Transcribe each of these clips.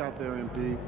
luck out there, MP.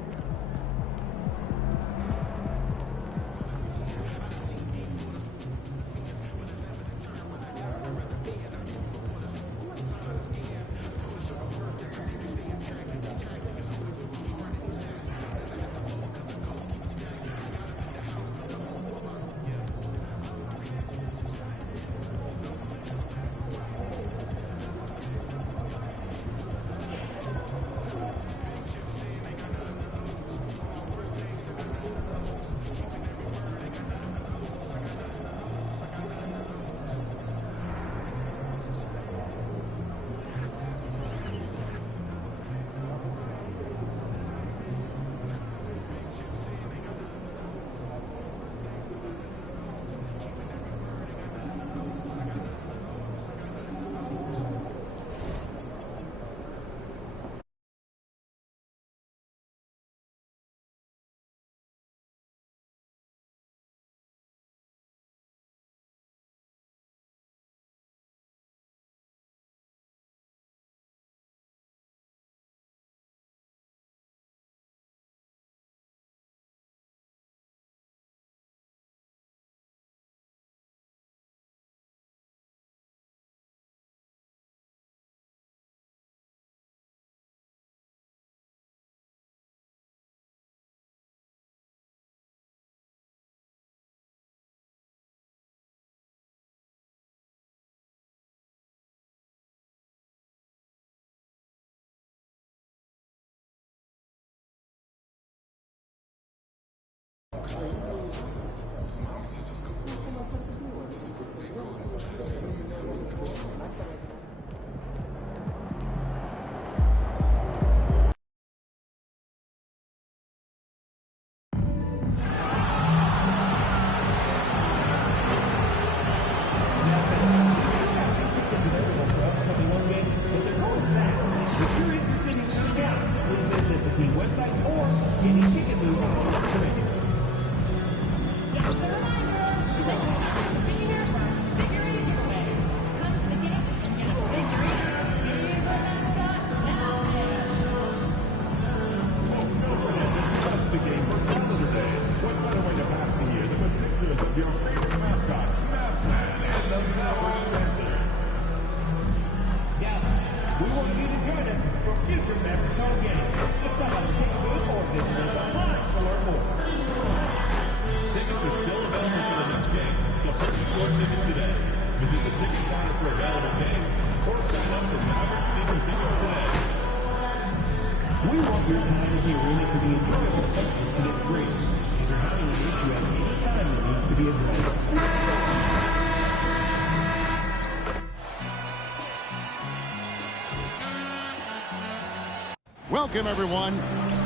Welcome, everyone.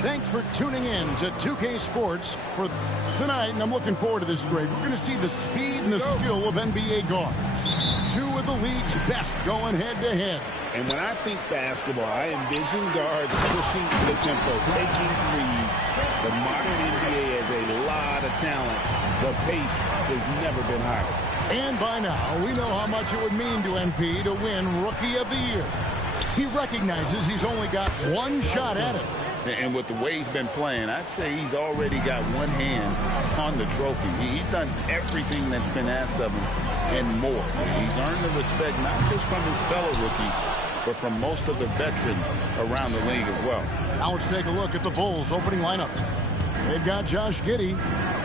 Thanks for tuning in to 2K Sports for tonight, and I'm looking forward to this grade. We're going to see the speed and the skill of NBA guards. Two of the league's best going head-to-head. And when I think basketball, I envision guards pushing the tempo, taking threes. The modern NBA has a lot of talent. The pace has never been higher. And by now, we know how much it would mean to MP to win Rookie of the Year. He recognizes he's only got one shot at it. And with the way he's been playing, I'd say he's already got one hand on the trophy. He's done everything that's been asked of him and more. He's earned the respect not just from his fellow rookies, but from most of the veterans around the league as well. Now let's take a look at the Bulls' opening lineup. They've got Josh Giddey.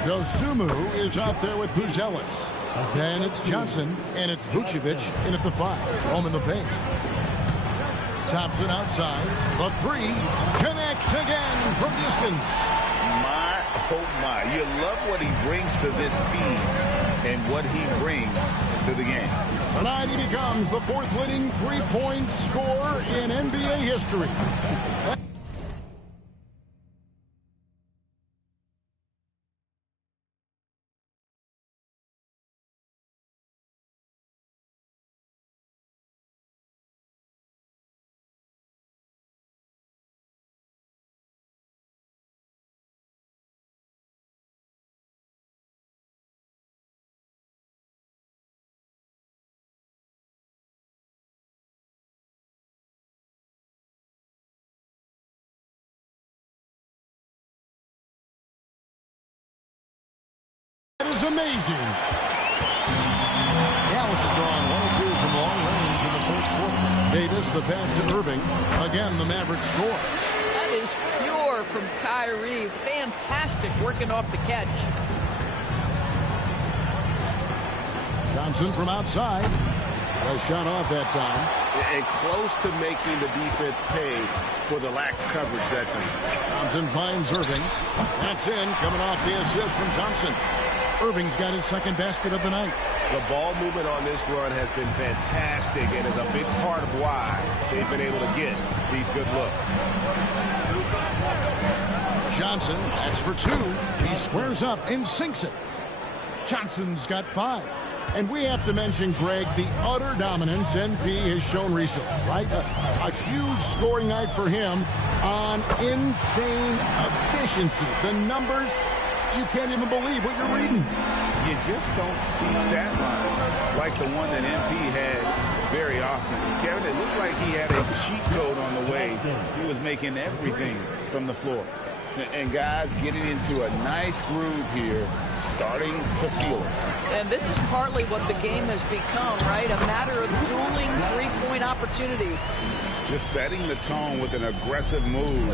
Dosunmu is out there with Buzelis. Then it's Johnson, and it's Vucevic in at the 5. Home in the paint. Thompson outside. The 3 connects again from distance. My, oh my. You love what he brings to this team and what he brings to the game. Tonight he becomes the 4th leading three-point scorer in NBA history. is amazing. Dallas has gone 1 of 2 from long range in the first quarter. Davis, the pass to Irving. Again, the Mavericks score. That is pure from Kyrie. Fantastic working off the catch. Johnson from outside. A shot off that time. And close to making the defense pay for the lax coverage that time. Thompson finds Irving. That's in, coming off the assist from Thompson. Irving's got his second basket of the night. The ball movement on this run has been fantastic and is a big part of why they've been able to get these good looks. Johnson, that's for 2. He squares up and sinks it. Johnson's got 5. And we have to mention, Greg, the utter dominance NP has shown recently, right? A huge scoring night for him on insane efficiency. The numbers, you can't even believe what you're reading. You just don't see stat lines like the one that MP had very often. Kevin, it looked like he had a cheat code on the way. He was making everything from the floor. And guys getting into a nice groove here, starting to feel it. And this is partly what the game has become, right? A matter of dueling three-point opportunities. Just setting the tone with an aggressive move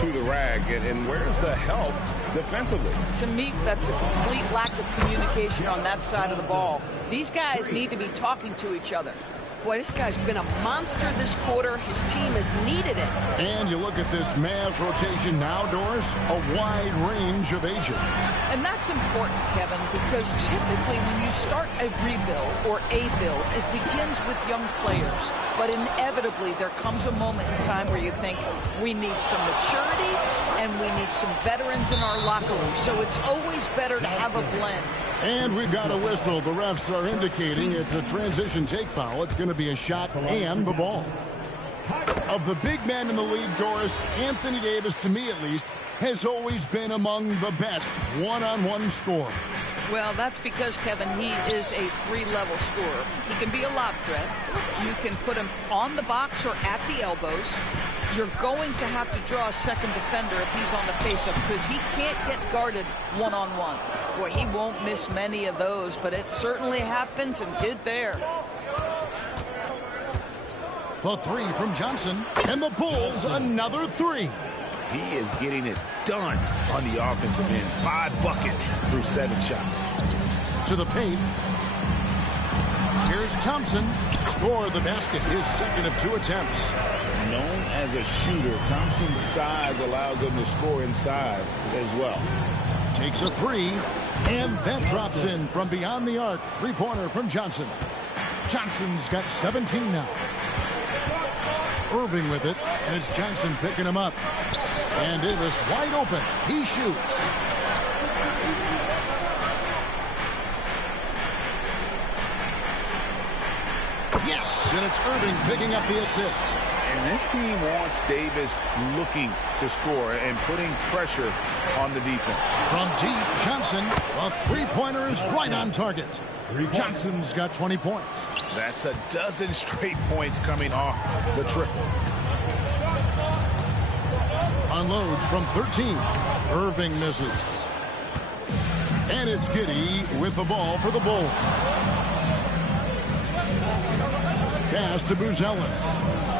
to the rag. And where's the help defensively? To me, that's a complete lack of communication on that side of the ball. These guys need to be talking to each other. Boy, this guy's been a monster this quarter. His team has needed it. And you look at this Mavs rotation now, Doris, a wide range of ages. And that's important, Kevin, because typically when you start a rebuild or a build, it begins with young players. But inevitably, there comes a moment in time where you think, we need some maturity and we need some veterans in our locker room. So it's always better to have a blend. And we've got a whistle. The refs are indicating it's a transition take foul. It's going to be a shot and the ball. Of the big men in the league, Doris, Anthony Davis, to me at least, has always been among the best one-on-one scorers. Well, that's because, Kevin, he is a three-level scorer. He can be a lob threat. You can put him on the box or at the elbows. You're going to have to draw a second defender if he's on the face-up because he can't get guarded one-on-one. Boy, he won't miss many of those, but it certainly happens and did there. The 3 from Johnson, and the Bulls another 3. He is getting it done on the offensive end. 5 buckets through 7 shots. To the paint. Here's Thompson. Score the basket, his second of 2 attempts. Known as a shooter, Thompson's size allows him to score inside as well. Takes a 3, and that drops in from beyond the arc. 3-pointer from Johnson. Johnson's got 17 now. Irving with it, and it's Johnson picking him up. And Davis wide open. He shoots. Yes, and it's Irving picking up the assist. And this team wants Davis looking to score and putting pressure on the defense. From deep, Johnson, a 3-pointer is right on target. Johnson's got 20 points. That's a dozen straight points coming off the triple. Unloads from 13. Irving misses. And it's Giddey with the ball for the Bulls. Pass to Buzelis.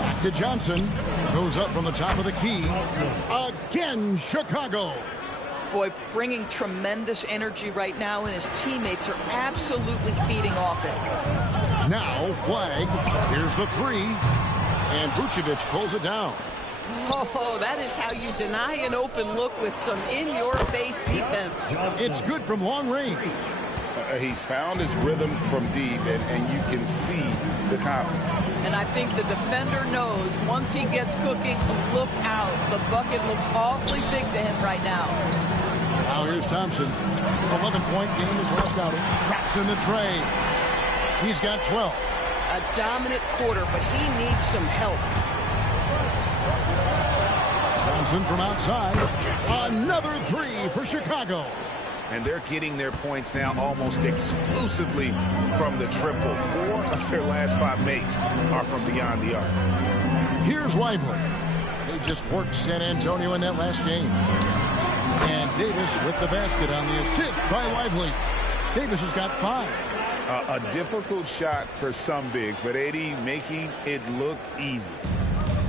Back to Johnson. Goes up from the top of the key. Again, Chicago. Boy, bringing tremendous energy right now, and his teammates are absolutely feeding off it. Now flagged. Here's the 3. And Vucevic pulls it down. Oh, that is how you deny an open look with some in-your-face defense. It's good from long range. He's found his rhythm from deep, and you can see the confidence. And I think the defender knows once he gets cooking, look out. The bucket looks awfully big to him right now. Now here's Thompson. 11-point game his last outing. Traps in the tray. He's got 12. A dominant quarter, but he needs some help. Thompson from outside. Another 3 for Chicago. And they're getting their points now almost exclusively from the triple. 4 of their last 5 makes are from beyond the arc. Here's Lively. They just worked San Antonio in that last game. And Davis with the basket on the assist by Lively. Davis has got 5. A difficult shot for some bigs, but AD making it look easy.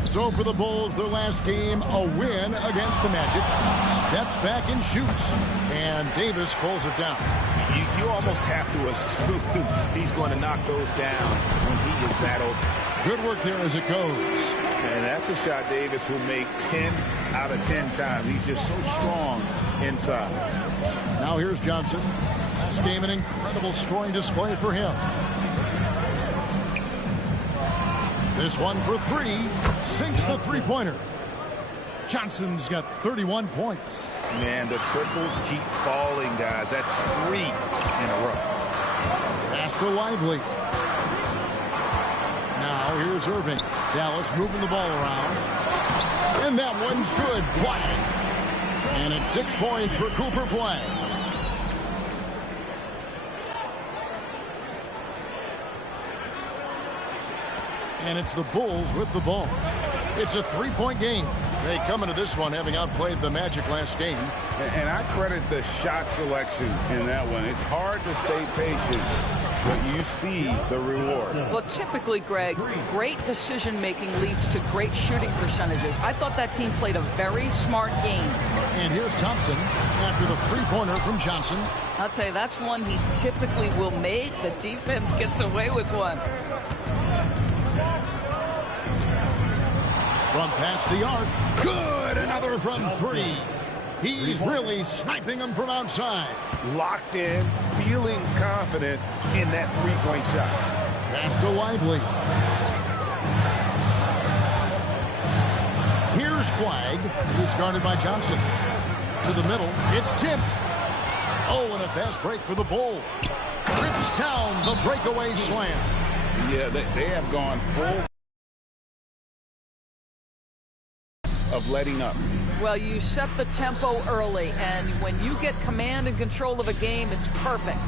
So for the Bulls, their last game, a win against the Magic. Steps back and shoots, and Davis pulls it down. You almost have to assume he's going to knock those down when he is that open. Good work there as it goes. And that's a shot Davis will make 10 out of 10 times. He's just so strong inside. Now here's Johnson. Last game, an incredible scoring display for him. This one for 3. Sinks the three-pointer. Johnson's got 31 points. Man, the triples keep falling, guys. That's 3 in a row. Pass to Lively. Now here's Irving. Dallas moving the ball around. And that one's good. Flag. And it's 6 points for Cooper Flag. And it's the Bulls with the ball. It's a 3-point game. They come into this one having outplayed the Magic last game. And I credit the shot selection in that one. It's hard to stay patient, but you see the reward. Well, typically, Greg, great decision-making leads to great shooting percentages. I thought that team played a very smart game. And here's Thompson after the three-pointer from Johnson. I'll tell you, that's one he typically will make. The defense gets away with one. From past the arc. Good. Another from 3. He's really sniping them from outside. Locked in, feeling confident in that three-point shot. Pass to Lively. Here's Flag. He's guarded by Johnson. To the middle. It's tipped. Oh, and a fast break for the Bulls. Rips down the breakaway slam. Yeah, they have gone full of letting up. Well, you set the tempo early, and when you get command and control of a game, it's perfect.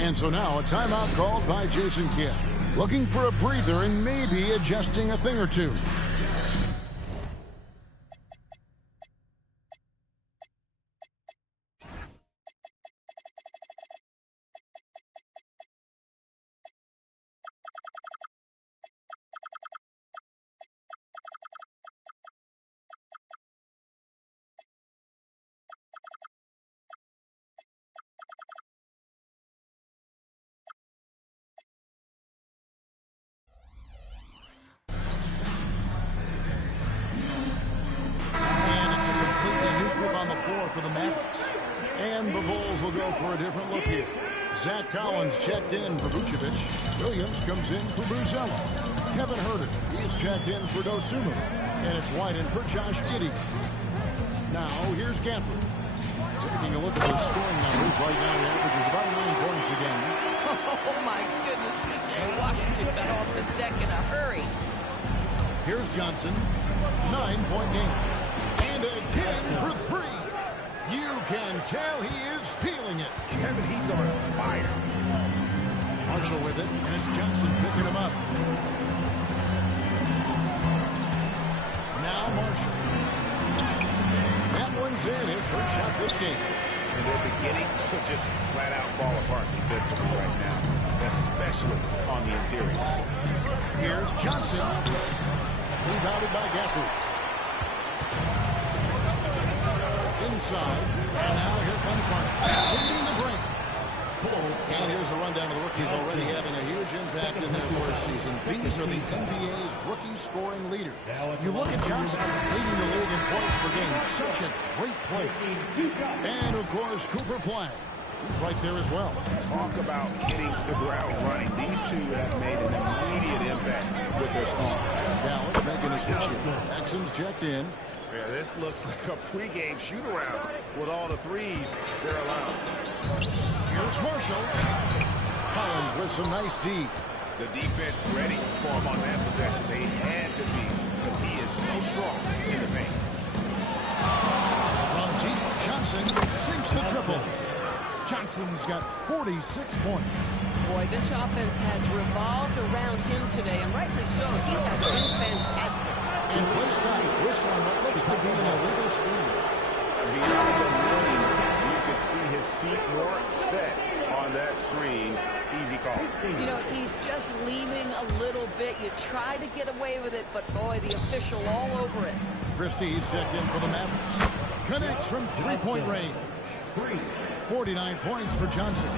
And so now a timeout called by Jason Kidd. Looking for a breather and maybe adjusting a thing or two. For the Mavericks. And the Bulls will go for a different look here. Zach Collins checked in for Vucevic. Williams comes in for Buzella. Kevin Huerter, he's checked in for Dosunmu. And it's White in for Josh Giddey. Now, here's Gafford. Taking a look at the scoring numbers right now, he averages about 9 points a game. Oh, my goodness, P.J. Washington got off the deck in a hurry. Here's Johnson. 9-point game. And again for 3. You can tell he is feeling it. Kevin, he's on fire. Marshall with it, and it's Johnson picking him up. Now Marshall. That one's in, his first shot this game. And they're beginning to just flat out fall apart defensively right now, especially on the interior. Here's Johnson. Rebounded by Gafford. Inside, and now here comes Marshall, leading the break. And here's a rundown of the rookies already having a huge impact in their first season. These are the NBA's rookie scoring leaders. You look at Johnson, leading the league in points per game. Such a great player. And, of course, Cooper Flag. He's right there as well. Talk about hitting the ground running. These two have made an immediate impact with their scoring. Dallas making a switch here. Exum's checked in. Yeah, this looks like a pregame shoot-around with all the threes they're allowed. Here's Marshall. Collins with some nice D. The defense ready for him on that possession. They had to be, because he is so strong in the paint. From deep, Johnson sinks the triple. Johnson's got 46 points. Boy, this offense has revolved around him today, and rightly so. He has been fantastic. And play stops whistling what looks to be an illegal screen. Beyond the rim, you could see his feet more set on that screen. Easy call. You know, he's just leaning a little bit. You try to get away with it, but boy, the official all over it. Christie's checked in for the Mavericks. Connects from three-point range. 49 points for Johnson.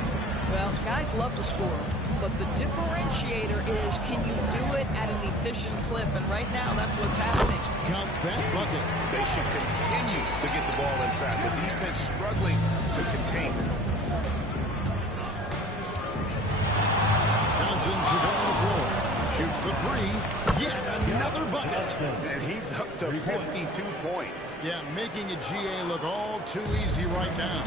Well, guys love to score, but the differentiator is, can you do it at an efficient clip? And right now, that's what's happening. Count that bucket. They should continue to get the ball inside. The defense struggling to contain them. Johnson's on the floor. Shoots the three. Yet another bucket. And he's up to 52 points. Yeah, making a GA look all too easy right now.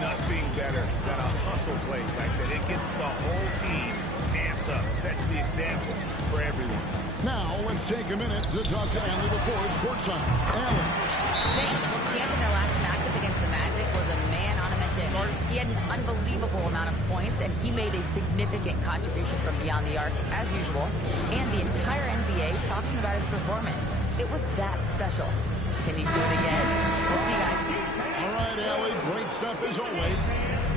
Nothing better than a hustle play like that. It gets the whole team amped up. Sets the example for everyone. Now, let's take a minute to talk to Allie LaForce courtside. Allie. Thanks. Well, Champ in their last matchup against the Magic was a man on a mission. He had an unbelievable amount of points, and he made a significant contribution from beyond the arc, as usual. And the entire NBA talking about his performance. It was that special. Can he do it again? We'll see, guys. All right, Allie, great stuff as always.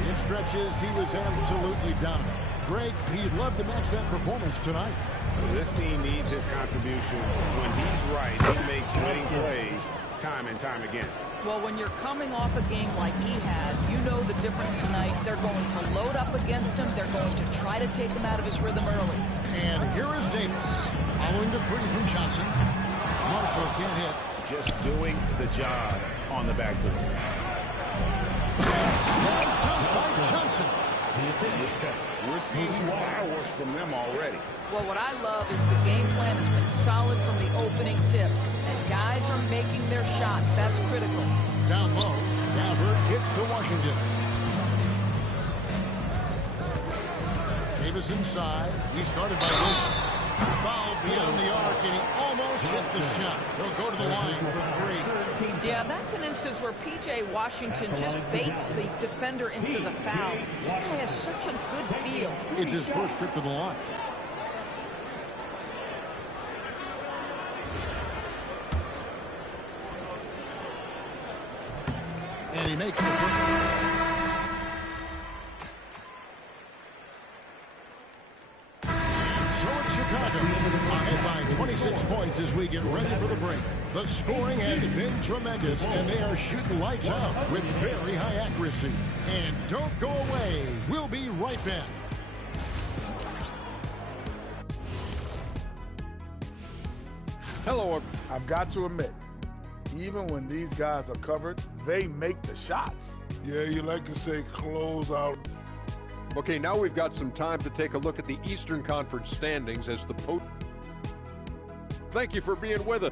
In stretches, he was absolutely dominant. Greg, he'd love to match that performance tonight. This team needs his contributions. When he's right, he makes winning plays time and time again. Well, when you're coming off a game like he had, you know the difference tonight. They're going to load up against him. They're going to try to take him out of his rhythm early. And here is Davis, following the three from Johnson. Marshall can't hit. Just doing the job on the backboard. Slam dunk by Johnson. We're seeing some fireworks from them already. Well, what I love is the game plan has been solid from the opening tip. And guys are making their shots. That's critical. Down low, Gafford kicks to Washington. Davis inside. He started by Williams. Fouled beyond the arc, and he almost hit the shot. He'll go to the line for three. Yeah, that's an instance where P.J. Washington just baits the defender into the foul. This guy has such a good feel. It's his first trip to the line. And he makes the free. Ahead by 26 points as we get ready for the break. The scoring has been tremendous, and they are shooting lights out with very high accuracy. And don't go away. We'll be right back. Hello. I've got to admit, even when these guys are covered, they make the shots. Yeah, you like to say close out. Okay, now we've got some time to take a look at the Eastern Conference standings as the Thank you for being with us.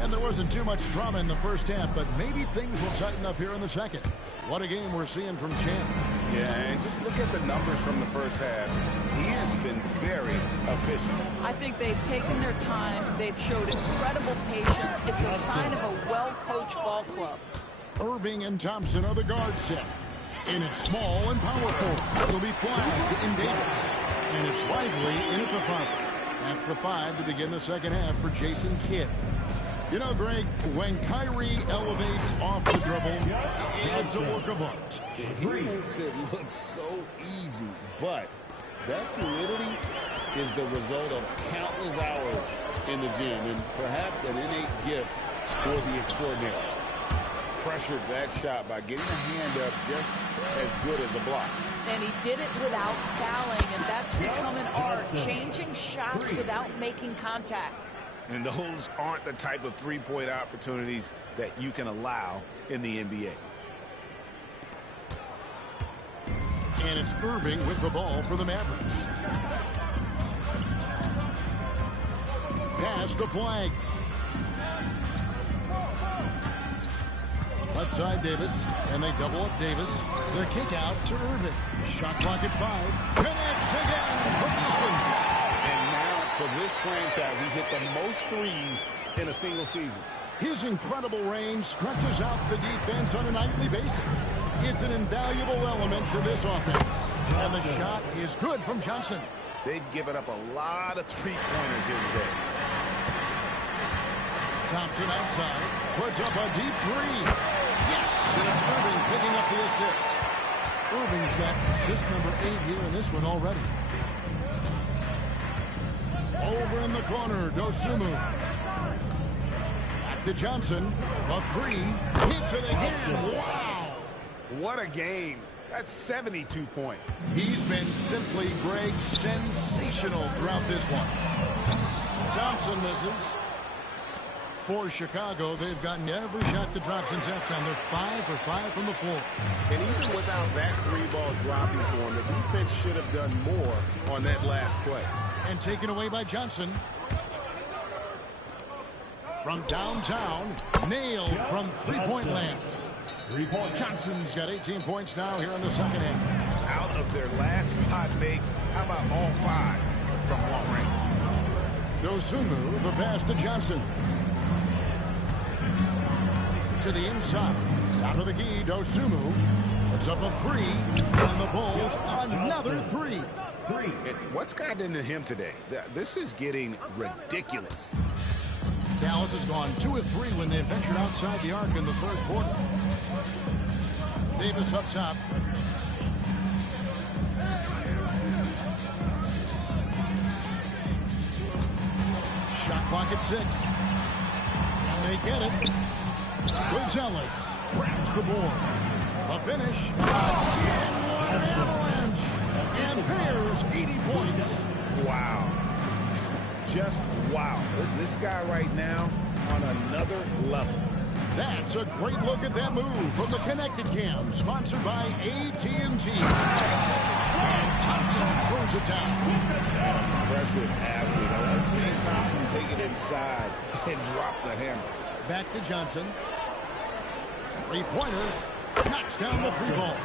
And there wasn't too much drama in the first half, but maybe things will tighten up here in the second. What a game we're seeing from Champ. Yeah, and just look at the numbers from the first half. He has been very efficient. I think they've taken their time. They've showed incredible patience. It's a sign of a well-coached ball club. Irving and Thompson are the guard set. And it's small and powerful. It'll be flagged in Davis. And it's Lively in at the 5. That's the 5 to begin the second half for Jason Kidd. You know, Greg, when Kyrie elevates off the dribble, it's a work of art. He makes it look so easy, but that fluidity is the result of countless hours in the gym and perhaps an innate gift for the extraordinary. Pressured that shot by getting a hand up just as good as a block. And he did it without fouling, and that's become an art, changing shots without making contact. And those aren't the type of three-point opportunities that you can allow in the NBA. And it's Irving with the ball for the Mavericks. Pass the flag. Left side Davis, and they double up Davis. Their kick out to Irving. Shot clock at 5. Connects again from distance. And now for this franchise, he's hit the most threes in a single season. His incredible range stretches out the defense on a nightly basis. It's an invaluable element to this offense. And the shot is good from Johnson. They've given up a lot of three-pointers here today. Thompson outside. Puts up a deep three. Yes! And it's Irving picking up the assist. Irving's got assist number 8 here in this one already. Over in the corner, Dosunmu. Back to Johnson. The three. Hits it again. Wow! What a game. That's 72 points. He's been simply, Greg, sensational throughout this one. Thompson misses. For Chicago, they've gotten every shot that drops since halftime. They're 5 for 5 from the floor. And even without that 3-ball dropping for him, the defense should have done more on that last play. And taken away by Johnson. From downtown, nailed from three-point land. Johnson's got 18 points now here in the second half. Out of their last 5 makes, how about all 5 from long range? Dosunmu, the pass to Johnson. To the inside. Down to the key, Dosunmu. It's up a 3. And the Bulls, another 3. And what's gotten into him today? This is getting ridiculous. Dallas has gone 2 of 3 when they ventured outside the arc in the third quarter. Davis up top. Shot clock at 6. And they get it. Gonzalez grabs the board. A finish. And what an avalanche. And there's 80 points. Wow. Just wow. This guy right now on another level. That's a great look at that move from the Connected Cam, sponsored by AT&T. And Thompson throws it down. Impressive athlete. I like seeing Thompson take it inside and drop the hammer. Back to Johnson. Three-pointer. Knocks down the 3-ball.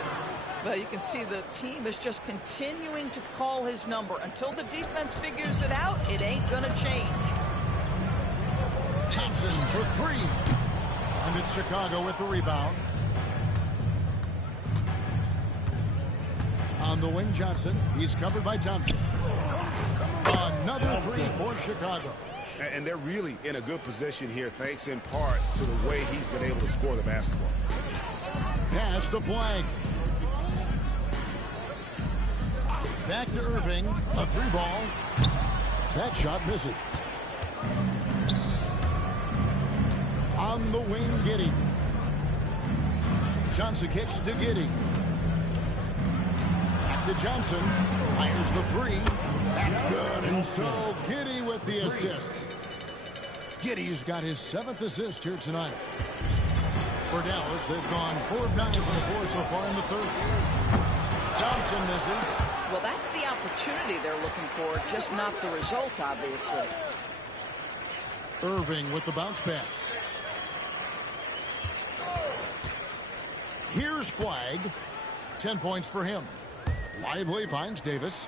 Well, you can see the team is just continuing to call his number. Until the defense figures it out, it ain't going to change. Thompson for 3. And it's Chicago with the rebound. On the wing, Johnson. He's covered by Thompson. Another 3 for Chicago. And they're really in a good position here, thanks in part to the way he's been able to score the basketball. Pass the flag. Back to Irving. A 3-ball. That shot misses. On the wing, Giddey. Johnson kicks to Giddey. Back to Johnson. Fires the 3. That's good. And so Giddey with the assist. Giddey's got his 7th assist here tonight. For Dallas, they've gone 4 of 9 from the floor so far in the third. Thompson misses. Well, that's the opportunity they're looking for, just not the result, obviously. Irving with the bounce pass. Here's Flag. 10 points for him. Lively finds Davis.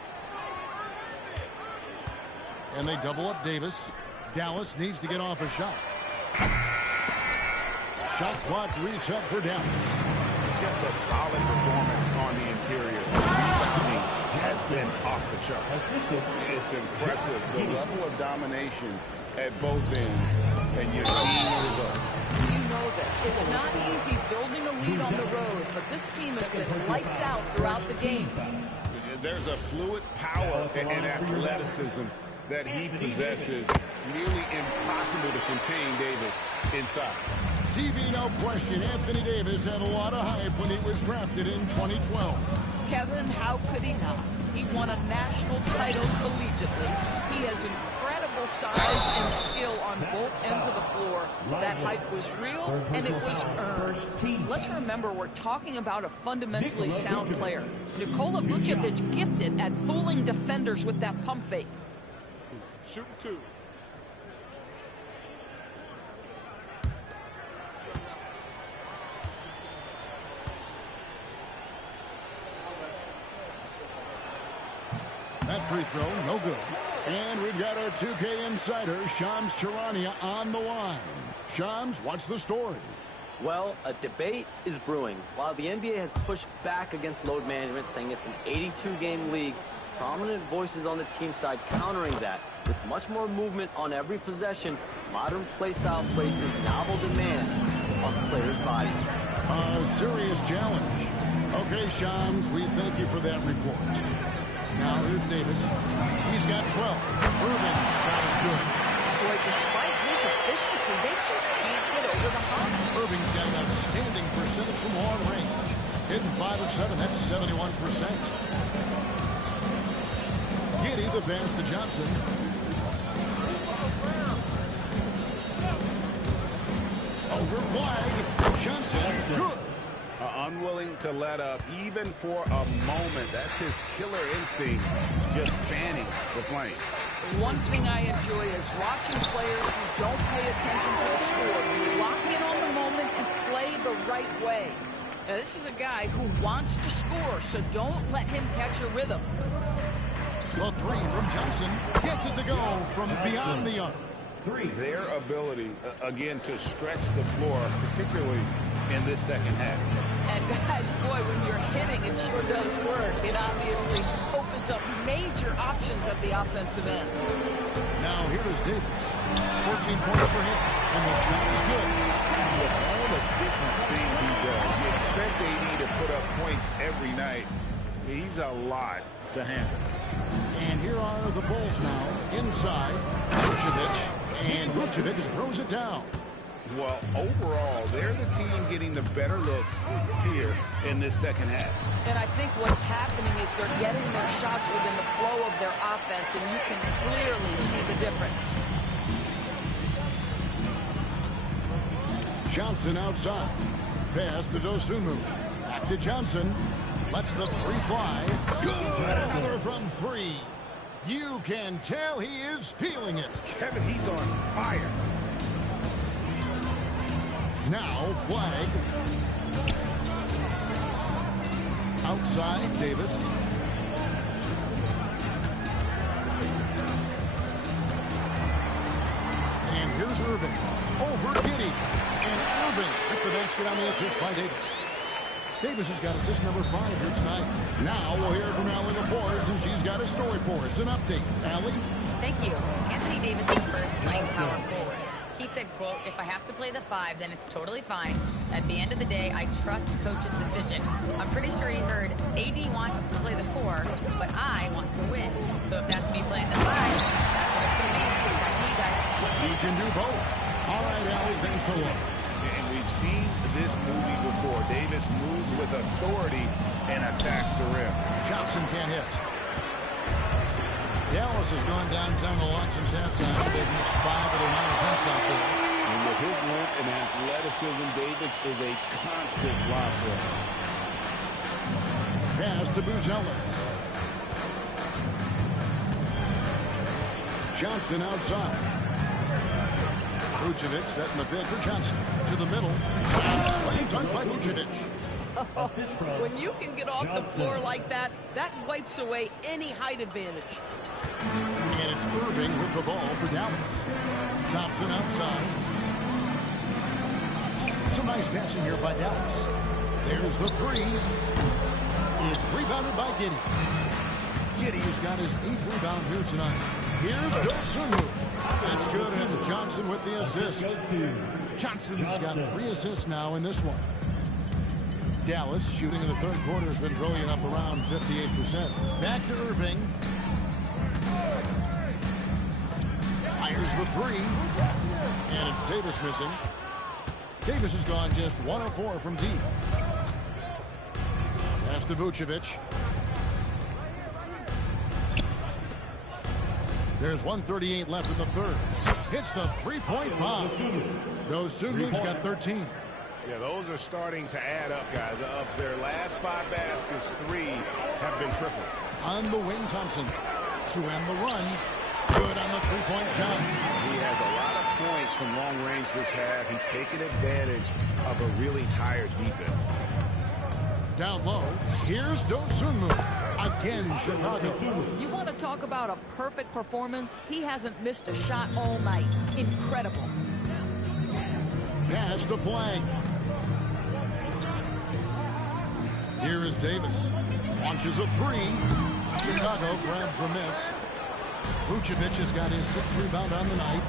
And they double up Davis. Dallas needs to get off a shot. Shot clock reset for Dallas. Just a solid performance on the interior. Has been off the charts. It's impressive, the level of domination at both ends, and you're seeing the results. You know this. It's not easy building a lead on the road, but this team has been lights out throughout the game. There's a fluid power and athleticism that he possesses. Nearly impossible to contain Davis inside. TV, no question. Anthony Davis had a lot of hype when he was drafted in 2012. Kevin, how could he not? He won a national title collegiately. He has incredible size and skill on both ends of the floor. That hype was real, and it was earned. Let's remember, we're talking about a fundamentally sound player. Nikola Vucevic gifted at fooling defenders with that pump fake. Shooting 2. That free throw, no good. And we've got our 2K insider, Shams Charania, on the line. Shams, what's the story? Well, a debate is brewing. While the NBA has pushed back against load management, saying it's an 82-game league, prominent voices on the team side countering that. With much more movement on every possession, modern playstyle places novel demands on players' bodies. A serious challenge. Okay, Shams, we thank you for that report. Now here's Davis. He's got 12. Irving's shot is good. Boy, despite his efficiency, they just can't get over the hump. Irving's got an outstanding percentage from long range. Hitting 5 of 7, that's 71%. Giddey, the pass to Johnson. Over flag. Johnson, good. Unwilling to let up even for a moment. That's his killer instinct, just spanning the plane. One thing I enjoy is watching players who don't pay attention to the score. Lock in on the moment and play the right way. Now, this is a guy who wants to score, so don't let him catch a rhythm. The three from Johnson gets it to go from beyond the arc. Their ability, again, to stretch the floor, particularly in this second half. And guys, boy, when you're hitting, it sure does work. It obviously opens up major options at the offensive end. Now here is Davis. 14 points for him, and the shot is good. With all the different things he does, you expect AD to put up points every night. He's a lot to handle. And here are the Bulls now. Inside, Vucevic, and Vucevic throws it down. Well, overall, they're the team getting the better looks here in this second half. And I think what's happening is they're getting their shots within the flow of their offense, and you can clearly see the difference. Johnson outside. Pass to Dosunmu. Back to Johnson. Lets the three fly. Good! Another from three. You can tell he is feeling it. Kevin, he's on fire. Now flag. Outside, Davis. And here's Irving. Over Giddey. And Irving with the basket on the assist by Davis. Davis has got assist number 5 here tonight. Now we'll hear from Allie LaForce, and she's got a story for us. An update. Allie? Thank you. Anthony Davis is first playing power forward. He said, quote, "If I have to play the 5, then it's totally fine. At the end of the day, I trust coach's decision." I'm pretty sure he heard AD wants to play the 4, but I want to win. So if that's me playing the 5, that's what it's going to be. Back to you guys. He can do both. All right, Allie, thanks a lot. And we've seen this movie before. Davis moves with authority and attacks the rim. Johnson can't hit. Dallas has gone downtown a lot since halftime. They've missed 5 of their 9 attempts out there. And with his length and athleticism, Davis is a constant block threat. Pass to Buzelis. Johnson outside. Vucevic setting the bid for Johnson. To the middle. Slam dunk by Vucevic. When you can get off the floor like that, that wipes away any height advantage. And it's Irving with the ball for Dallas. Thompson outside. Some nice passing here by Dallas. There's the 3. It's rebounded by Giddey. Giddey's got his 8th rebound here tonight. Here's Dosunmu. That's good, and it's Johnson with the assist. Johnson's got 3 assists now in this one. Dallas, shooting in the third quarter, has been brilliant, up around 58%. Back to Irving. Fires the 3. And it's Davis missing. Davis has gone just 1 of 4 from deep. Pass to Vucevic. There's 1:38 left in the third. Hits the three-point bomb. Dosunmu's got 13. Yeah, those are starting to add up, guys. Of their last 5 baskets, 3 have been triple. On the wing, Thompson. To end the run. Good on the three-point shot. He has a lot of points from long range this half. He's taken advantage of a really tired defense. Down low. Here's Dosunmu. Again, Chicago. You want to talk about a perfect performance? He hasn't missed a shot all night. Incredible. Pass to flag. Here is Davis. Launches a 3. Chicago grabs the miss. Vucevic has got his 6th rebound on the night.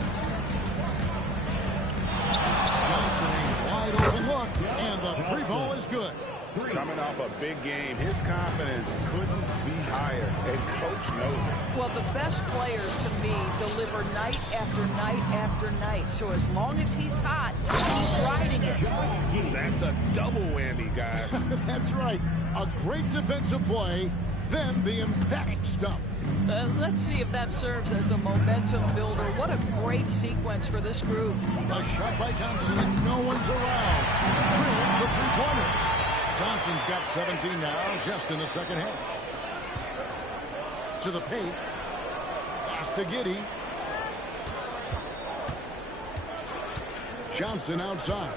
Johnson, a wide open look, and the 3-ball is good. Coming off a big game, his confidence couldn't be higher, and Coach knows it. Well, the best players, to me, deliver night after night after night. So as long as he's hot, he's riding it. That's a double whammy, guys. That's right. A great defensive play, then the emphatic stuff. Let's see if that serves as a momentum builder. What a great sequence for this group. A shot by Johnson, and no one's around. Drills the three-pointer. Johnson's got 17 now, just in the second half. To the paint. Pass to Giddey. Johnson outside.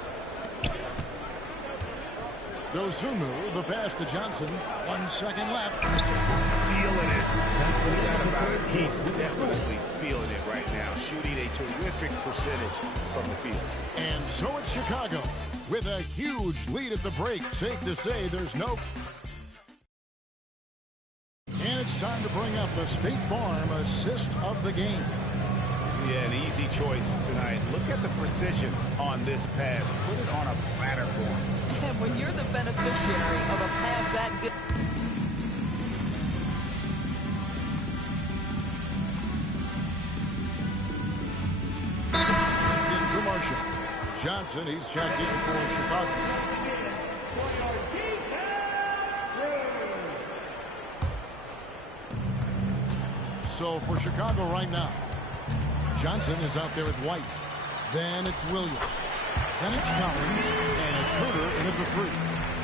Dosunmu, the pass to Johnson. 1 second left. Feeling it. No doubt about it. He's definitely feeling it right now. Shooting a terrific percentage from the field. And so it's Chicago. With a huge lead at the break, safe to say there's no... And it's time to bring up the State Farm assist of the game. Yeah, an easy choice tonight. Look at the precision on this pass. Put it on a platter for him. And when you're the beneficiary of a pass that good... Into Marshall. Johnson, he's checked in for Chicago. So for Chicago right now, Johnson is out there with White. Then it's Williams. Then it's Collins. And it's Herter in at the 3.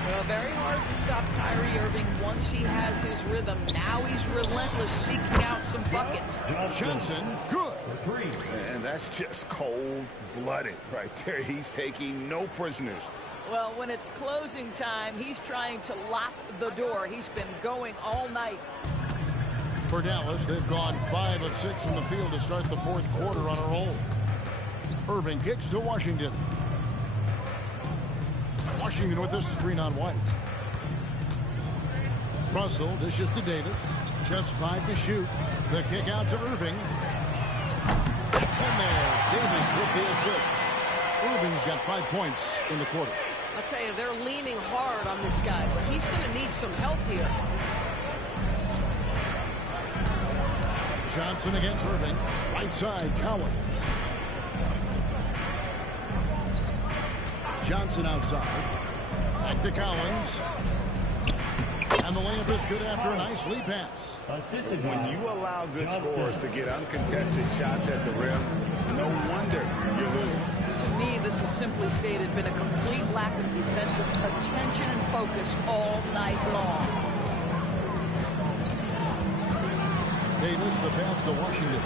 Well, very hard to stop Kyrie Irving once he has his rhythm. Now he's relentless, seeking out some buckets. Johnson, good. And that's just cold-blooded right there. He's taking no prisoners. Well, when it's closing time, he's trying to lock the door. He's been going all night. For Dallas, they've gone 5 of 6 from the field to start the 4th quarter on a roll. Irving kicks to Washington. Washington with this screen on White. Russell dishes to Davis. Just 5 to shoot. The kick out to Irving. That's in there. Davis with the assist. Irving's got 5 points in the quarter. I'll tell you, they're leaning hard on this guy, but he's going to need some help here. Johnson against Irving. Right side, Collins. Johnson outside. Back to Collins. And the layup is good after a nice lead pass. When you allow good scorers to get uncontested shots at the rim, no wonder you're losing. To me, this has simply stated been a complete lack of defensive attention and focus all night long. Davis, the pass to Washington.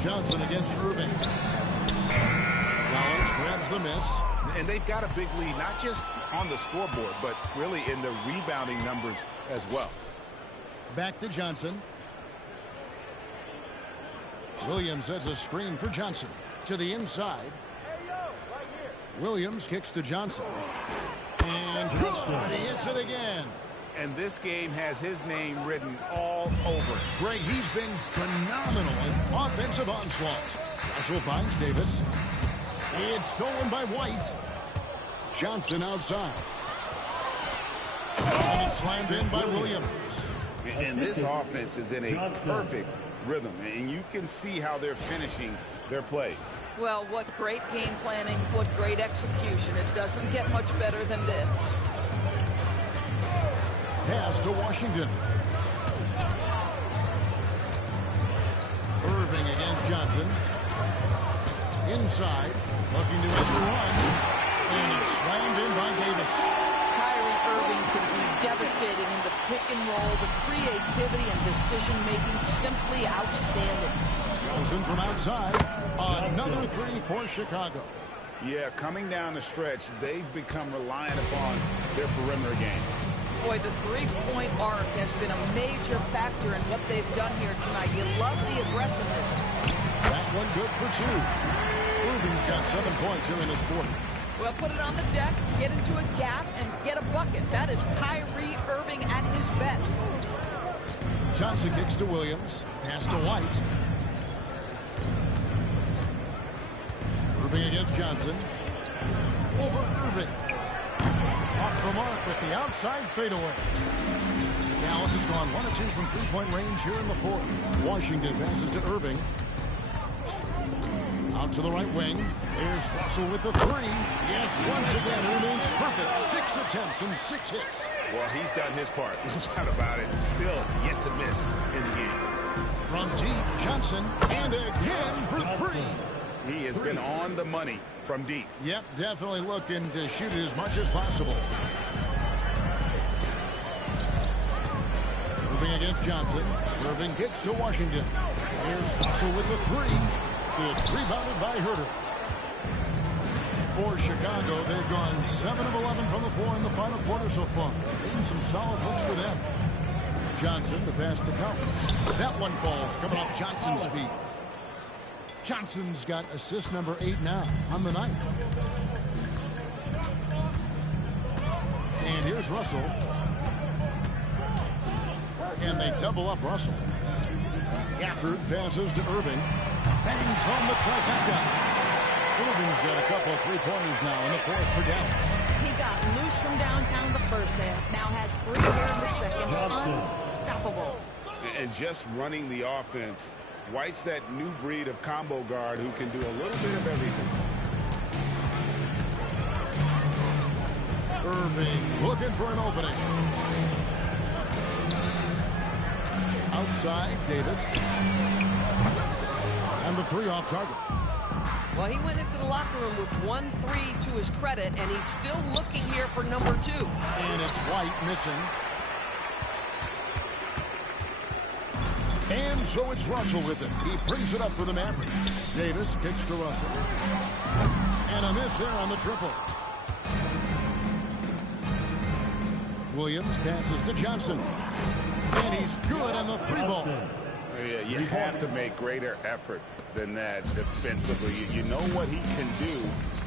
Johnson against Irving. Collins grabs the miss. And they've got a big lead, not just on the scoreboard, but really in the rebounding numbers as well. Back to Johnson. Williams sets a screen for Johnson. To the inside. Williams kicks to Johnson. And good. He hits it again. And this game has his name written all over it. Greg, he's been phenomenal in offensive onslaught. Russell finds Davis. It's stolen by White. Johnson outside. And it's slammed in by Williams. And this offense is in a perfect rhythm. And you can see how they're finishing their play. Well, what great game planning, what great execution. It doesn't get much better than this. Pass to Washington. Irving against Johnson. Inside. Looking to hit the run. And it's slammed in by Davis. Kyrie Irving can be devastating in the pick and roll. The creativity and decision-making simply outstanding. Johnson from outside. Another 3 for Chicago. Yeah, coming down the stretch, they've become reliant upon their perimeter game. Boy, the three-point arc has been a major factor in what they've done here tonight. You love the aggressiveness. That one good for 2. Irving's got 7 points here in this quarter. Well, put it on the deck, get into a gap, and get a bucket. That is Kyrie Irving at his best. Johnson kicks to Williams. Pass to White. Irving against Johnson. Over Irving. Off the mark with the outside fadeaway. Dallas has gone 1 of 2 from three-point range here in the fourth. Washington passes to Irving. Out to the right wing. There's Russell with the three. Yes, once again, it remains perfect. 6 attempts and 6 hits. Well, he's done his part. No doubt about it. Still yet to miss in the game. From deep, Johnson, and again for 3. He has been on the money from deep. Yep, definitely looking to shoot it as much as possible. Moving against Johnson. Irving kicks to Washington. Here's Russell with the three. It's rebounded by Herter. For Chicago, they've gone 7 of 11 from the floor in the final quarter so far. Making some solid looks for them. Johnson, the pass to Collins. That one falls, coming off Johnson's feet. Johnson's got assist number 8 now on the night. And here's Russell. And they double up Russell. Gafford passes to Irving. Bangs home the trifecta. Irving's got a couple of three-pointers now in the fourth for Dallas. He got loose from downtown the first half. Now has 3 here in the second. Unstoppable. And just running the offense. White's that new breed of combo guard who can do a little bit of everything. Irving looking for an opening. Outside, Davis. And the 3 off target. Well, he went into the locker room with 1 3 to his credit, and he's still looking here for number 2. And it's White missing. And so it's Russell with it. He brings it up for the Mavericks. Davis kicks to Russell. And a miss there on the triple. Williams passes to Johnson. And he's good on the 3-ball. Yeah, you have to make greater effort than that defensively. You know what he can do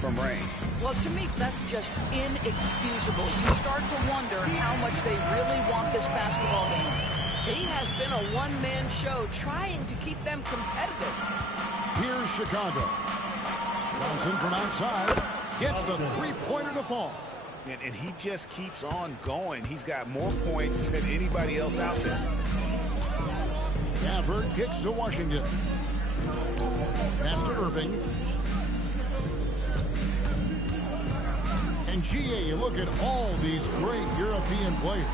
from range. Well, to me, that's just inexcusable. You start to wonder how much they really want this basketball game. He has been a one-man show trying to keep them competitive. Here's Chicago. Johnson from outside gets the three-pointer to fall. And he just keeps on going. He's got more points than anybody else out there. Gafford kicks to Washington. Pass to Irving. And GA, you look at all these great European players.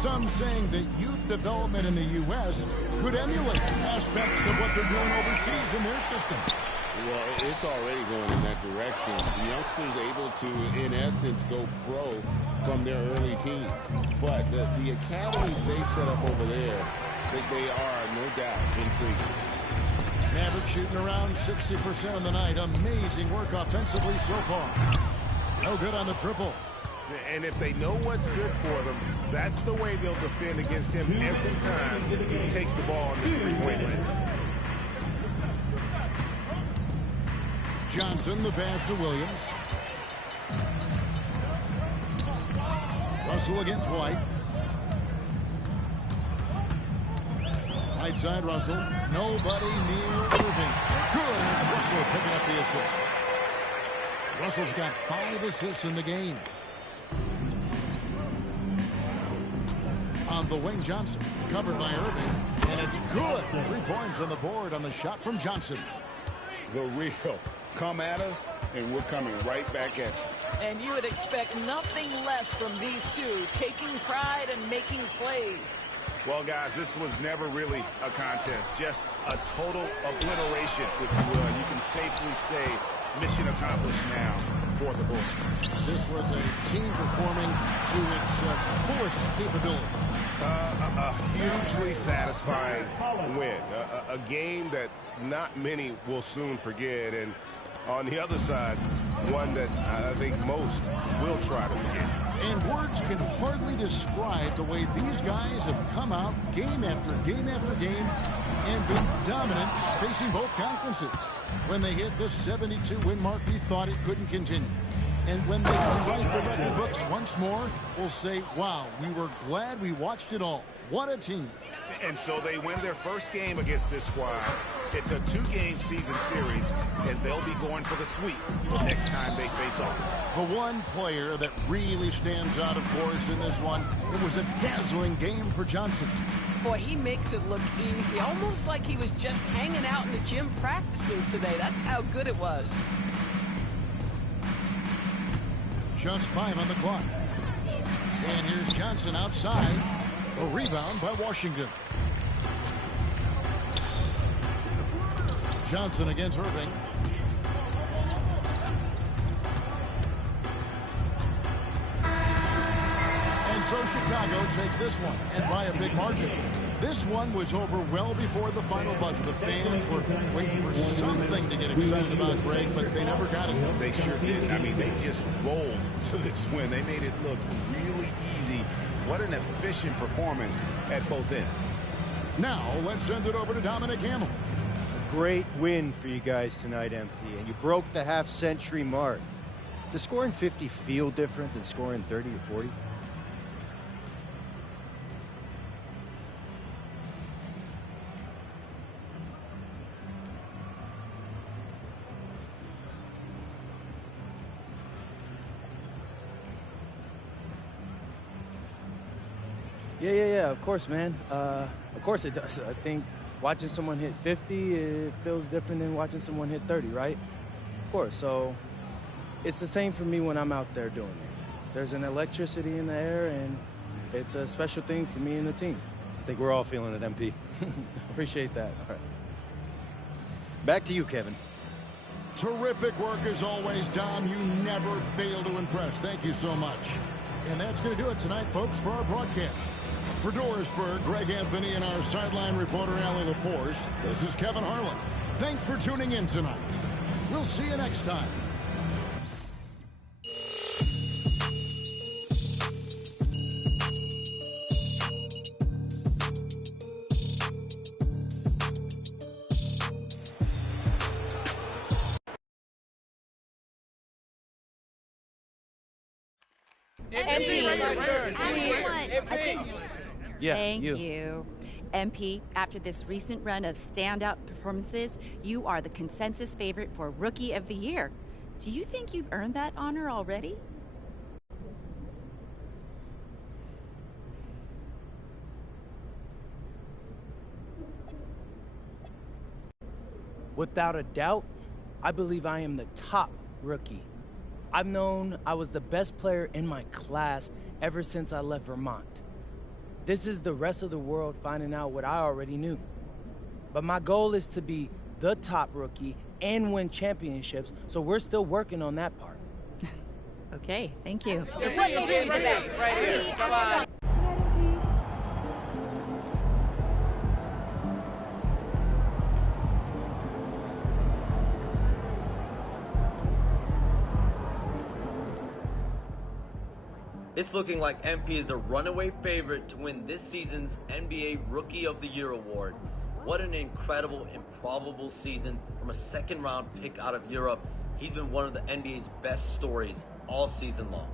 Some saying that youth development in the U.S. could emulate aspects of what they're doing overseas in their system. Well, it's already going in that direction. The youngsters able to, in essence, go pro from their early teens. But the academies they've set up over there, they are, no doubt, intriguing. Maverick shooting around 60% of the night. Amazing work offensively so far. No good on the triple. And if they know what's good for them, that's the way they'll defend against him every time he takes the ball on the three-point line. Johnson, the pass to Williams. Russell against White. Right side, Russell. Nobody near Irving. Good. It's Russell picking up the assist. Russell's got 5 assists in the game. On the wing, Johnson. Covered by Irving. And it's good. 3 points on the board on the shot from Johnson. The real. Come at us, and we're coming right back at you. And you would expect nothing less from these two, taking pride and making plays. Well, guys, this was never really a contest, just a total obliteration, if you will. You can safely say mission accomplished now for the Bulls. This was a team performing to its fullest capability. A hugely satisfying win. A game that not many will soon forget, and on the other side, one that I think most will try to forget. And words can hardly describe the way these guys have come out game after game after game and been dominant facing both conferences. When they hit this 72-win mark, we thought it couldn't continue. And when they rewrite the record books once more, we'll say, wow, we were glad we watched it all. What a team. And so they win their first game against this squad. It's a 2-game season series, and they'll be going for the sweep the next time they face off. The one player that really stands out, of course, in this one, it was a dazzling game for Johnson. Boy, he makes it look easy, almost like he was just hanging out in the gym practicing today. That's how good it was. Just 5 on the clock. And here's Johnson outside. A rebound by Washington. Johnson against Irving. And so Chicago takes this one, and by a big margin. This one was over well before the final buzzer. The fans were waiting for something to get excited about, Greg, but they never got it. They sure didn't. I mean, they just rolled to this win. They made it look really easy. What an efficient performance at both ends. Now, let's send it over to Dominic Hamill. Great win for you guys tonight, MP, and you broke the half-century mark. Does scoring 50 feel different than scoring 30 or 40? Yeah, of course, man. Of course it does. I think watching someone hit 50, it feels different than watching someone hit 30, right? Of course. So it's the same for me when I'm out there doing it. There's an electricity in the air, and it's a special thing for me and the team. I think we're all feeling it, MP. Appreciate that. All right. Back to you, Kevin. Terrific work as always, Dom. You never fail to impress. Thank you so much. And that's going to do it tonight, folks, for our broadcast. For Dorisburg, Greg Anthony, and our sideline reporter, Allie LaForce, this is Kevin Harlan. Thanks for tuning in tonight. We'll see you next time. Thank you. MP, after this recent run of standout performances, you are the consensus favorite for Rookie of the Year. Do you think you've earned that honor already? Without a doubt, I believe I am the top rookie. I've known I was the best player in my class ever since I left Vermont. This is the rest of the world finding out what I already knew. But my goal is to be the top rookie and win championships, so we're still working on that part. Okay, thank you. Right here. Come on. It's looking like MP is the runaway favorite to win this season's NBA Rookie of the Year award. What an incredible, improbable season from a second-round pick out of Europe. He's been one of the NBA's best stories all season long.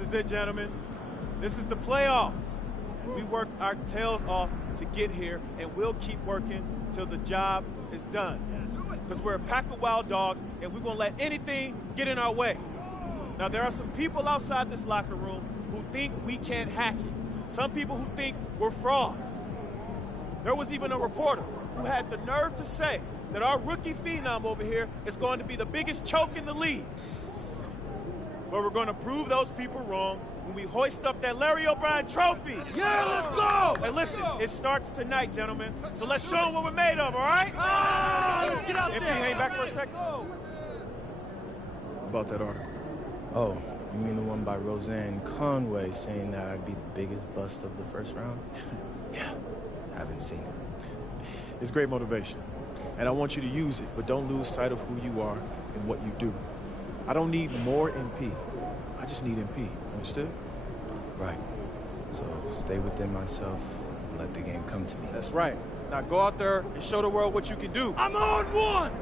This is it, gentlemen. This is the playoffs. We worked our tails off to get here, and we'll keep working till the job is done. Because we're a pack of wild dogs, and we won't let anything get in our way. Now, there are some people outside this locker room who think we can't hack it. Some people who think we're frauds. There was even a reporter who had the nerve to say that our rookie phenom over here is going to be the biggest choke in the league. But we're going to prove those people wrong when we hoist up that Larry O'Brien trophy. Yeah, let's go! And listen, it starts tonight, gentlemen. So let's show them what we're made of, all right? Let's get out MP, there. hang back for a second. About that article. Oh, you mean the one by Roseanne Conway saying that I'd be the biggest bust of the first round? Yeah, haven't seen it. It's great motivation, and I want you to use it, but don't lose sight of who you are and what you do. I don't need more MP. I just need MP. Understood? Right. So stay within myself and let the game come to me. That's right. Now go out there and show the world what you can do. I'm on one!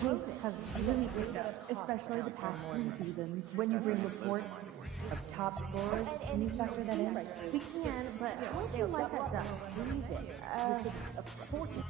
pace has really picked up, especially the past 2 seasons. When you bring reports of top scorers, can you factor that in? We can, but how would you like that done? Freeze it.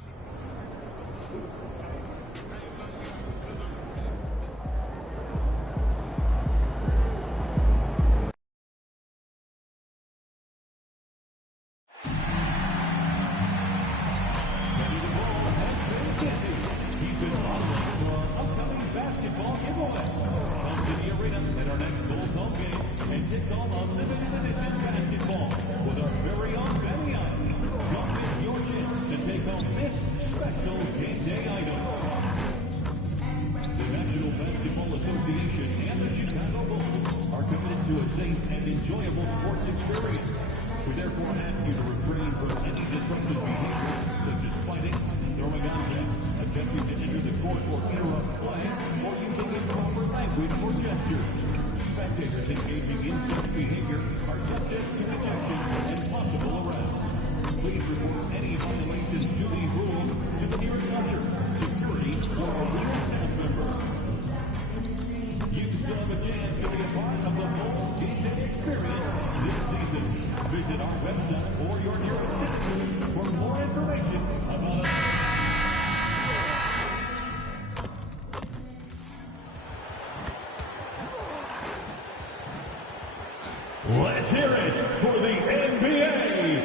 Let's hear it for the NBA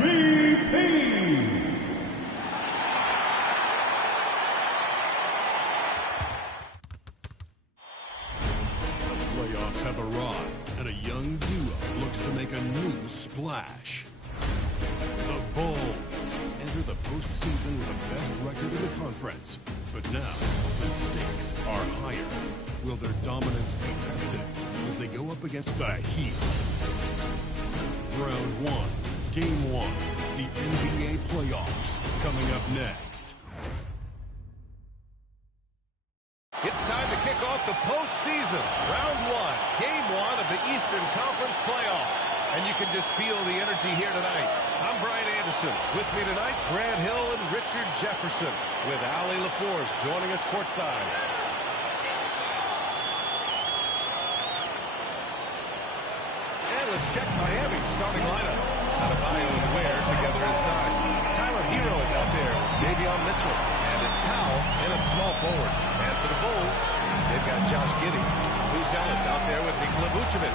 MVP. The playoffs have arrived, and a young duo looks to make a new splash. The Bulls enter the postseason with the best record in the conference. But now, the stakes are higher. Will their dominance be tested as they go up against the Heat? Round 1, Game 1, the NBA playoffs, coming up next. It's time to kick off the postseason. Round 1, Game 1 of the Eastern Conference playoffs. And you can just feel the energy here tonight. I'm Brian Anderson. With me tonight, Grant Hill and Richard Jefferson, with Allie LaForce joining us courtside. And let's check Miami's starting lineup. Adebayo and Ware together inside. Tyler Hero is out there with Davion Mitchell. And it's Powell in at small forward. And for the Bulls, they've got Josh Giddey. Bruce Ellis out there with Nikola Vucevic.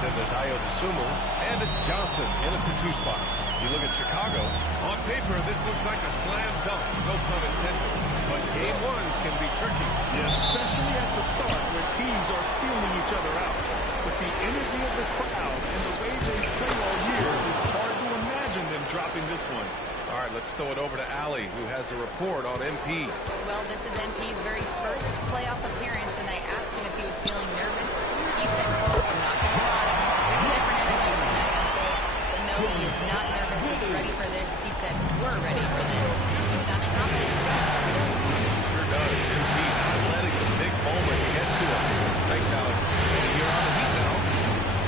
Then there's Ayo Dosunmu, and it's Johnson in at the 2 spot. You look at Chicago, on paper this looks like a slam dunk, no pun intended. But game 1s can be tricky. Yeah, especially at the start where teams are feeling each other out. But the energy of the crowd and the way they play all year, it's hard to imagine them dropping this one. All right, let's throw it over to Allie, who has a report on MP. Well, this is MP's very first playoff appearance, and I asked him if he was feeling nervous. He said, quote, I'm not going to lie, there's a different energy tonight, unquote. But no, he is not nervous. He's ready for this. He said, we're ready for this. He sounded confident. Sure does. MP athletic, big moment to get to him. Thanks, Allie. And you're on the Heat now.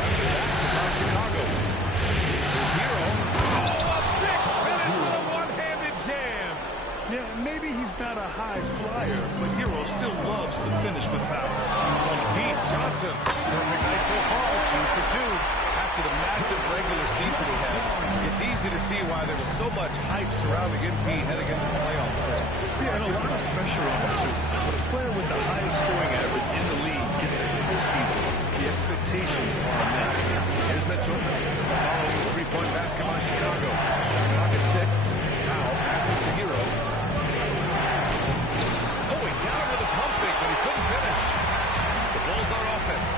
After basketball, Chicago. There's Hero. With a one-handed jam. Yeah, maybe he's not a high flyer, but Hero still loves to finish with power. From deep, Johnson. Perfect night so far, 2 for 2. After the massive regular season he had, it's easy to see why there was so much hype surrounding MP heading into the playoff play. Yeah, and a lot of pressure on him, too. But a player with the highest scoring average in the league gets to the postseason. The expectations are immense. Here's Mitchell. Following a 3-point basket by Chicago. Clock at 6. Powell passes to Hero. Oh, he got him with a pump fake, but he couldn't finish. The Bulls on offense.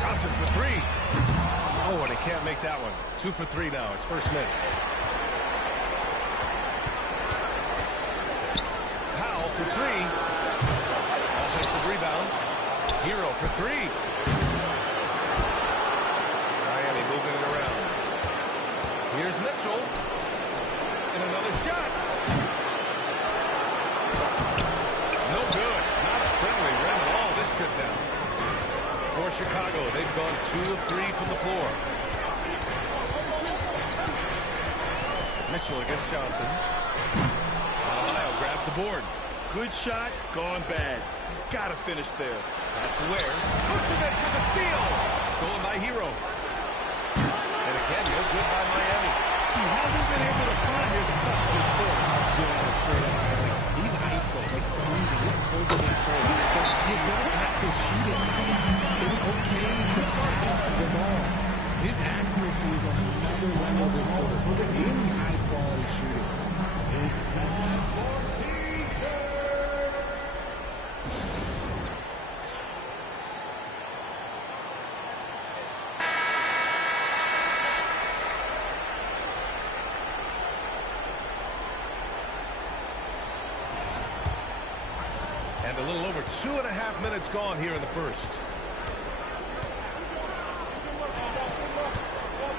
Johnson for 3. Oh, and he can't make that one. 2 for 3 now. His first miss. Powell for 3. Offensive rebound. Hero for 3. Miami moving it around. Here's Mitchell. And another shot. No good. Not a friendly rim at all this trip down. For Chicago, they've gone 2 of 3 from the floor. Mitchell against Johnson. Gets the board. Good shot, gone bad. Gotta finish there. Pass to Ware. Vucevic with a steal. Stolen by Hero. And again, no good by Miami. He hasn't been able to find his touch this quarter. Yeah, straight up. He's ice cold, like freezing. It's colder than cold. But you don't have to shoot it. It's okay to pass the ball. His accuracy is on another level this quarter. Really high-quality shooting. And a little over 2.5 minutes gone here in the first.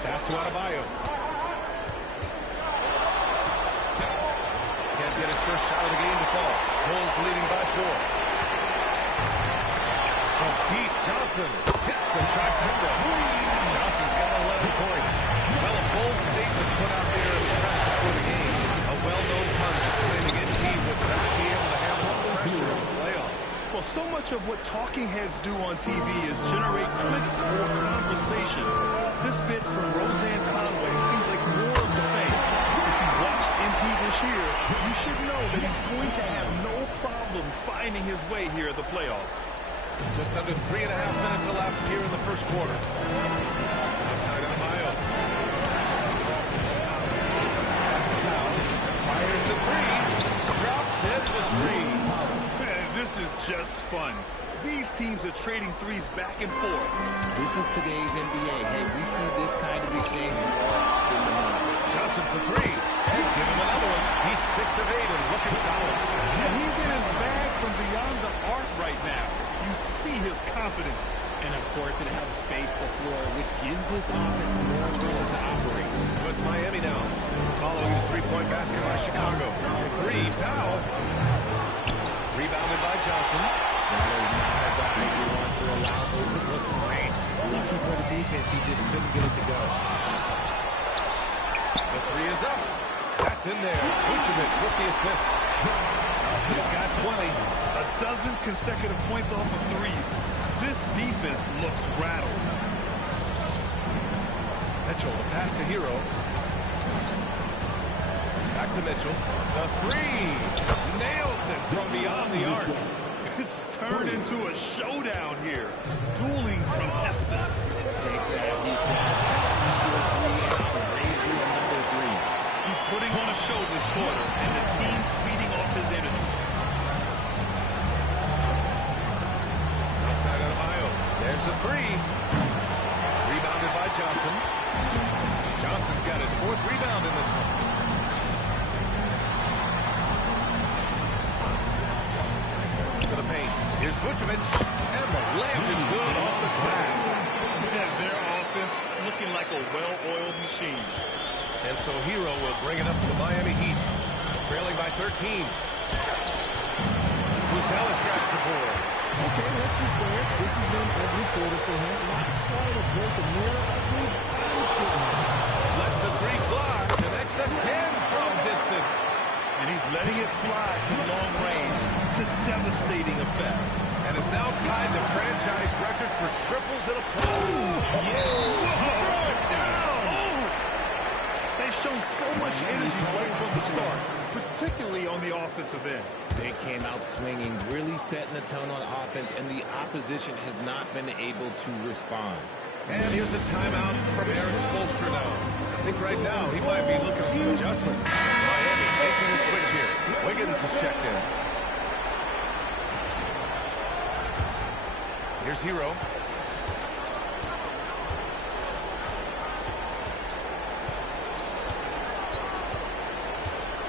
Pass to Adebayo. Can't get his first shot of the game to fall. Bulls leading by 4. From Pete Johnson hits the trifecta. Johnson's got 11 points. Well, a bold statement put out there in the press before the game. A well-known pundit claiming NP would not be able to handle the pressure in the playoffs. Well, so much of what talking heads do on TV is generate clicks or conversation. This bit from Roseanne Conway seems like more of the same. If you watched MP this year, you should know that he's going to have no problem finding his way here at the playoffs. Just under 3.5 minutes elapsed here in the first quarter. Outside Adebayo. Pass to Powell. Fires the 3. Drops it with 3. Man, this is just fun. These teams are trading threes back and forth. This is today's NBA. Hey, we see this kind of exchange more often than not. Johnson for 3. And give him another one. He's 6 of 8 and looking solid. And he's in his bag from beyond the arc right now. You see his confidence. And, of course, it helps space the floor, which gives this offense more room to operate. So it's Miami now. Following the three-point basket by Chicago. For 3, Powell. Rebounded by Johnson. That is not a guy you want to allow open looks right. Lucky for the defense, he just couldn't get it to go. The 3 is up. That's in there. Vucevic with the assist. Johnson's got 20. A dozen consecutive points off of threes. This defense looks rattled. Mitchell, the pass to Hero. Back to Mitchell. The 3. Nails it from beyond the arc. It's turned into a showdown here. Dueling from distance. Take that, he says. I see your 3 and I'll raise you another 3. He's putting on a show this quarter, and the team's feeding off his energy. Outside Adebayo. There's the 3. Rebounded by Johnson. Johnson's got his 4th rebound in this one. To the paint. Here's Vucevic. And the layup is good off the glass. Yeah, their offense looking like a well-oiled machine. And so Hero will bring it up to the Miami Heat. Trailing by 13. Buzelis grabs the board. Okay, let's just say it. This has been every quarter for him. Not quite a break of mirror ugly, but it's getting there. Lets the 3 fly. Connects again from distance. And he's letting it fly from long range. It's a devastating effect. And is now tied the franchise record for triples in a play. Yes! Throw it down! Oh! They've shown so much energy right from the start, particularly on the offensive end. They came out swinging, really setting the tone on offense, and the opposition has not been able to respond. And here's a timeout from Aaron Spoelstra now. I think right now he might be looking at some adjustments. Miami making a switch here. Wiggins is checked in. Here's Hero.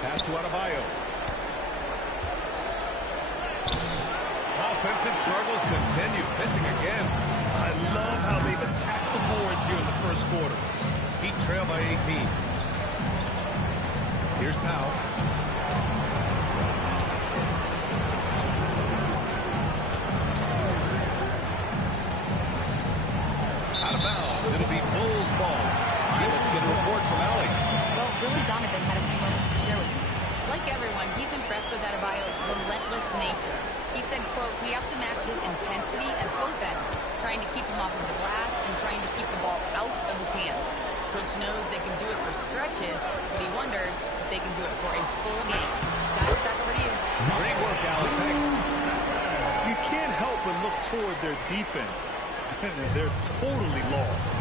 Pass to Adebayo. Offensive struggles continue. Missing again. I love how they've attacked the boards here in the first quarter. Heat trail by 18. Here's Powell. Out of bounds. It'll be Bulls ball. Let's get a report from Allie. Well, Billy Donovan had a few moments to share with me. Like everyone, he's impressed impressed with Adebayo's relentless nature. He said, quote, "We have to match his intensity at both ends, trying to keep him off of the glass and trying to keep the ball out of his hands. Coach knows they can do it for stretches, but he wonders if they can do it for a full game." Guys, back over to you. Great work, Allie. Thanks. You can't help but look toward their defense. They're totally lost.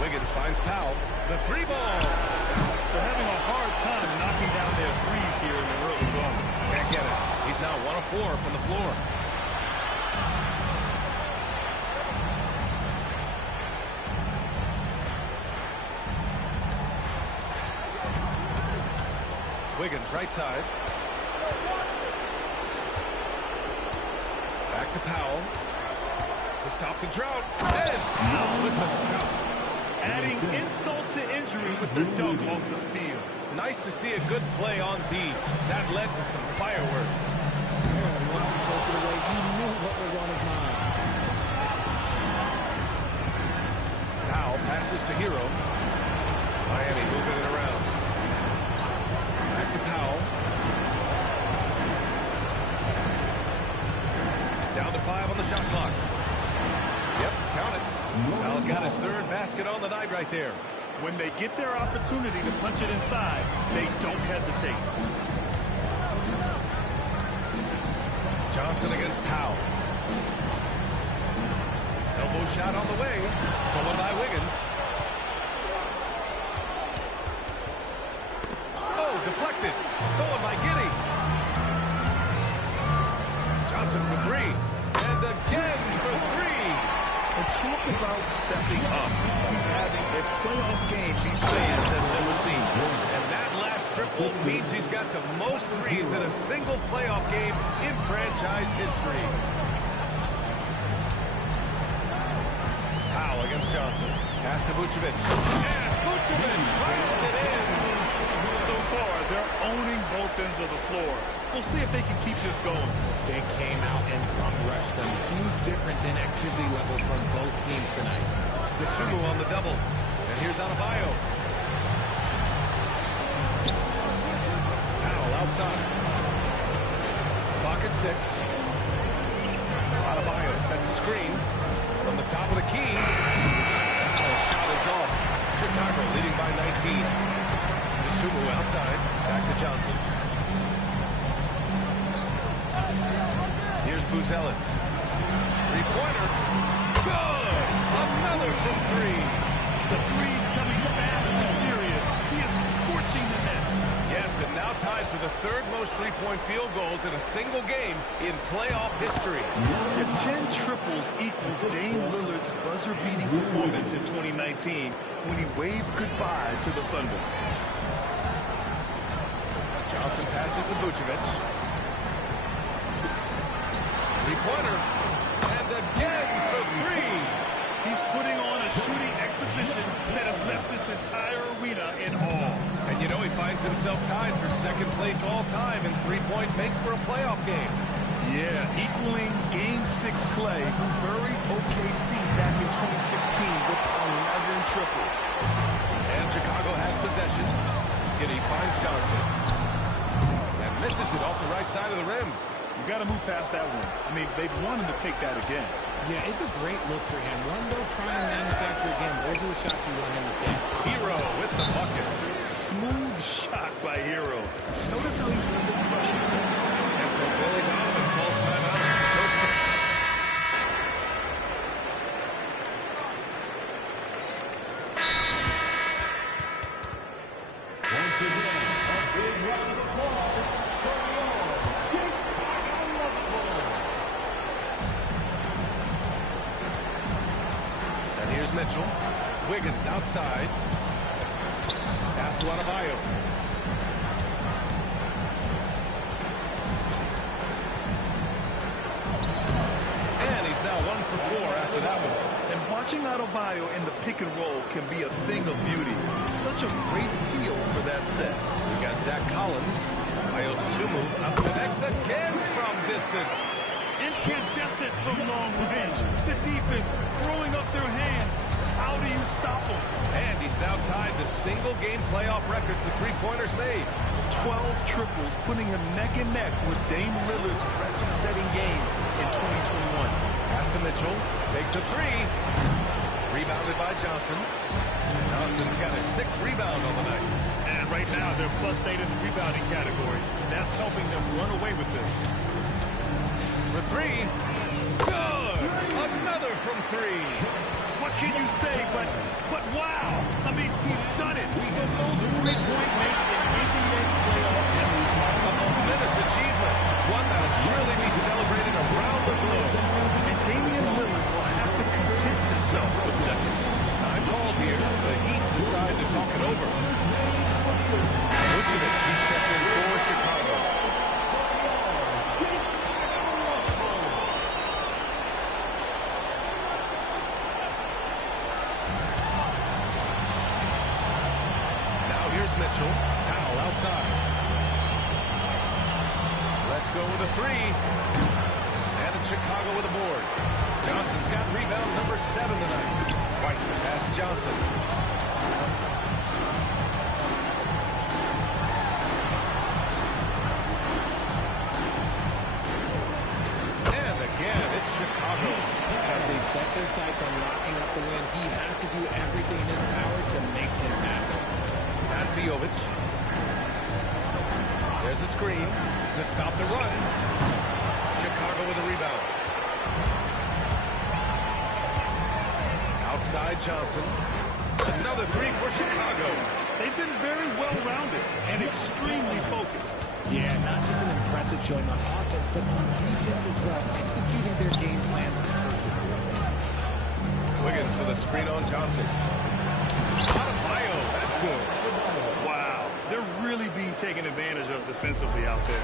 Wiggins finds Powell. The free ball. They're having a hard time knocking down their threes here in the early going. Can't get it. He's now 1 of 4 from the floor. Wiggins, right side. Back to Powell. To stop the drought. And Powell with the stuff. Adding insult to injury with the dunk off the steal. Nice to see a good play on D. That led to some fireworks. Yeah, once he broke it away, he knew what was on his mind. Powell passes to Hero. Miami moving it around. Back to Powell. Down to 5 on the shot clock. Yep, count it. Powell's got his 3rd basket on the night right there. When they get their opportunity to punch it inside, they don't hesitate. Johnson against Powell. Elbow shot on the way. Stolen by Wiggins. Oh, deflected. Stolen by Giddey. Johnson for 3. And again for 3. And talk about stepping up. He's having a playoff game these fans have never seen. And that last triple means he's got the most threes in a single playoff game in franchise history. Powell against Johnson. Pass to Vucevic. And Vucevic slams it in. So far, they're owning both ends of the floor. We'll see if they can keep this going. They came out and bum-rushed them. Huge difference in activity level from both teams tonight. The Sumu on the double. And here's Adebayo. Powell outside. Clock at 6. Adebayo sets a screen. From the top of the key. Oh, shot is off. Chicago leading by 19. The Sumu outside. Back to Johnson. Here's Buzelis. Three-pointer. Good! Another from 3. The three's coming fast and furious. He is scorching the nets. Yes, and now tied for the 3rd most three-point field goals in a single game in playoff history. The 10 triples equals Dame Lillard's buzzer-beating performance in 2019 when he waved goodbye to the Thunder. Johnson passes to Vucevic. Three-pointer. And again for 3. He's putting on a shooting exhibition that has left this entire arena in awe. And you know he finds himself tied for 2nd place all time in three-point makes for a playoff game. Yeah, equaling Game 6 Clay, who buried OKC back in 2016 with 11 triples. And Chicago has possession. Giddey finds Johnson. And misses it off the right side of the rim. You got to move past that one. I mean, they've wanted to take that again. Yeah, it's a great look for him. One, they'll try and manufacture again. Those are the shots you want him to take. Hero with the bucket. Smooth shot by Hero. Notice how he wasn't rushing. And so Billy Donovan calls timeout. Once again, a big round of applause for your Chicago Bulls. And here's Mitchell. Wiggins outside. Pass to Adebayo. And he's now 1 for 4 after that one. And watching Adebayo in the pick and roll can be a thing of beauty. Such a great feel for that set. We got Zach Collins. Adebayo Dosunmu up the next again from distance. Incandescent from long range. The defense throwing up their hands. How do you stop him? And he's now tied the single-game playoff record for three-pointers made. 12 triples, putting him neck and neck with Dame Lillard's record-setting game in 2021. Pass to Mitchell. Takes a three. Rebounded by Johnson. Johnson's got his 6th rebound on the night. And right now, they're +8 in the rebounding category. That's helping them run away with this. For three. Good! Another from three. What can you say, but wow! I mean, he's done it. The most three-point makes in NBA playoff history. A momentous achievement. One that will surely be celebrated around the globe. And Damian Lillard will have to content himself with second. Time called here. The Heat decide to talk it over. Vucevic, he's checked in for Chicago. Mitchell, Powell outside. Let's go with a three. And it's Chicago with a board. Johnson's got rebound number 7 tonight. White pass to Johnson. And again, it's Chicago. As they set their sights on locking up the win, he has to do everything in his power to make this happen. Pass to Jovic. There's a screen to stop the run. Chicago with a rebound. Outside Johnson. Another three for Chicago. They've been very well-rounded and extremely focused. Yeah, not just an impressive showing on offense, but on defense as well, executing their game plan perfectly. Wiggins with a screen on Johnson. Adebayo, that's good. Wow, they're really being taken advantage of defensively out there.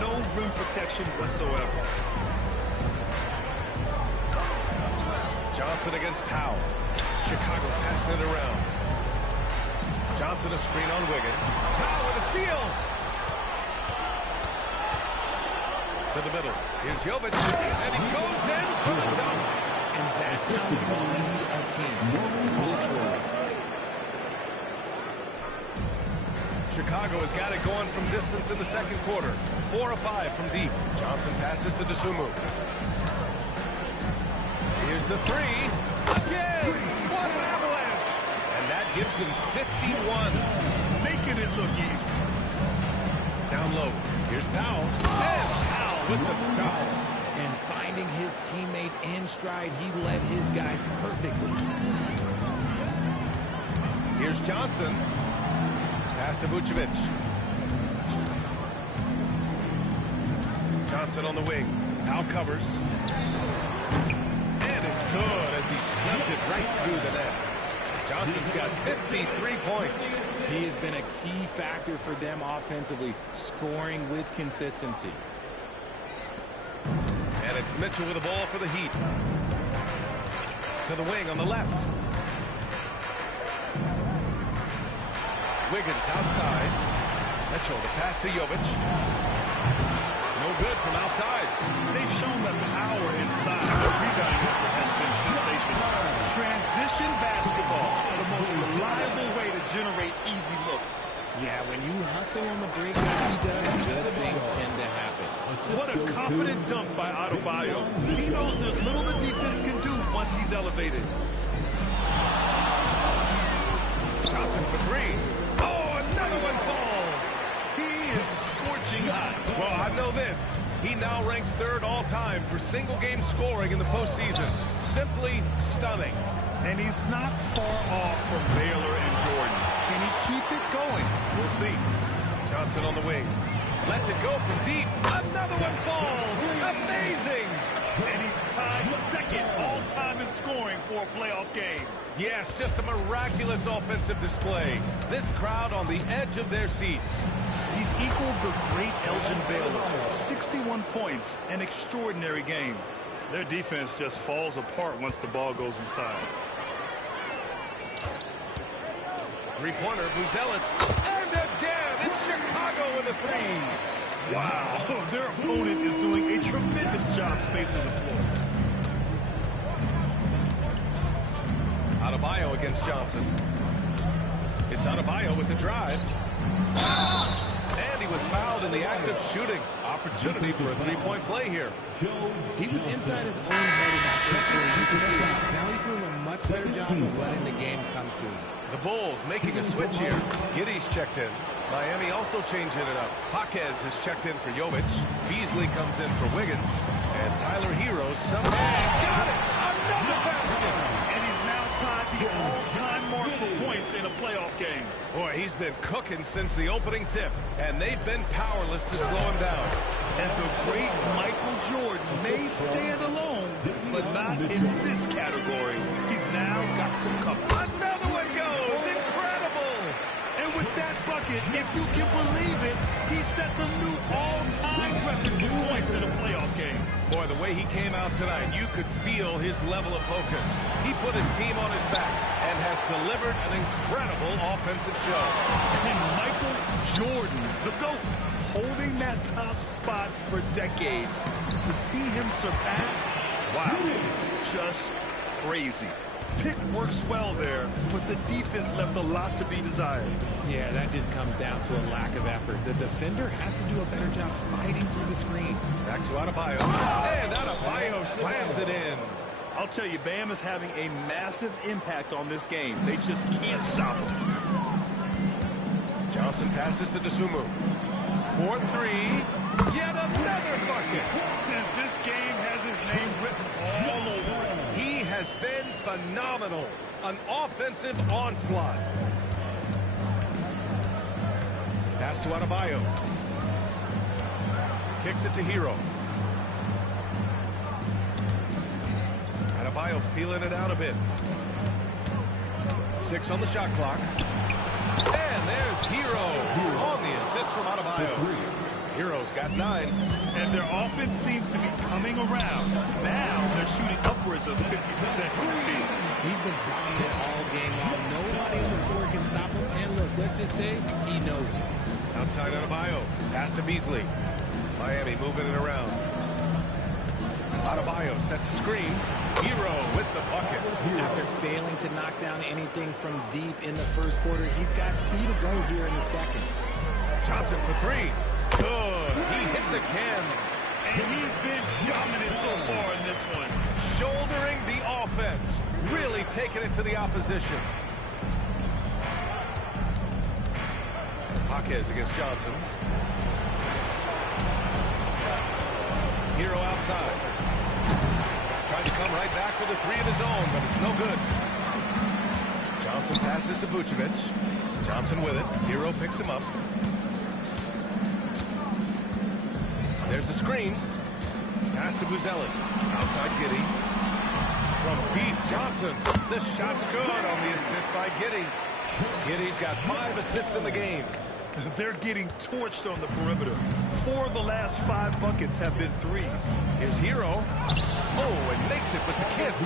No rim protection whatsoever. Johnson against Powell. Chicago passing it around. Johnson a screen on Wiggins. Powell with a steal. To the middle. Here's Jovic. And he goes in for the dunk. And that's how you lead a team. Literally. Chicago has got it going from distance in the second quarter. 4 of 5 from deep. Johnson passes to Dosunmu. Here's the three. Again! What an avalanche! And that gives him 51. Making it look easy. Down low. Here's Powell. And Powell with the stop. And finding his teammate in stride, he led his guy perfectly. Here's Johnson. Pass to Vucevic. Johnson on the wing. Now covers. And it's good as he slams it right through the net. Johnson's got 53 points. He has been a key factor for them offensively, scoring with consistency. And it's Mitchell with the ball for the Heat. To the wing on the left. Wiggins outside. Mitchell, the pass to Jovic. No good from outside. They've shown the power inside. Their rebounding effort has been sensational. Transition basketball, the most reliable way to generate easy looks. Yeah, when you hustle on the break like he does, good things tend to happen. What a confident dunk by Adebayo. He knows there's little the defense can do once he's elevated. Johnson for three. Oh, another one falls. He is scorching hot. Well, I know this. He now ranks 3rd all-time for single-game scoring in the postseason. Simply stunning. And he's not far off from Baylor and Jordan. Can he keep it going? We'll see. Johnson on the wing. Lets it go from deep. Another one falls. Amazing. And he's tied 2nd all-time in scoring for a playoff game. Yes, just a miraculous offensive display. This crowd on the edge of their seats. He's equaled the great Elgin Baylor. 61 points, an extraordinary game. Their defense just falls apart once the ball goes inside. Three-pointer, Buzelis. And again, it's Chicago with a three. Wow, their opponent is doing a tremendous job spacing the floor. Adebayo against Johnson. It's Adebayo with the drive. And he was fouled in the act of shooting. Opportunity for a three-point play here. He was inside his own head in that first quarter. You can see it. Now he's doing a much better job of letting the game come to him. The Bulls making a switch here. Giddey's checked in. Miami also changing it up. Jaquez has checked in for Jovic. Beasley comes in for Wiggins. And Tyler Hero somehow got it. Another basket. And he's now tied the all-time mark for points in a playoff game. Boy, he's been cooking since the opening tip. And they've been powerless to slow him down. And the great Michael Jordan may stand alone, but not in this category. He's now got some cover. Another one goes. Incredible. And with that bucket, if you can believe it, he sets a new all-time record for points in a playoff game. Boy, the way he came out tonight, you could feel his level of focus. He put his team on his back and has delivered an incredible offensive show. And Michael Jordan, the GOAT, holding that top spot for decades. To see him surpass, wow, just crazy. Pick works well there, but the defense left a lot to be desired. Yeah, that just comes down to a lack of effort. The defender has to do a better job fighting through the screen. Back to Adebayo. And Adebayo slams it in. I'll tell you, Bam is having a massive impact on this game. They just can't stop him. Johnson passes to Dosunmu. 4-3. Yet another bucket. And this game has his name written all over it. He has been phenomenal. An offensive onslaught. Pass to Adebayo. Kicks it to Hero. Adebayo feeling it out a bit. 6 on the shot clock. And there's Hero on the assist from Adebayo. Hero's got 9. And their offense seems to be coming around. Now they're shooting upwards of 50% from the field. He's been dominant all game long. Nobody on the floor can stop him. And look, let's just say he knows it. Outside Adebayo. Pass to Beasley. Miami moving it around. Adebayo sets a screen. Hero with the bucket. After failing to knock down anything from deep in the first quarter, he's got 2 to go here in the second. Johnson for 3. Good. He hits again. And he's been dominant so far in this one. Shouldering the offense. Really taking it to the opposition. Jaquez against Johnson. Hero outside. Trying to come right back with a 3 of his own, but it's no good. Johnson passes to Vucevic. Johnson with it. Hero picks him up. There's a screen. Pass to Buzelis. Outside Giddey. From deep, Johnson. The shot's good on the assist by Giddey. Giddey's got 5 assists in the game. They're getting torched on the perimeter. 4 of the last 5 buckets have been threes. Here's Hero. Oh, and makes it with the kiss.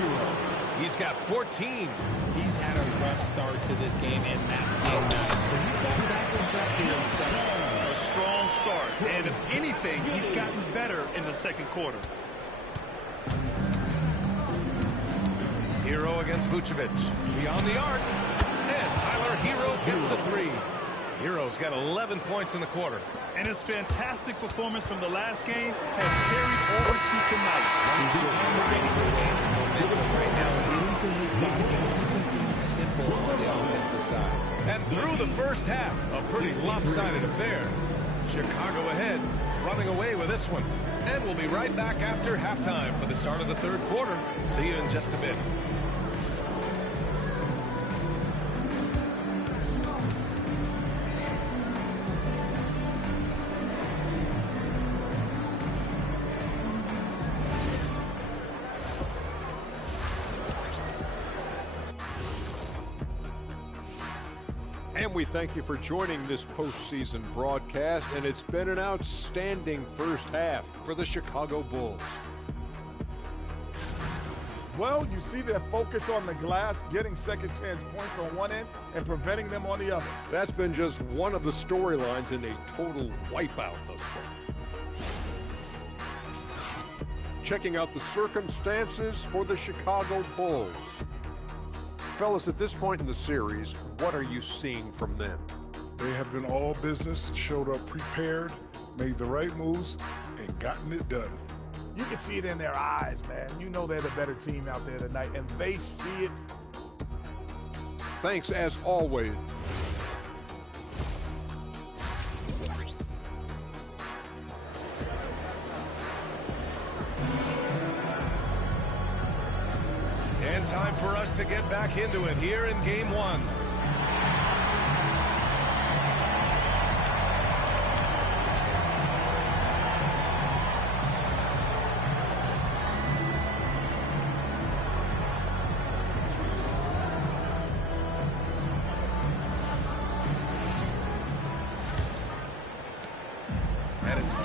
He's got 14. He's had a rough start to this game, and that's being nice. But he's gotten back on track here in the second. A strong start. And if anything, he's gotten better in the second quarter. Hero against Vucevic. Beyond the arc. And Tyler Hero gets a 3. Hero's got 11 points in the quarter. And his fantastic performance from the last game has carried over to tonight. He's just riding the wave of momentum right now, getting to his spots and keeping things simple on the offensive side. And through the first half, a pretty lopsided affair. Chicago ahead, running away with this one. And we'll be right back after halftime for the start of the third quarter. See you in just a bit. And we thank you for joining this postseason broadcast, and it's been an outstanding first half for the Chicago Bulls. Well, you see their focus on the glass, getting second chance points on one end and preventing them on the other. That's been just one of the storylines in a total wipeout thus far. Checking out the circumstances for the Chicago Bulls. Fellas, at this point in the series, what are you seeing from them? They have been all business, showed up prepared, made the right moves, and gotten it done. You can see it in their eyes, man. You know they're the better team out there tonight, and they see it. Thanks, as always. And time for us to get back into it here in Game 1.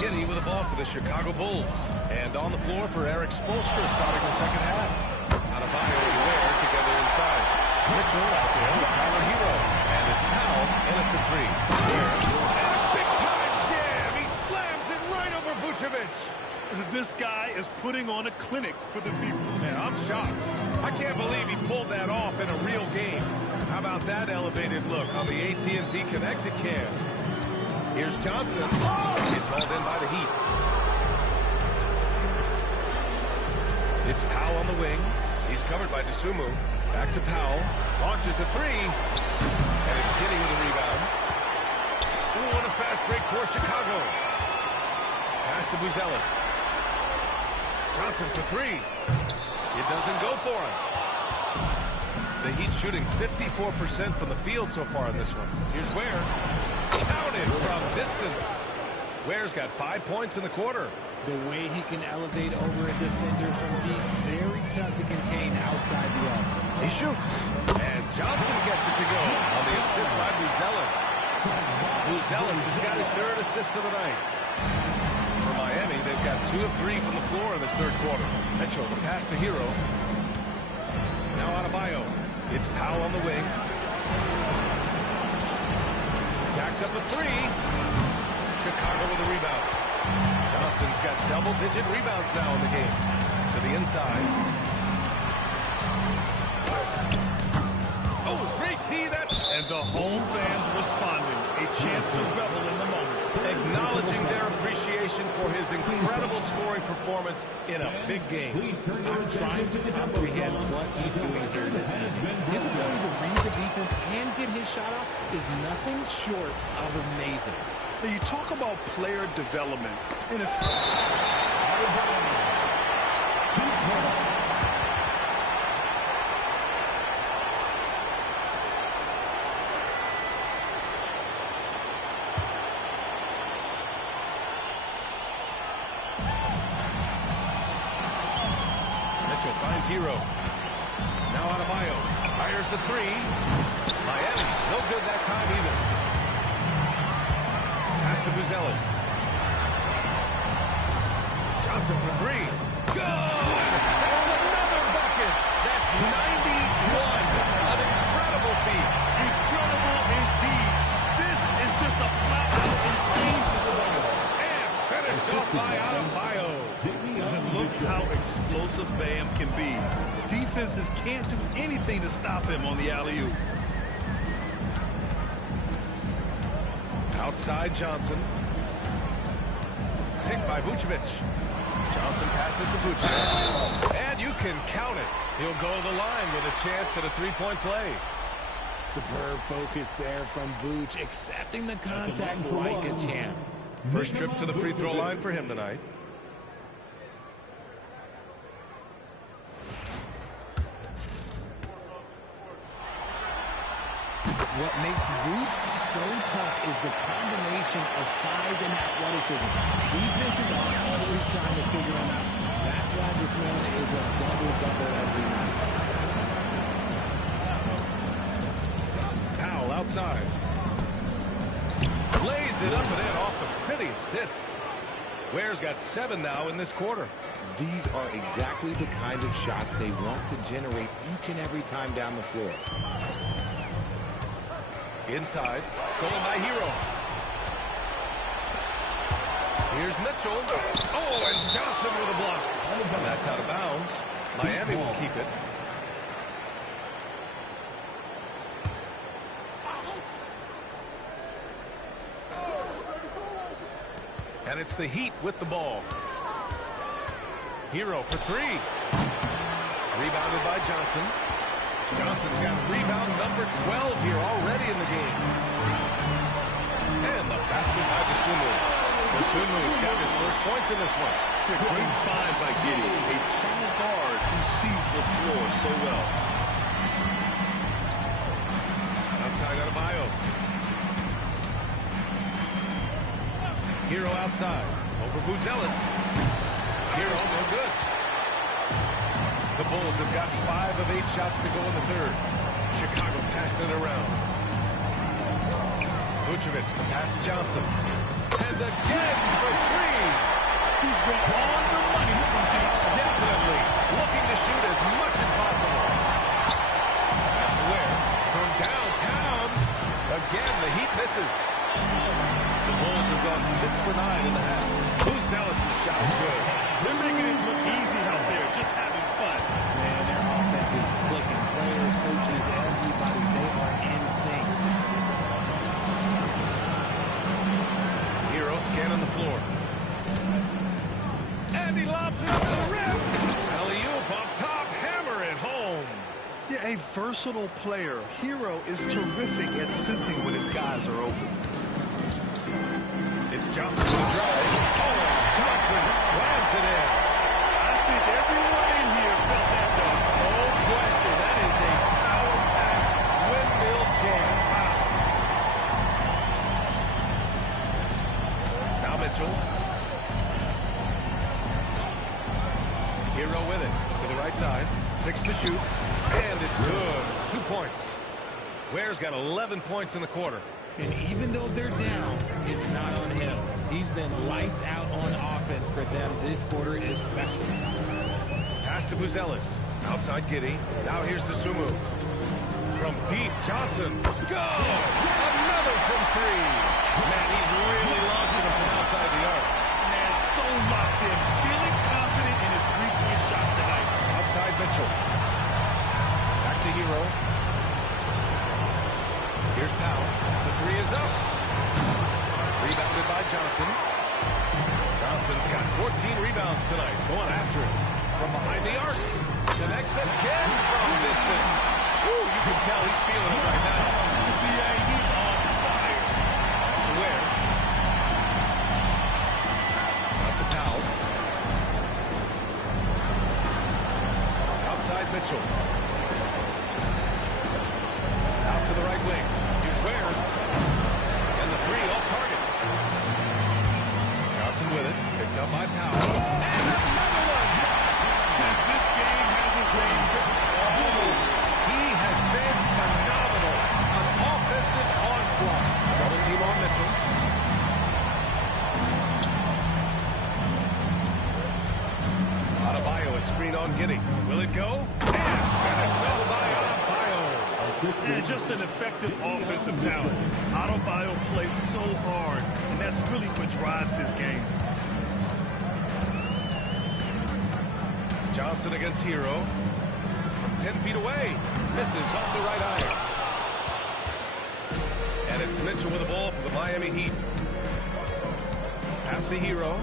Giddey with the ball for the Chicago Bulls. And on the floor for Eric Spoelstra starting the second half. Adebayo and Ware together inside. Mitchell out there with Tyler Hero. And it's Powell in at the three. And a big-time jam. He slams it right over Vucevic. This guy is putting on a clinic for the people. Man, I'm shocked. I can't believe he pulled that off in a real game. How about that elevated look on the AT&T Connected Cam? Here's Johnson. It's hauled in by the Heat. It's Powell on the wing. He's covered by Dosunmu. Back to Powell. Launches a three. And it's Giddey with a rebound. Ooh, and a fast break for Chicago. Pass to Buzelis. Johnson for three. It doesn't go for him. The Heat shooting 54% from the field so far in this one. Here's Ware. Counted from distance. Ware's got 5 points in the quarter. The way he can elevate over a defender from deep, very tough to contain outside the arc. He shoots. And Johnson gets it to go on the assist by Buzelis. Buzelis has got his third assist of the night. For Miami, they've got 2 of 3 from the floor in this third quarter. Mitchell, the pass to Hero. Now Adebayo. It's Powell on the wing. Jacks up a three. Chicago with a rebound. Johnson's got double-digit rebounds now in the game. To the inside. Oh, great D, that. And the home fans responding. A chance to revel in the moment. Acknowledging their appreciation for his incredible scoring performance in a big game. I'm trying to comprehend what he's doing here this evening. His ability to read the defense and get his shot off is nothing short of amazing. Now you talk about player development. And if finds Hero. Now Adebayo fires the three. Miami, no good that time either. Pass to Buzelis. Johnson for three. Good! That's another bucket. That's 91. An incredible feat. Incredible indeed. This is just a flat-out insane performance. And finished off by Adebayo. Look how explosive Bam can be. Defenses can't do anything to stop him on the alley-oop. Outside Johnson. Picked by Vucevic. Johnson passes to Vucevic. And you can count it. He'll go to the line with a chance at a three-point play. Superb focus there from Vooch, accepting the contact like a champ. First trip to the free throw line for him tonight. What makes Vooch so tough is the combination of size and athleticism. Defenses are always trying to figure him out. That's why this man is a double-double every night. Powell outside. Lays it up and in off the pretty assist. Ware's got 7 now in this quarter. These are exactly the kind of shots they want to generate each and every time down the floor. Inside, stolen by Hero. Here's Mitchell. Oh, and Johnson with a block. And that's out of bounds. Miami will keep it. And it's the Heat with the ball. Hero for 3. Rebounded by Johnson. Johnson's got rebound number 12 here already in the game. And the basket by Dosunmu. Dosunmu's got his first points in this one. Great find by Giddey, a tall guard who sees the floor so well. Outside Adebayo. Hero outside. Over Buzelis. Hero, no good. The Bulls have gotten 5 of 8 shots to go in the third. Chicago passing it around. Vucevic, the pass to Johnson. And again for 3. He's been on the money from deep. Definitely looking to shoot as much as possible. Pass to Ware. From downtown. Again, the Heat misses. The Bulls have gone 6 for 9 in the half. Buzelis, the shot is good. They're making it look easy out there, just having fun. Man, their offense is clicking. Players, coaches, everybody, they are in sync. Hero scanning the floor. And he lobs it up to the rim. Alley-oop up top, hammer it home. Yeah, a versatile player. Hero is terrific at sensing when his guys are open. It's Johnson with a drive. Oh, Johnson slams it in. I think everyone in here felt that dog. No question, that is a power-packed windmill jam. Wow. Now Mitchell. Hero with it to the right side. 6 to shoot. And it's good. 2 points. Ware's got 11 points in the quarter. And even though they're down, it's not on him. He's been lights out on offense for them this quarter especially. Pass to Buzelis. Outside Giddey. Now here's Dosunmu. From deep, Johnson. Go! Another from 3. Man, he's really launching him from outside the arc. Man, so locked in. Feeling confident in his three-point shot tonight. Outside Mitchell. Back to Hero. Here's Powell. The 3 is up. Rebounded by Johnson. Johnson's got 14 rebounds tonight. Going after it. From behind the arc. Connects again from distance. Ooh, you can tell he's feeling it right now. Yeah, he's on fire. That's to Ware. Out to Powell. Outside Mitchell. Out to the right wing. Here's Ware. And the 3 off target. Johnson with it. Picked up by Powell. And another one. And this game has his name. He has been phenomenal. An offensive onslaught. Double team on Mitchell. Adebayo is screen on Giddey. Will it go? And finished up by Adebayo. And just an effective offensive talent. Adebayo plays so hard, and that's really what drives his game. Johnson against Hero. From 10 feet away. Misses off the right iron. And it's Mitchell with the ball for the Miami Heat. Pass to Hero.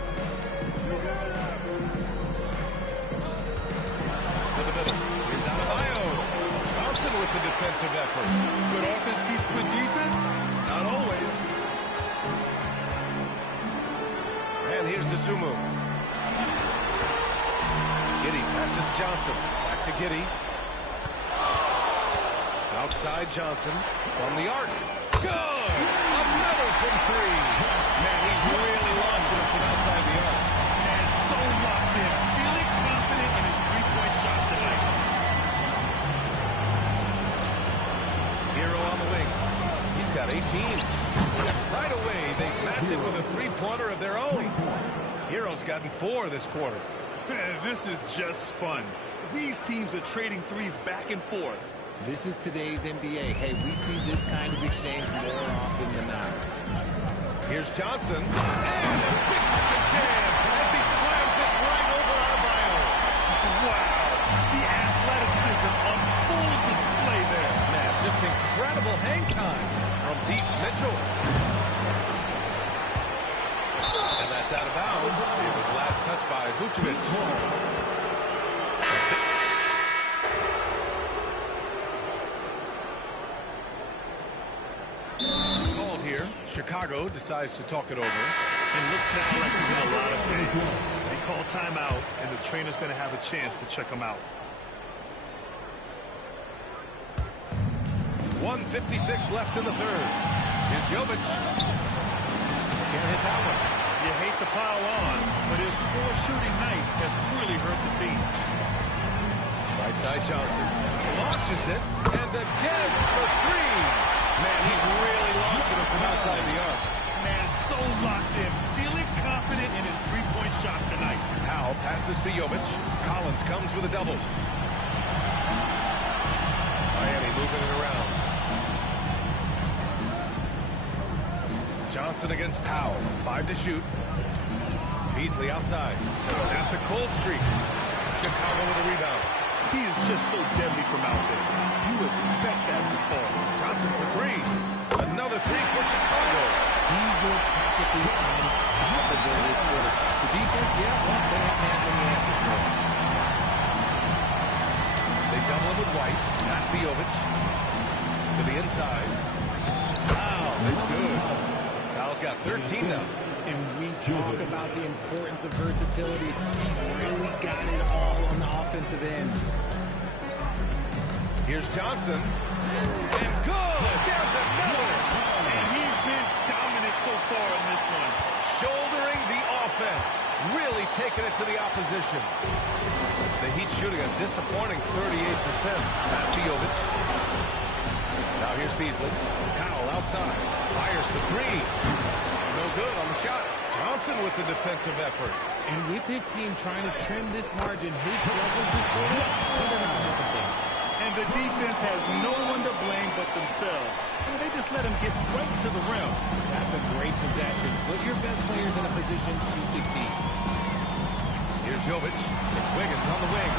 To the middle. Here's Adebayo. Johnson with the defensive effort. Good offense beats good defense? Not always. And here's Dosunmu. Giddey passes to Johnson. Back to Giddey. Outside Johnson from the arc. Good! Another from 3. Man, he's really launching it from outside the arc. And so locked in. Feeling confident in his three-point shot tonight. Hero on the wing. He's got 18. Right away, they match it with a three-pointer of their own. Hero's gotten 4 this quarter. This is just fun. These teams are trading threes back and forth. This is today's NBA. Hey, we see this kind of exchange more often than not. Here's Johnson. And a big-time jam as he slams it right over Adebayo. Wow. The athleticism on full display there. Man, just incredible hang time from deep Mitchell. And that's out of bounds. It was last touched by Vucevic. Called here. Chicago decides to talk it over. It looks now like he's in a lot of pain. They call timeout, and the trainer's going to have a chance to check him out. 1:56 left in the third. Here's Jovic. Can't hit that one. You hate to pile on, but his poor shooting night has really hurt the team. Right side Johnson launches it, and again for 3. Man, he's really launching it from outside the arc. Man, so locked in, feeling confident in his three-point shot tonight. Powell passes to Jovic. Collins comes with a double. Miami moving it around. Johnson against Powell. 5 to shoot. Beasley outside to snap the cold streak. Chicago with a rebound. He is just so deadly from out there. You expect that to fall. Johnson for 3. Another 3 for Chicago. He's looked practically unstoppable this quarter. The defense, yeah, well, they haven't had any answers for him. They double him with White. Pass to Jovic. To the inside. Wow, that's good. Powell's got 13 now. And we talk about the importance of versatility. He's really got it all on the offensive end. Here's Johnson. And good! There's another! And he's been dominant so far in this one. Shouldering the offense. Really taking it to the opposition. The Heat shooting a disappointing 38%. Pass to Jovic. Now here's Beasley. Powell outside. Fires for 3. No good on the shot. Johnson with the defensive effort. And with his team trying to trim this margin, his struggles this quarter, they're not helping things. And the defense has no one to blame but themselves. I mean, they just let him get right to the rim. That's a great possession. Put your best players in a position to succeed. Here's Jovic. It's Wiggins on the wing.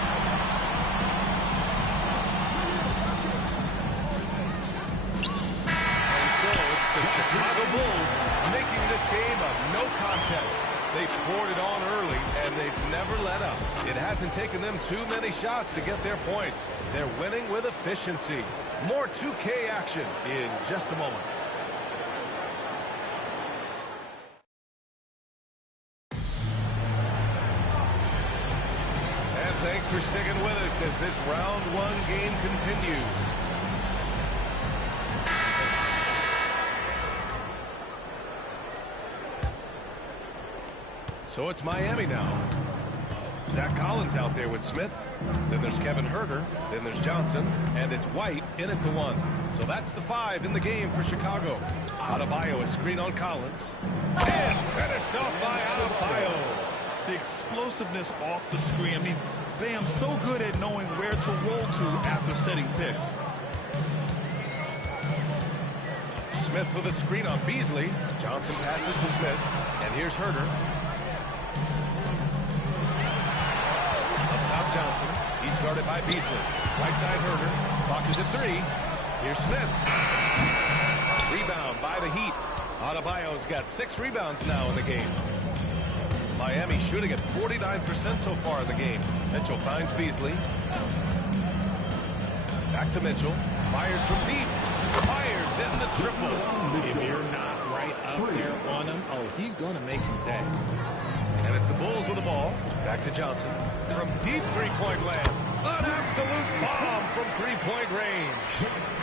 And so it's the Chicago Bulls making this game a no contest. They poured it on early, and they've never let up. It hasn't taken them too many shots to get their points. They're winning with efficiency. More 2K action in just a moment. And thanks for sticking with us as this round 1 game continues. So it's Miami now. Zach Collins out there with Smith. Then there's Kevin Huerter. Then there's Johnson. And it's White in at the 1. So that's the 5 in the game for Chicago. Adebayo, a screen on Collins. And finished off by Adebayo. The explosiveness off the screen. I mean, Bam so good at knowing where to roll to after setting picks. Smith with a screen on Beasley. Johnson passes to Smith. And here's Huerter. Johnson. He's guarded by Beasley. Right side Huerter. Clock is at 3. Here's Smith. Rebound by the Heat. Adebayo's got 6 rebounds now in the game. Miami shooting at 49% so far in the game. Mitchell finds Beasley. Back to Mitchell. Fires from deep. Fires in the triple. If you're not right up there on him, oh, he's going to make you pay. And it's the Bulls with the ball. Back to Johnson. From deep three-point land. An absolute bomb from three-point range.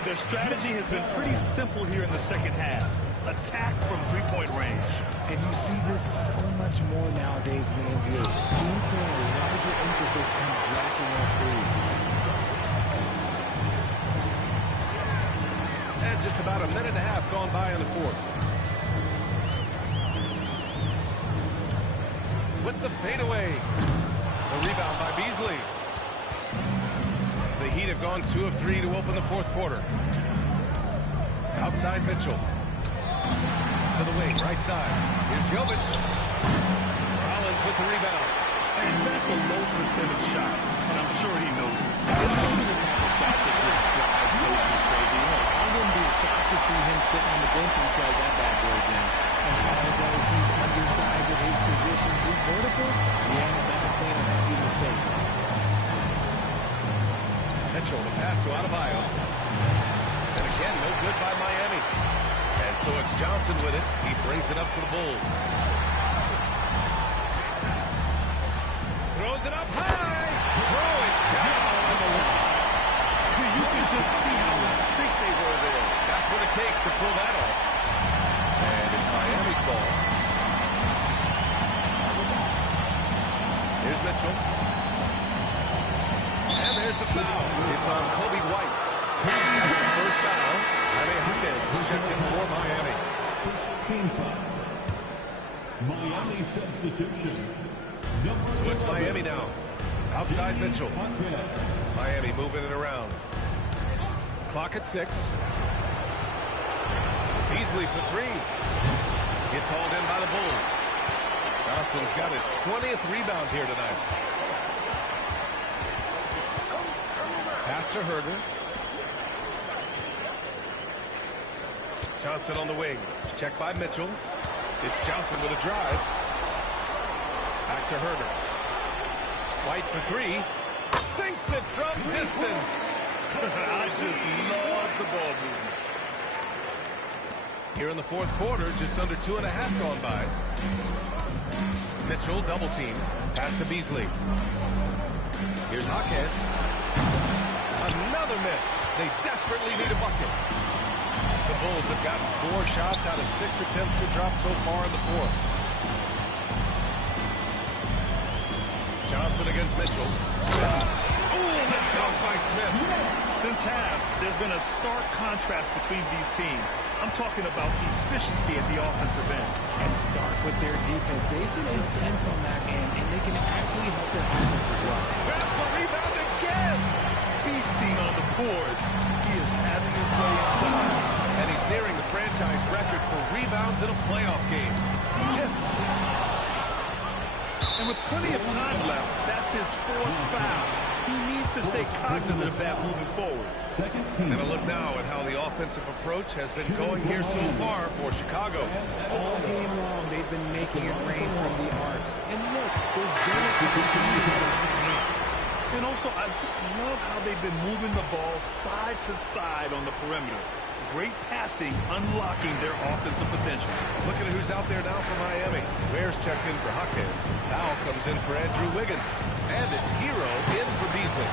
Their strategy has been pretty simple here in the second half. Attack from three-point range. And you see this so much more nowadays in the NBA. Teams putting a larger emphasis on jacking up threes. And just about a minute and a half gone by in the fourth. with the fadeaway. The rebound by Beasley. The Heat have gone 2 of 3 to open the fourth quarter. Outside Mitchell. To the wing, right side. Here's Jovic. Collins with the rebound. And that's a low percentage shot, and I'm sure he knows it. I wouldn't be shocked to see him sitting on the bench and try that bad boy again. And although he's undersized at his position, he's vertical. Yeah, that'll clean up a few mistakes. Mitchell, the pass to Adebayo. And again, no good by Miami. And so it's Johnson with it. He brings it up for the Bulls. Throws it up high. Throw it down on the wall. You can just see how sick they were there. That's what it takes to pull that off. And it's Miami's ball. Here's Mitchell. And there's the foul. It's on Kobe White. That's his first foul. Jaime Jaquez who's checked in for Miami. Team foul. Miami substitution. So it's Miami now. Outside Mitchell. Miami moving it around. Clock at 6. Beasley for 3. Gets hauled in by the Bulls. Johnson's got his 20th rebound here tonight. Pass to Herder. Johnson on the wing. Checked by Mitchell. It's Johnson with a drive. Back to Herder. White for 3. Sinks it from distance. I just love the ball movement. Here in the fourth quarter, just under 2.5 gone by. Mitchell double team. Pass to Beasley. Here's Jaquez. Another miss. They desperately need a bucket. The Bulls have gotten 4 shots out of 6 attempts to drop so far in the fourth. Johnson against Mitchell. Ooh, the dunk by Smith. Since half, there's been a stark contrast between these teams. I'm talking about efficiency at the offensive end. And start with their defense. They've been intense on that end, and they can actually help their offense as well. Grabs the rebound again. Feasting on the boards. He is having his way inside. And he's nearing the franchise record for rebounds in a playoff game. Tipped. And with plenty of time left, that's his 4th foul. He needs to stay cognizant of that moving forward. And a look now at how the offensive approach has been going here so far for Chicago. All game long, they've been making it rain from the arc. And look, they've done it with the hands. And also, I just love how they've been moving the ball side to side on the perimeter. Great passing, unlocking their offensive potential. Look at who's out there now for Miami. Ware's checked in for Jaquez. Powell comes in for Andrew Wiggins. And it's Hero in for Beasley.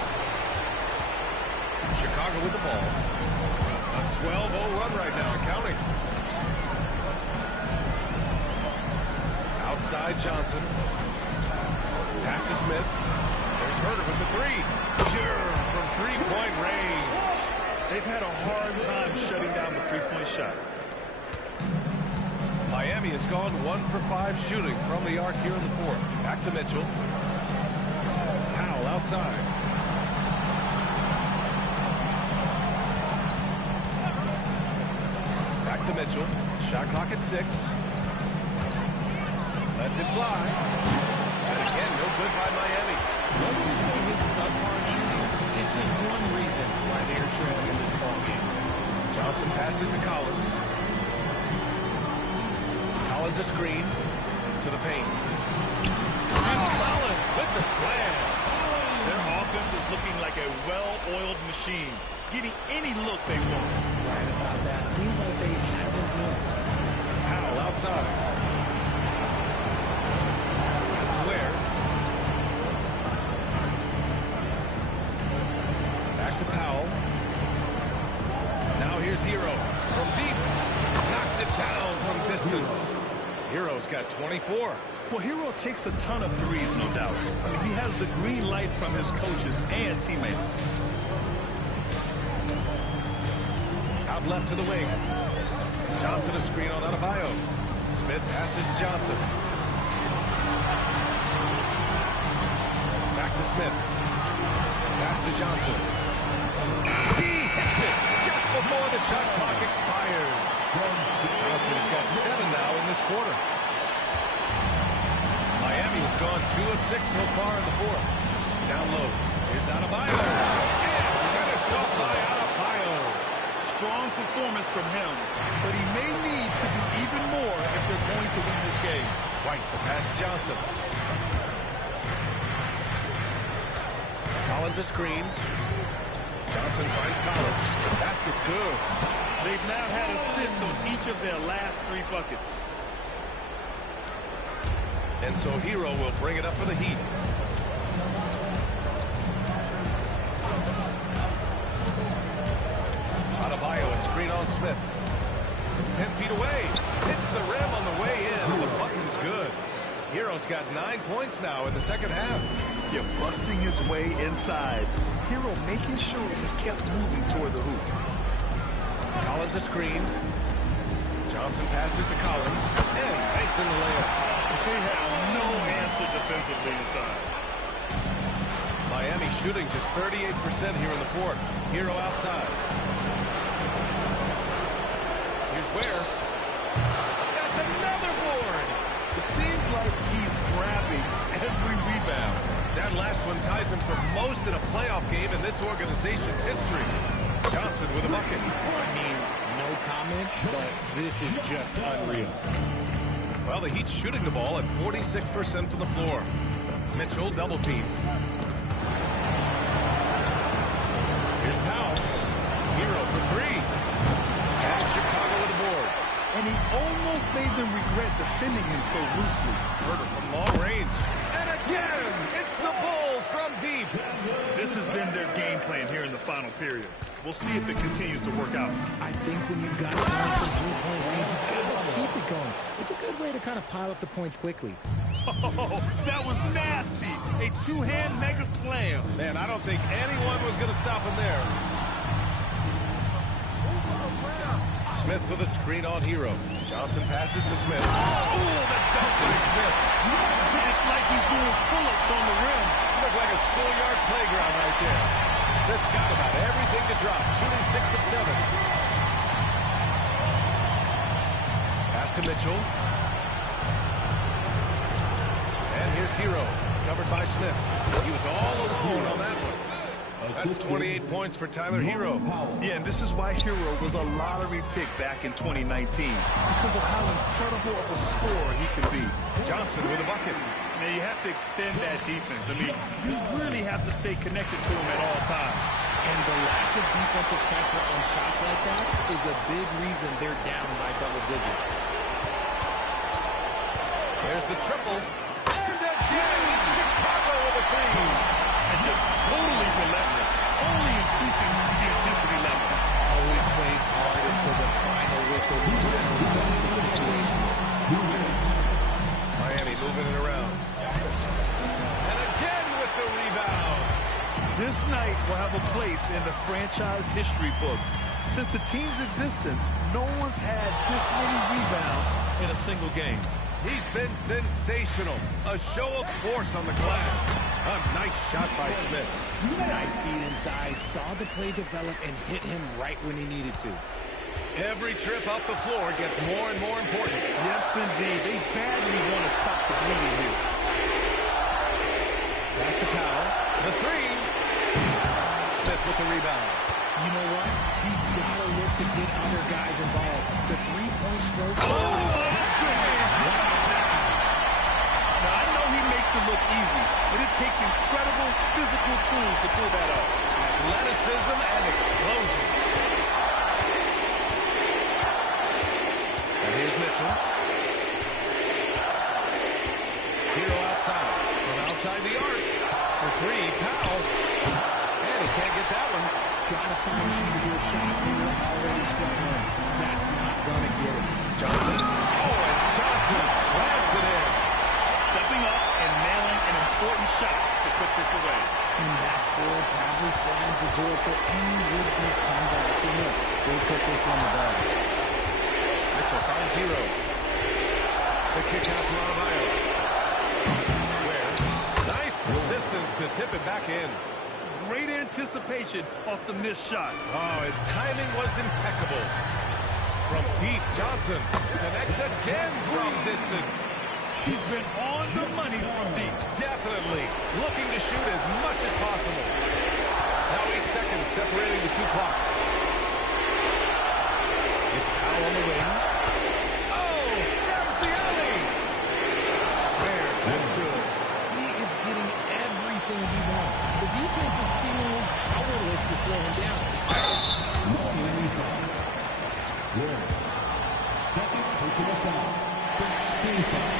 Chicago with the ball. A 12-0 run right now, counting. Outside Johnson. Pass to Smith. There's Herder with the 3. Sure, from 3-point range. They've had a hard time shutting down the 3-point shot. Miami has gone 1 for 5 shooting from the arc here in the fourth. Back to Mitchell. Powell outside. Back to Mitchell. Shot clock at 6. Lets it fly. And again, no good by Miami. What would you say his subpar shooting is just one reason why they're trailing in this ball game? Johnson passes to Collins. Collins a screen to the paint. And Collins with the slam. Their offense is looking like a well-oiled machine, getting any look they want. Right about that. Seems like they haven't missed. Powell outside. Pass to Ware. Back to Powell. Now here's Hero from deep. Knocks it down from distance. Hero's got 24. Well, Hero takes a ton of threes, no doubt. I mean, he has the green light from his coaches and teammates. Out left to the wing. Johnson a screen on Adebayo. Smith passes to Johnson. to Smith. Pass to Johnson. He hits it just before the shot clock expires. Johnson's got 7 now in this quarter. Miami has gone 2 of 6 so far in the fourth. Down low. Here's Adebayo. And finished off by Adebayo. Strong performance from him, but he may need to do even more if they're going to win this game. White, the pass to Johnson. Collins a screen. Johnson finds Collins. The basket's good. They've now had assists on each of their last 3 buckets. And so Hero will bring it up for the Heat. Adebayo, a screen on Smith. 10 feet away. Hits the rim on the way in. The bucket is good. Hero's got 9 points now in the second half. Yeah, busting his way inside. Hero making sure he kept moving toward the hoop. Collins a screen. Johnson passes to Collins. And makes in the layup. They have no answer defensively inside. Miami shooting just 38% here in the fourth. Hero outside. Here's Ware. That's another board. It seems like he's grabbing every rebound. That last one ties him for most in a playoff game in this organization's history. Johnson with a bucket. I mean, no comment, but this is just unreal. Well, the Heat shooting the ball at 46% from the floor. Mitchell double team. Here's Powell. Hero for 3. And Chicago with the board. And he almost made them regret defending him so loosely. Murder from long range. And again, it's the Bulls from deep. This has been their game plan here in the final period. We'll see if it continues to work out. I think when you've got it going from 3-point range, you've got to keep it going. It's a good way to kind of pile up the points quickly. Oh, that was nasty. A 2-hand mega slam. Man, I don't think anyone was going to stop him there. Smith with a screen on Hero. Johnson passes to Smith. Oh, the dunk by Smith. It's like he's doing pull-ups on the rim. Looked like a schoolyard playground right there. Smith's got about everything to drop. Shooting 6 of 7. Pass to Mitchell. And here's Hero. Covered by Smith. He was all alone on that one. That's 28 points for Tyler Hero. Yeah, and this is why Hero was a lottery pick back in 2019. Because of how incredible of a scorer he can be. Johnson with a bucket. Now, you have to extend that defense. I mean, you really have to stay connected to him at all times. And the lack of defensive pressure on shots like that is a big reason they're down by double digits. There's the triple. And again, Chicago with a 3. And just totally relentless, only increasing the intensity level. Always plays hard until the final whistle. The situation. Miami moving it around. And again with the rebound. This night will have a place in the franchise history book. Since the team's existence, no one's had this many rebounds in a single game. He's been sensational. A show of force on the glass. A nice shot by Smith. Nice feed inside. Saw the play develop and hit him right when he needed to. Every trip up the floor gets more and more important. Yes, indeed. They badly want to stop the bleeding here. Pass to Powell. The 3. Smith with the rebound. You know what? He's got to look to get other guys involved. The 3-point stroke. Now, I know he makes it look easy, but it takes incredible physical tools to pull that off. Athleticism and explosion. And here's Mitchell. Hero outside. From outside the arc. For 3, Powell. And he can't get that one. Gotta find easier shots when you're already struggling. That's not gonna get it. Johnson. Oh, and Johnson slams it in. Stepping up and nailing an important shot to put this away. And that score probably slams the door for any would-be comebacks. And look, they put this one to bed. Mitchell finds Hero. The kick out to Adebayo. Where? Nice persistence distance to tip it back in. Great anticipation off the missed shot. Oh, his timing was impeccable. From deep, Johnson connects again from distance. He's been on the money from deep. Definitely looking to shoot as much as possible. Now 8 seconds separating the two clocks. It's Powell on the wing. Oh, there's the alley. There, that's good. He is getting everything he wants. The defense is seemingly powerless to slow him down. Second personal foul. Team foul.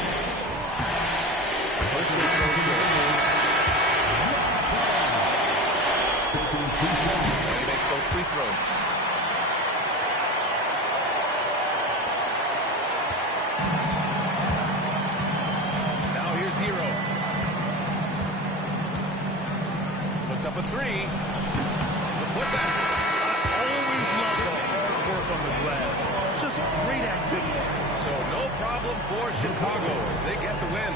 First free throw good. And he makes both free throws. Now here's Hero. Puts up a three. The putback. Always love the hard work on the glass. Just great activity. So no problem for Chicago as they get the win.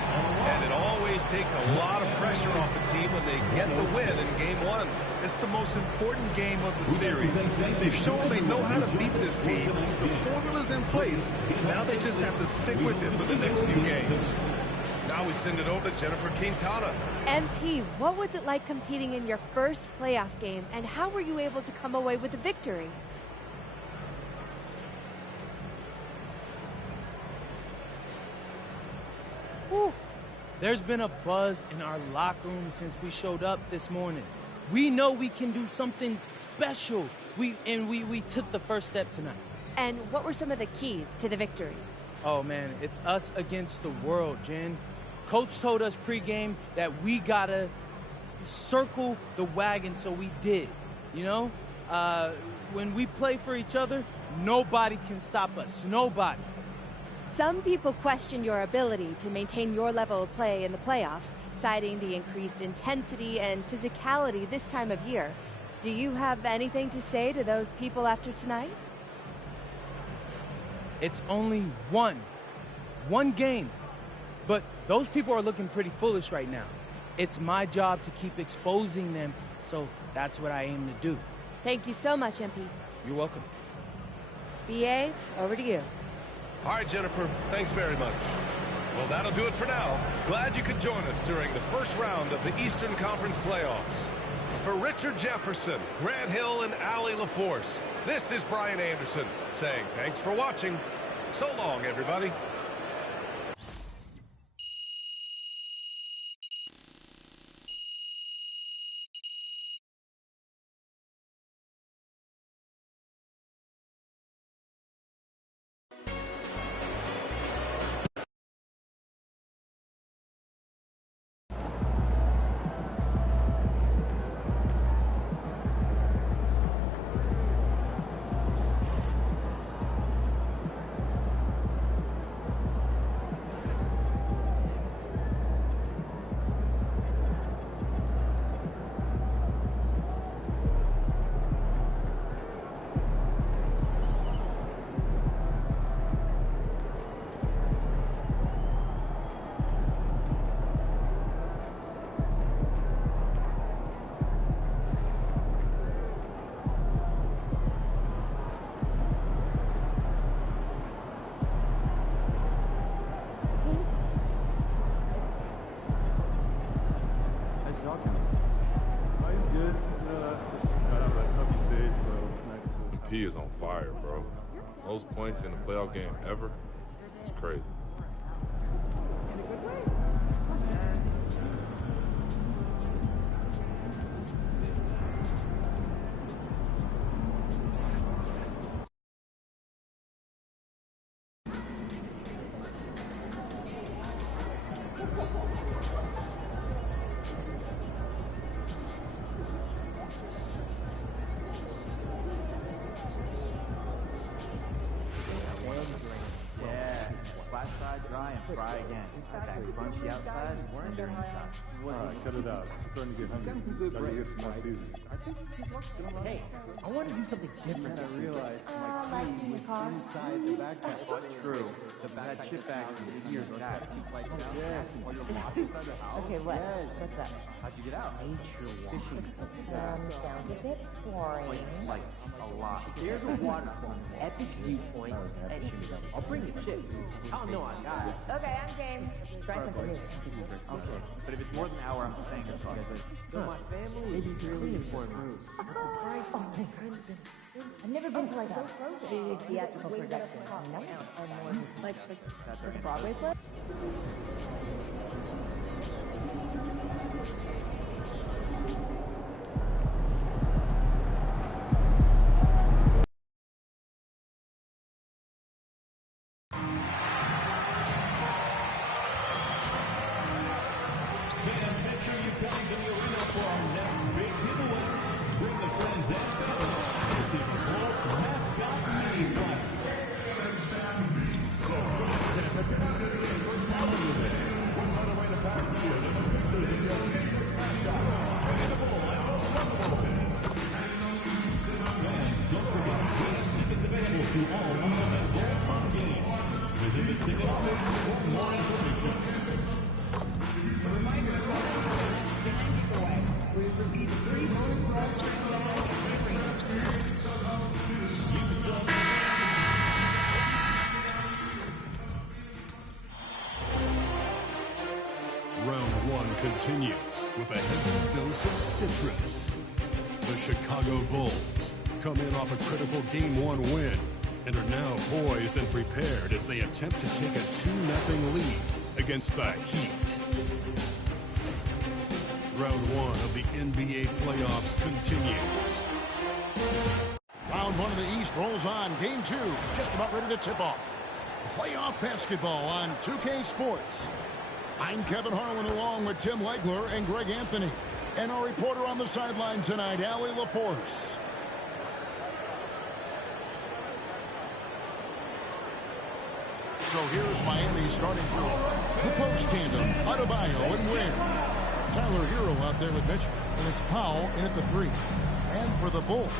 And it always takes a lot of pressure off a team when they get the win in Game 1. It's the most important game of the series. They've shown they know how to beat this team. The formula's in place. Now they just have to stick with it for the next few games. Now we send it over to Jennifer Quintana. MP, what was it like competing in your first playoff game, and how were you able to come away with a victory? Whew. There's been a buzz in our locker room since we showed up this morning. We know we can do something special. We took the first step tonight. And what were some of the keys to the victory? Oh, man, it's us against the world, Jen. Coach told us pregame that we gotta circle the wagon, so we did. You know, when we play for each other, nobody can stop us. Nobody. Some people question your ability to maintain your level of play in the playoffs, citing the increased intensity and physicality this time of year. Do you have anything to say to those people after tonight? It's only one game. But those people are looking pretty foolish right now. It's my job to keep exposing them, so that's what I aim to do. Thank you so much, MP. You're welcome. BA, over to you. All right, Jennifer, thanks very much. Well, that'll do it for now. Glad you could join us during the first round of the Eastern Conference playoffs. For Richard Jefferson, Grant Hill, and Allie LaForce, this is Brian Anderson saying thanks for watching. So long, everybody. P is on fire, bro. Most points in a playoff game ever. It's crazy. Fry again. That crunchy outside, tender inside. Cut it out. I'm starting to get hungry. Gotta get some more seasoning. Hey, I want to do something different. I realized my key was inside the backpack. What's true? The backpack chip bag is years back. Okay, what? What's that? How'd you get out? Nature walk. Sounds a bit boring. Like a lot. There's a waterfall, epic viewpoint, and I'll bring the chick. I'll know I got it. Okay, I'm game. Try something new. Okay, but if it's more than an hour, I'm staying here together. So my family is really important. I've never been to like a big theatrical production. No, like the Broadway play. Round one continues with a heavy dose of citrus. The Chicago Bulls come in off a critical Game 1 win and are now poised and prepared as they attempt to take a 2-0 lead against the Heat. Round one of the NBA playoffs continues. Round one of the East rolls on. Game 2 just about ready to tip off. Playoff basketball on 2K Sports. I'm Kevin Harlan along with Tim Legler and Greg Anthony. And our reporter on the sideline tonight, Allie LaForce. So here's Miami starting for the post tandem, Adebayo and Ware. Tyler Hero out there with Mitchell, and it's Powell in at the 3. And for the Bulls,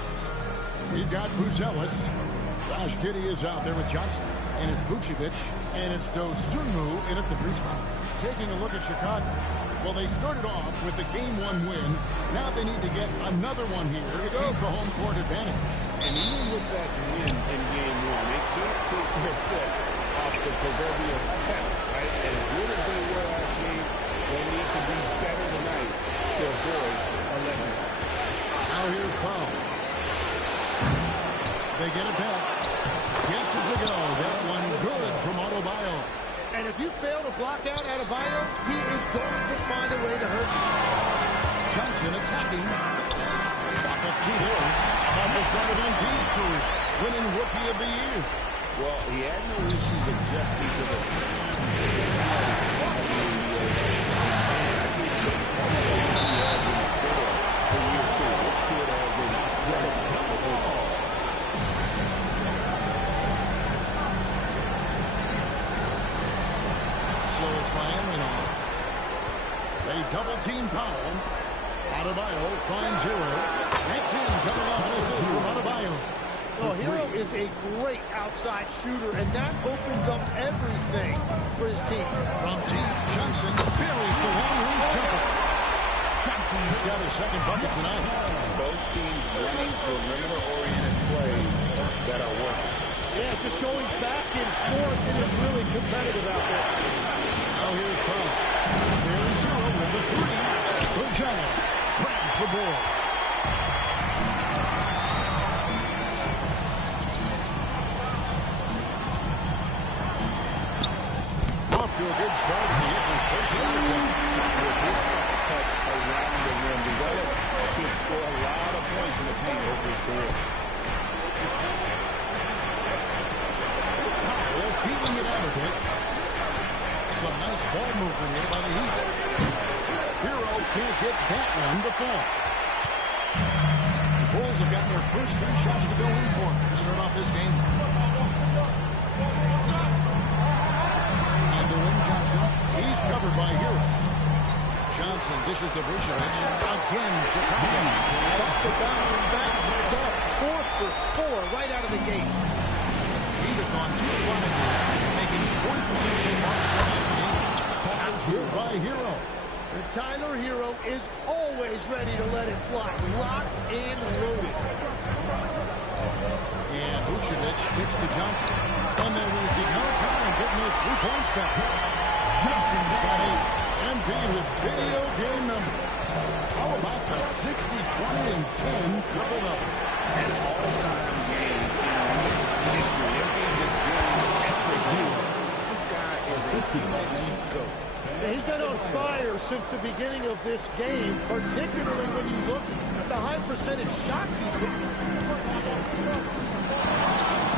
we've got Buzelis. Josh Giddey is out there with Johnson, and it's Vucevic, and it's Dosunmu in at the 3 spot. Taking a look at Chicago, well, they started off with the Game 1 win. Now they need to get another one here to keep the home court advantage. And even with that win in Game 1, they can't take their foot off the proverbial pedal, right? As good as they were last game, they need to be better tonight to avoid a letdown. Now here's Powell. They get it back. Gets it to go. That one good from Adebayo. And if you fail to block out Adebayo, he is going to find a way to hurt you. Johnson attacking. Stop up 2 there. Almost one of MP's career. Winning Rookie of the Year. Well, he had no issues adjusting to the physicality of the NBA. And I can't wait to see what he has in store for year 2. This kid has an incredible potential. So it's Miami now. They double team Powell. Adebayo finds Hero. That's in, coming off an assist from Adebayo. Well, Hero is a great outside shooter, and that opens up everything for his team. From deep, Johnson buries the long-range jumper. Johnson's got his second bucket tonight. Both teams running perimeter-oriented plays that are working. Yeah, just going back and forth, it is really competitive out there. Now here's Powell. There's Hero with the 3. Buzelis grabs the board. Off to a good start as he hits his first shot. With his touch around the rim, Buzelis should score a lot of points in the paint over his career. Powell feeling it out a bit. Some nice ball movement here by the Heat. Hero can't get that one to fall. The Bulls have gotten their first 3 shots to go in for to start off this game. On the wing, Johnson. He's covered by Hero. Johnson dishes to Vucevic. Again, Chicago. Off the boundary back start. 4 for 4 right out of the gate. Heat have gone 2 of 5 here, making 40% so far. Good by Hero. And Tyler Hero is always ready to let it fly. Locked and loaded. And Vucevic kicks to Johnson. And they wasted no time getting those 3 points back. Johnson's got 8. MP with video game number. How about the 60, 20, and 10 triple-double? An all-time game in history. MP gets game every year. This guy is a human cheat code. He's been on fire since the beginning of this game, particularly when you look at the high percentage shots he's getting.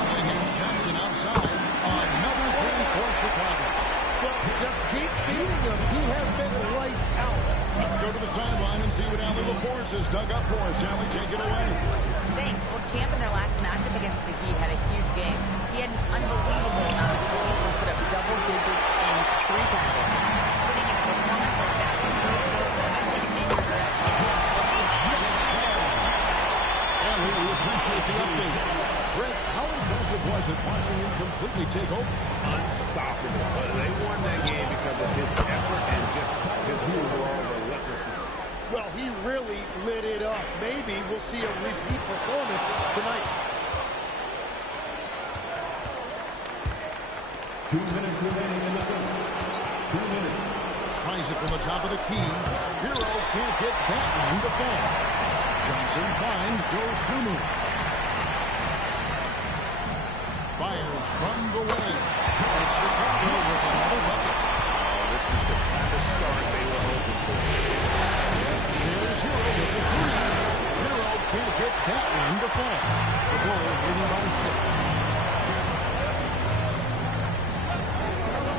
And here's Johnson outside. Another 3 for Chicago. Well, just keep feeding him. He has been lights out. Let's go to the sideline and see what Allie LaForce has dug up for us. Allie, take it away. Thanks. Well, Champ in their last matchup against the Heat had a huge game. He had an unbelievable amount of points and put up double digits in 3 categories. Putting in a performance like that will really build momentum in your direction. We'll see how it pans out tonight, guys. Allie, we appreciate the update. Brett, how impressive was it watching him completely take over? Unstoppable. They won that game because of his effort and just his overall relentlessness. Well, he really lit it up. Maybe we'll see a repeat performance tonight. 2 minutes remaining in the third. 2 minutes. Tries it from the top of the key. Hero can't get that one to fall. Johnson finds Dosunmu. Fires from the wing. And Chicago with another bucket. This is the kind of start they were hoping for. There's Hero with the 3. Hero can't get that one to fall. The Bulls leading by 6.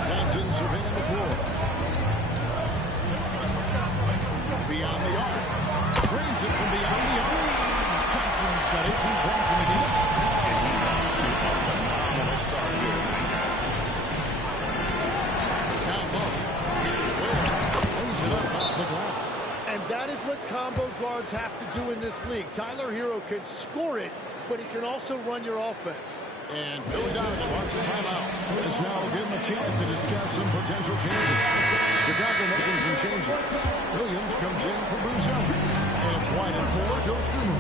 Johnson surveying the floor. Beyond the arc. Drains it from beyond the arc. Johnson's got 18 points in the game. And he's off to a phenomenal start here tonight, guys. Down low. Here's Ware. Lays it up off the glass. And that is what combo guards have to do in this league. Tyler Hero can score it, but he can also run your offense. And Billy Donovan wants a timeout. Is now given a chance to discuss some potential changes. Chicago making some changes. Williams comes in for Bouzel. And it's wide and 4 goes through.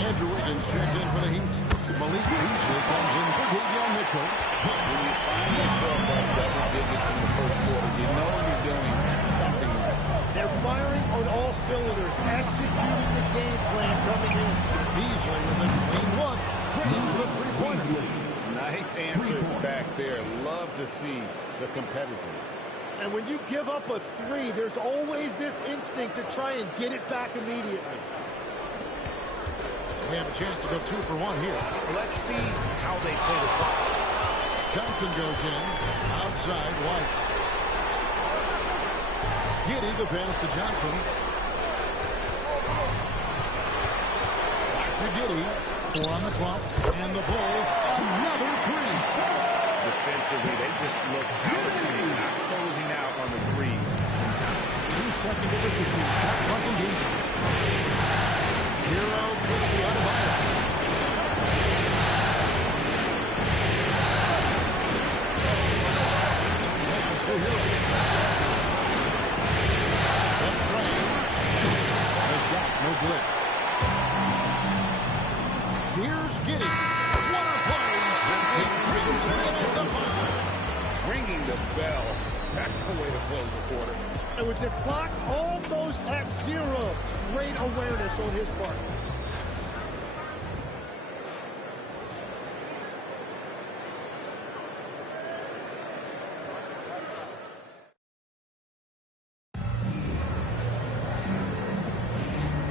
Andrew Wiggins checked in for the Heat. Malik Beasley comes in for Davion Mitchell. When you find yourself at double digits in the first quarter, you know you're doing something right. They're firing on all cylinders, executing the game plan coming in. Beasley with a clean look. Drains the 3-pointer. Nice answer back there. Love to see the competitiveness. And when you give up a 3, there's always this instinct to try and get it back immediately. They have a chance to go 2 for 1 here. Let's see how they play the foul. Johnson goes in. Outside, White. Giddey the pass to Johnson. Back to Giddey. 4 on the clock. And the Bulls, another 3. Defensively, they just look out of sync, not closing out on the threes in time. 2-second difference between shot clock and game. Hero gets the Adebayo. That's the Hero. That's right. The shot, no good. Here's Giddey. What a play. Simply dreams it in at the buzzer. Ringing the bell. That's the way to close the quarter. And with the clock almost at 0, great awareness on his part.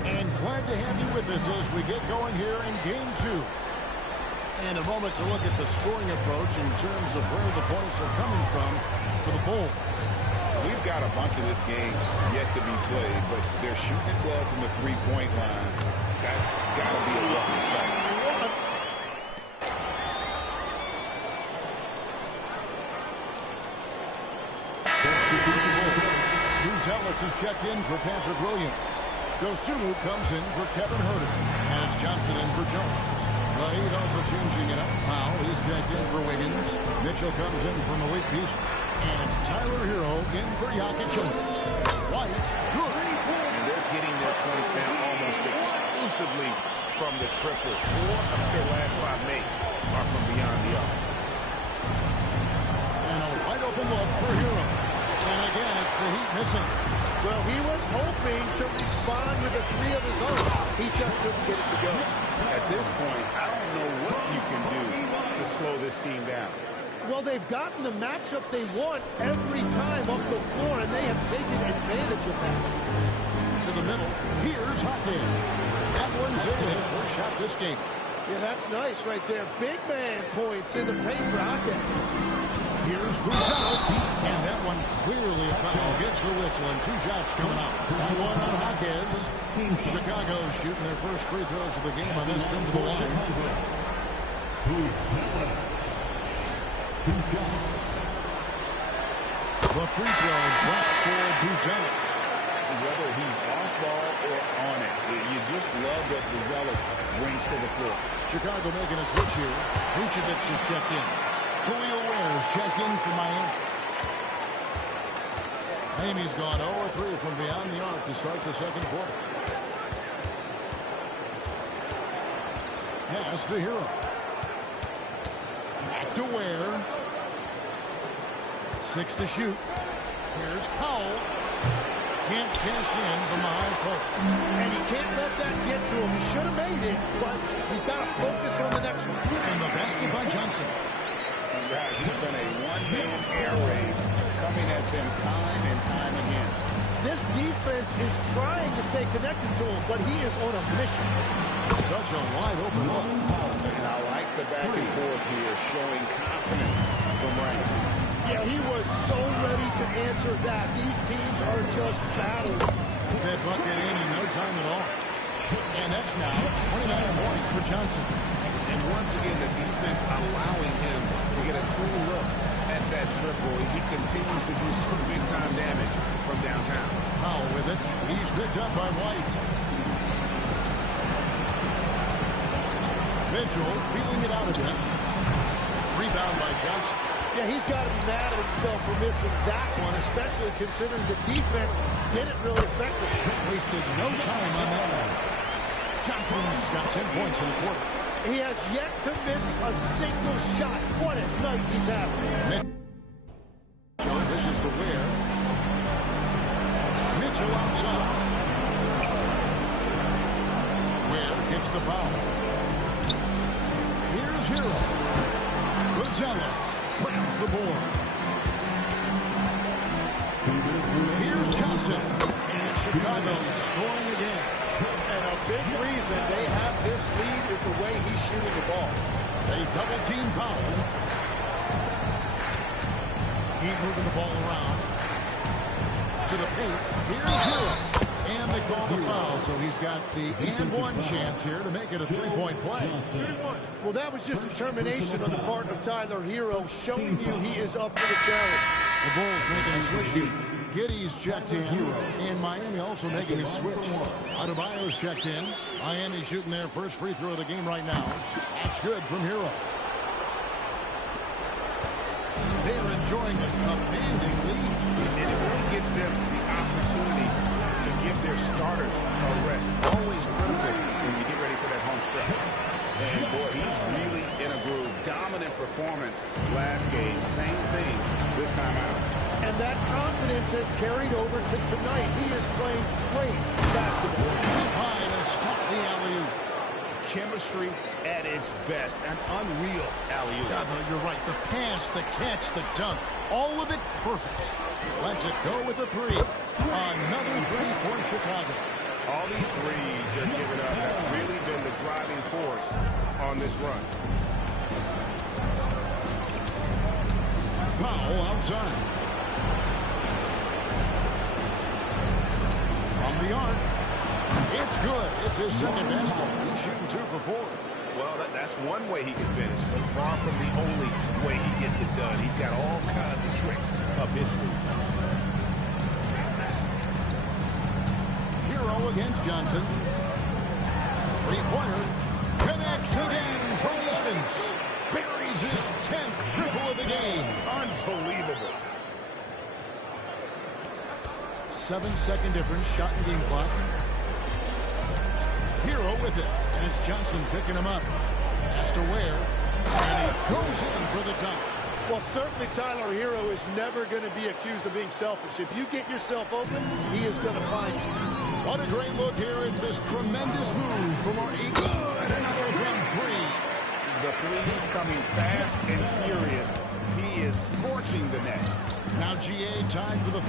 And glad to have you with us as we get going here in Game 2. And a moment to look at the scoring approach in terms of where the points are coming from for the Bulls. We've got a bunch of this game yet to be played, but they're shooting it well from the 3-point line. That's got to be a welcome sight. Bruce Ellis is checked in for Patrick Williams. Dosunmu comes in for Kevin Huerter. And it's Johnson in for Jones. The Heat also changing it up. Powell is checked in for Wiggins. Mitchell comes in for Malik Beasley. And it's Tyler Hero in for Jokic Jonas. White exclusively from the triple. 4 of their last 5 makes are from beyond the arc. And a wide open look for Hero. And again, it's the Heat missing. Well, he was hoping to respond with a 3 of his own. He just couldn't get it to go. At this point, I don't know what you can do to slow this team down. Well, they've gotten the matchup they want every time up the floor, and they have taken advantage of that. To the middle, here's Hawkins. That one's in his first shot this game. Yeah, that's nice right there. Big man points in the paint for Hawkins. Here's Buzelis, and that one clearly a foul. Gets the whistle, and 2 shots coming up. That one on Hawkins. Chicago shooting their first free throws of the game on this trip to the line. The free throw drops for Buzelis. Whether he's off ball or on it, you just love what Buzelis brings to the floor. Chicago making a switch here. Vucevic is checked in. Khalil Ware is checked in for Miami. Miami's gone 0-3 from beyond the arc to start the second quarter. Pass to Hero. Back to Ware. 6 to shoot. Here's Powell. Can't cash in from the high post. And he can't let that get to him. He should have made it, but he's got to focus on the next one. And the basket by Johnson. Guys, he's been a one-man air raid coming at them time and time again. This defense is trying to stay connected to him, but he is on a mission. Such a wide open look. And I like the back and forth here, showing confidence from Ryan. Yeah, he was so ready to answer that. These teams are just battling. Put that bucket in no time at all. And that's now 29 points for Johnson. And once again, the defense allowing him to get a clean look at that triple. He continues to do some big-time damage from downtown. Powell with it. He's picked up by White. Mitchell feeling it out a bit. Rebound by Johnson. Yeah, he's got to be mad at himself for missing that one, especially considering the defense didn't really affect him. Wasted no time on that one. Johnson's got 10 points in the quarter. He has yet to miss a single shot. What a night he's having. John, this is the Ware. Mitchell outside. Ware gets the foul. Here's Hero. Buzelis grabs the board. Here's Johnson. And Chicago scoring again. And a big reason they have this lead is the way he's shooting the ball. They double-team Powell. Keep moving the ball around. To the paint. Here's Hero. And they call the foul, so he's got the and-one chance here to make it a 3-point play. Well, that was just determination on the part of Tyler Hero, showing you he is up for the challenge. The Bulls making a switch here. Giddey's checked in, and Miami also making a switch. Adebayo's checked in. Miami shooting their first free throw of the game right now. That's good from Hero. They're enjoying a commanding lead. And it really gives them the opportunity to give their starters a rest. Always critical when you get ready for that home stretch. And boy, he's really in a groove. Dominant performance last game. Same thing this time out. And that confidence has carried over to tonight. He is playing great basketball. High to stop the alley-oop. Chemistry at its best. An unreal alley-oop. Yeah, you're right. The pass, the catch, the dunk. All of it perfect. Lets it go with a 3. Another 3 for Chicago. All these threes they're giving up have really been the driving force on this run. Powell outside. From the arc. It's good. It's his second basket. He's shooting 2 for 4. Well, that's one way he can finish, but far from the only way he gets it done. He's got all kinds of tricks up his sleeve. Hero against Johnson. 3-pointer. Connects again from distance. Buries his 10th triple of the game. Unbelievable. 7-second difference. Shot and game clock. Hero with it. And it's Johnson picking him up. Has to Ware. And he goes in for the dunk. Well, certainly Tyler Hero is never going to be accused of being selfish. If you get yourself open, he is going to find you. What a great look here at this tremendous move from our Eagle. And another from three. The threes coming fast and furious. He is scorching the Nets. Now GA time for the...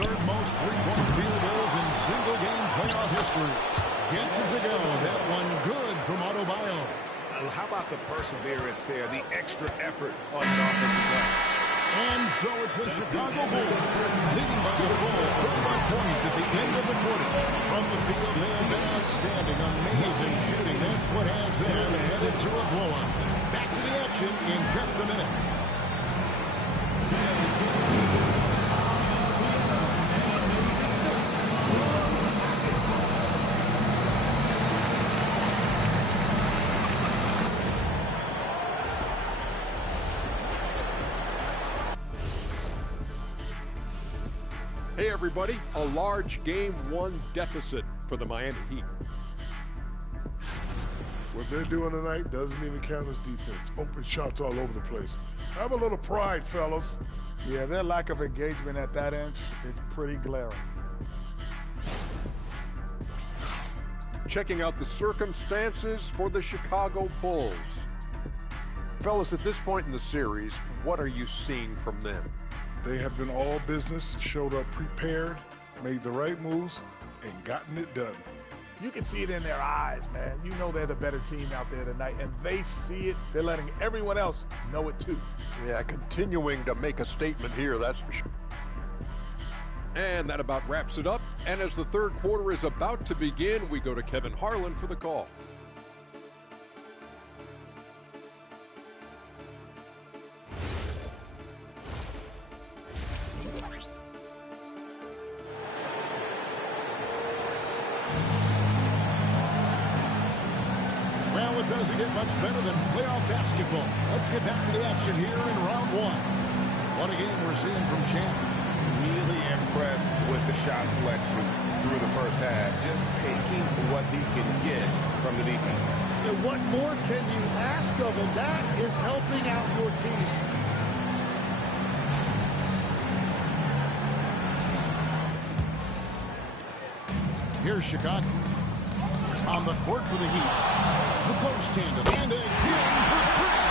Third most three-point field goals in single-game playoff history. Gets it to go. That one good from Adebayo. How about the perseverance there, the extra effort on the offensive glass? And so it's the Chicago Bulls leading by a full 31 points at the end of the quarter. From the field, they have been outstanding, amazing shooting. That's what has them headed to a blowout. Back to the action in just a minute. Hey everybody, a large Game 1 deficit for the Miami Heat. What they're doing tonight doesn't even count as defense. Open shots all over the place. Have a little pride, fellas. Yeah, their lack of engagement at that end is pretty glaring. Checking out the circumstances for the Chicago Bulls. Fellas, at this point in the series, what are you seeing from them? They have been all business, showed up prepared, made the right moves, and gotten it done. You can see it in their eyes, man. You know they're the better team out there tonight, and they see it. They're letting everyone else know it too. Yeah, continuing to make a statement here, that's for sure. And that about wraps it up. And as the third quarter is about to begin, we go to Kevin Harlan for the call. Well, it doesn't get much better than playoff basketball. Let's get back to the action here in round one. What a game we're seeing from Champ. Really impressed with the shot selection through the first half. Just taking what he can get from the defense. And what more can you ask of him? That is helping out your team. Here's Chicago. On the court for the Heat. The post tandem. And again for three.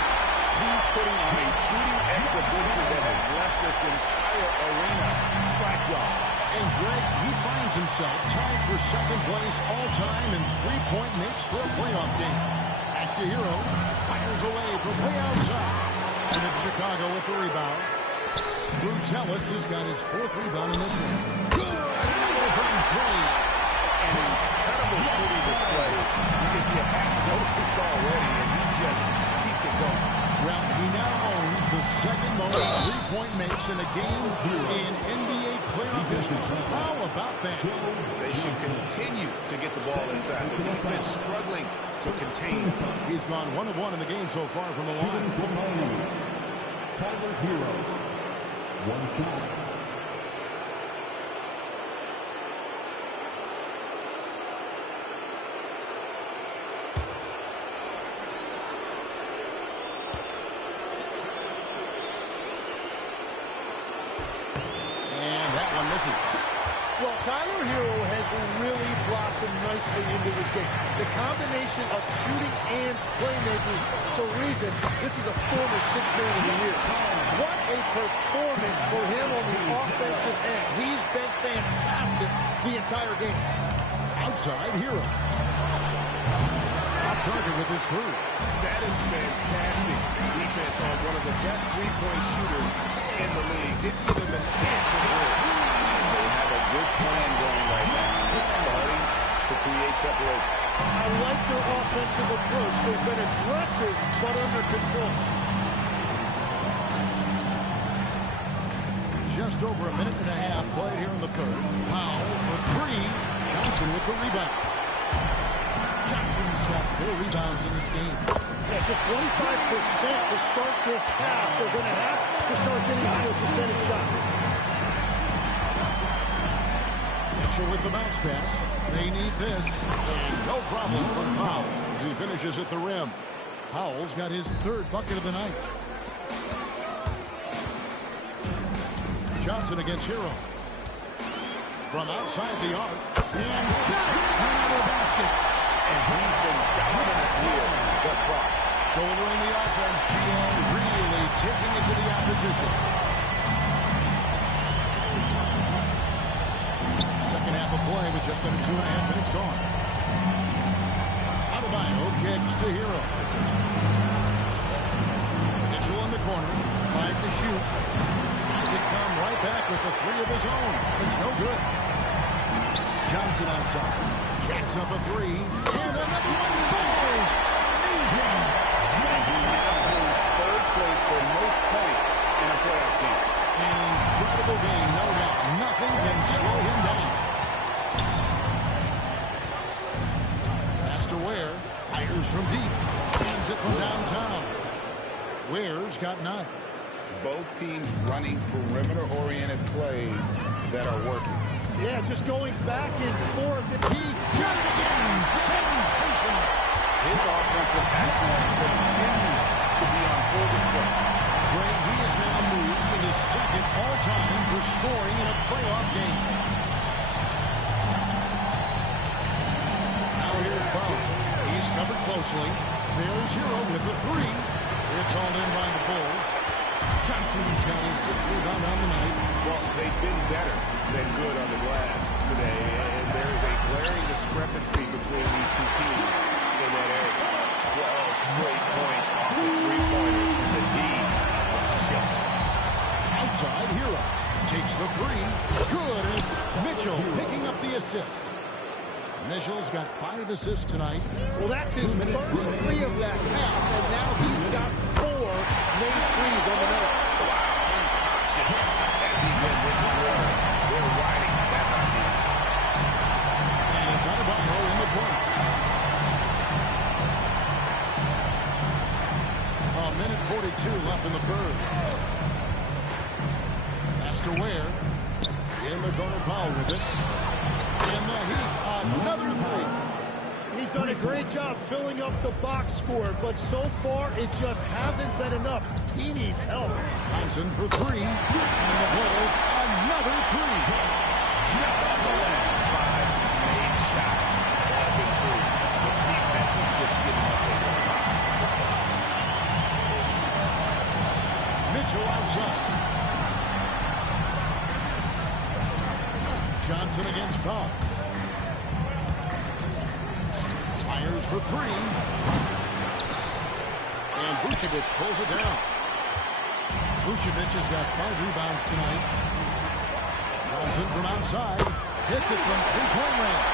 He's putting on a shooting exhibition that has left this entire arena slack jaw. And Greg, he finds himself tied for second place all-time in three-point makes for a playoff game. Hero fires away from way outside. And it's Chicago with the rebound. Bruce Ellis has got his fourth rebound in this one. Good! Another from three. An incredible shooting display. You think you have noticed already, and he just keeps it going. Well, he now owns the second most three-point makes in a game in NBA playoff history. How about that? They should continue to get the ball inside. The defense struggling to contain. He's gone 1 of 1 in the game so far from the line. Tyler Hero. One shot. And that one misses. Well, Tyler Hero has really blossomed nicely into this game. The combination of shooting and playmaking. So reason, this is a former Sixth Man of the Year. What a performance for him on the offensive end. He's been fantastic the entire game. Outside Hero. Off target with his three. That is fantastic defense on one of the best three-point shooters in the league. Didn't give him an inch of room. They have a good plan going right now. They're starting to create separation. I like their offensive approach. They've been aggressive, but under control. Just over a minute and a half played here in the third. Powell for three. Johnson with the rebound. Johnson's got 4 rebounds in this game. Yeah, just 25% to start this half. They're going to have to start getting higher percentage shots. Mitchell with the bounce pass. They need this. And no problem from Powell as he finishes at the rim. Powell's got his 3rd bucket of the night. Johnson against Hero. From outside the arc. And got it! Another basket. And he's been dominant here thus far. Shouldering the offense, GA really taking it to the opposition. Second half of play with just under 2.5 minutes gone. Adebayo kicks to Hero. Mitchell in the corner. 5 to shoot. Trying to come right back with the 3 of his own. It's no good. Johnson outside. Jacks up a 3. And another one falls. Amazing. And he now holds 3rd place for most points in a playoff game. An incredible game, no doubt. Nothing can slow him down. Pass to Ware. Fires from deep. Hands it from downtown. Ware's got 9. Both teams running perimeter-oriented plays that are working. Yeah, just going back and forth. He got it again. Sensational. His offensive excellence continues to be on full display. Greg, he has now moved into 2nd all-time for scoring in a playoff game. Now here's Powell. He's covered closely. There's Hero with the 3. It's all in by the Bulls. Johnson's got his 6th rebound on the night. Well, they've been better than good on the glass today, and there's a glaring discrepancy between these two teams in that area. 12 straight points off of 3-pointers. The D was just outside. Hero takes the 3. Good. It's Mitchell picking up the assist. Mitchell's got 5 assists tonight. Well, that's his first 3 of that half, and now he's got 4 made threes on the night. Wow, unconscious as he went this quarter. They're riding that hot heat. And it's Adebayo in the corner. A minute 42 left in the third. Pass to Ware. In the corner, Powell with it. In the heat, another 3. He's done a great job filling up the box score, but so far it just hasn't been enough. He needs help. Johnson for 3. And the Bulls, another 3. The last 5 made shots have been through. The defense is just giving up their work. Mitchell outside. Johnson against Powell. Fires for 3. And Vucevic pulls it down. Vucevic has got 5 rebounds tonight. Johnson from outside. Hits it from 3-point range.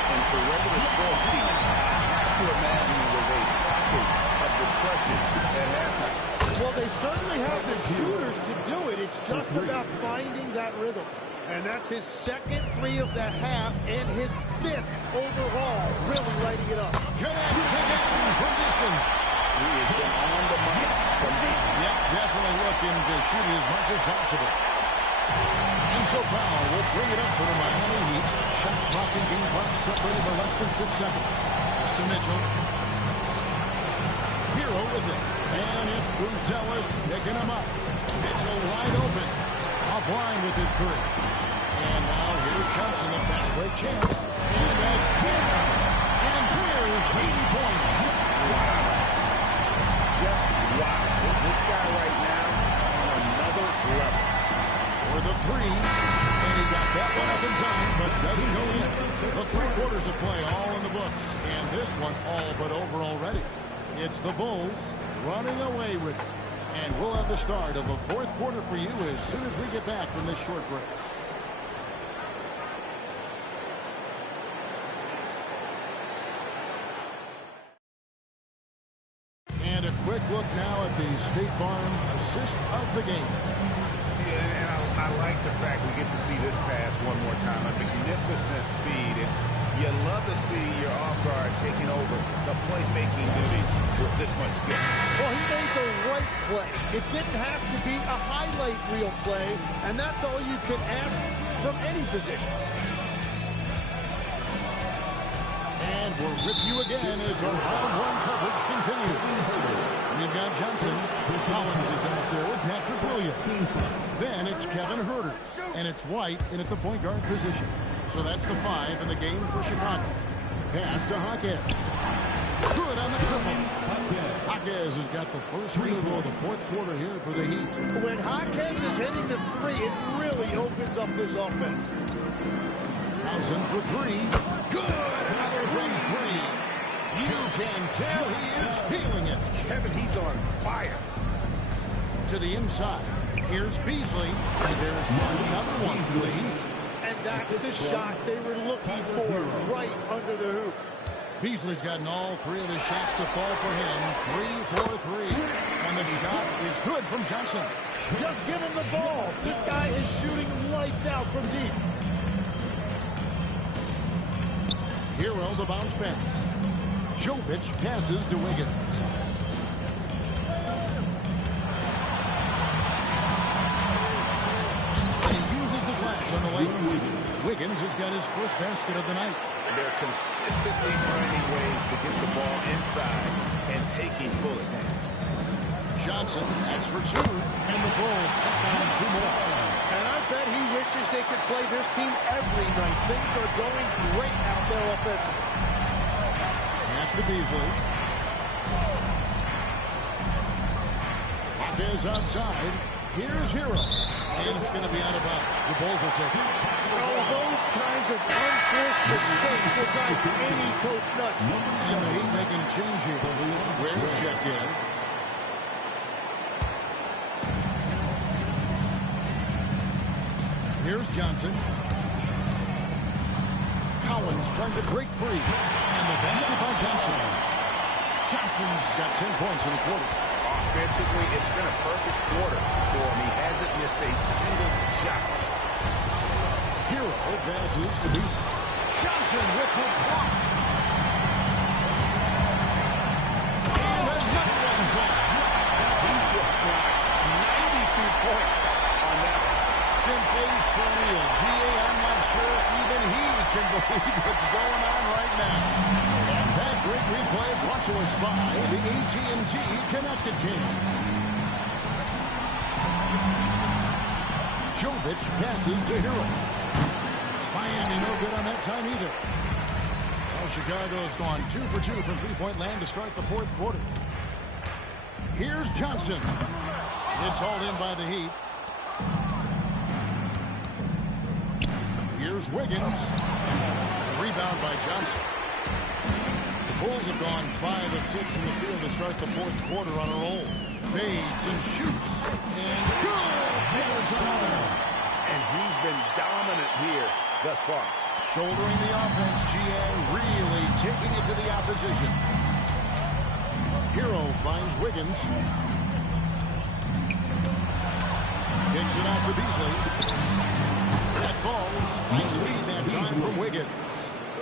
And for regular score feet, I have to imagine it was a topic of discussion at halftime. Well, they certainly have the shooters to do it. It's just about finding that rhythm. And that's his 2nd 3 of the half and his 5th overall, really lighting it up. Connects again from distance. He has been on the money from deep. Yep, definitely looking to shoot it as much as possible. And so Powell will bring it up for the Miami Heat. Shot clock and game clock separated by less than 6 seconds. It's to Mitchell. Hero with it. And it's Bruce Ellis picking him up. Mitchell wide open. Offline with his 3. And now here's Johnson, a fast break chance. And again. And here's 80 points. Wow. Just wow. This guy right now on another level. For the 3. And he got that one up in time, but doesn't go in. The 3 quarters of play all in the books. And this one all but over already. It's the Bulls running away with it. And we'll have the start of a 4th quarter for you as soon as we get back from this short break. And a quick quick look now at the State Farm assist of the game. Yeah, and I like the fact we get to see this pass one more time. A magnificent feed. And you love to see your off guard taking over the playmaking duties with this much skill. Well, he made the right play. It didn't have to be a highlight reel play, and that's all you can ask from any position. And we're with you again as our round one coverage continues. We've got Johnson. Collins is out there with Patrick Williams. Then it's Kevin Huerter. And it's White in at the point guard position. So that's the 5 in the game for Chicago. Pass to Jaquez. Good on the triple. Jaquez has got the first free throw of the fourth quarter here for the Heat. When Jaquez is hitting the 3, it really opens up this offense. Johnson for 3. Good. Another from 3. You can tell he is feeling it. Kevin, he's on fire. To the inside. Here's Beasley. And there's another one for the Heat. And that's the shot they were looking for right under the hoop. Beasley's gotten all 3 of his shots to fall for him. 3 for 3. And the shot is good from Johnson. Just give him the ball. This guy is shooting lights out from deep. Hero the bounce pass. Jovic passes to Wiggins. He uses the glass on the way. Wiggins has got his first basket of the night. They're consistently finding ways to get the ball inside and taking full advantage. Johnson, that's for 2, and the Bulls cut down 2 more. And I bet he wishes they could play this team every night. Things are going great out there offensively. Pass to Beasley. Jaquez outside. Here's Hero. And it's going to be out of bounds. The Bulls will take it. Oh, those kinds of unforced mistakes will drive any coach nuts. And the Heat making a change here. Where's checked in? Here's Johnson. Collins trying to break free. And the basket by Johnson. Johnson's got 10 points in the quarter. Offensively, it's been a perfect quarter for him. He hasn't missed a single shot. Hero passes to Beasley. Johnson with the block. And another one falls. He just slashed 92 points on that one. Simply surreal. G.A., I'm not sure even he can believe what's going on right now. And that great replay brought to us by the AT&T Connected Game. Jovic passes to Hero. Miami no good on that time either. Well, Chicago has gone 2 for 2 from three-point land to start the fourth quarter. Here's Johnson. It's hauled in by the Heat. Here's Wiggins. Rebound by Johnson. The Bulls have gone 5 of 6 from the field to start the fourth quarter on a roll. Fades and shoots. And good! There's another. And he's been dominant here thus far. Shouldering the offense, G.A. really taking it to the opposition. Hero finds Wiggins. Kicks it out to Beasley. That ball's nice feed that time from Wiggins.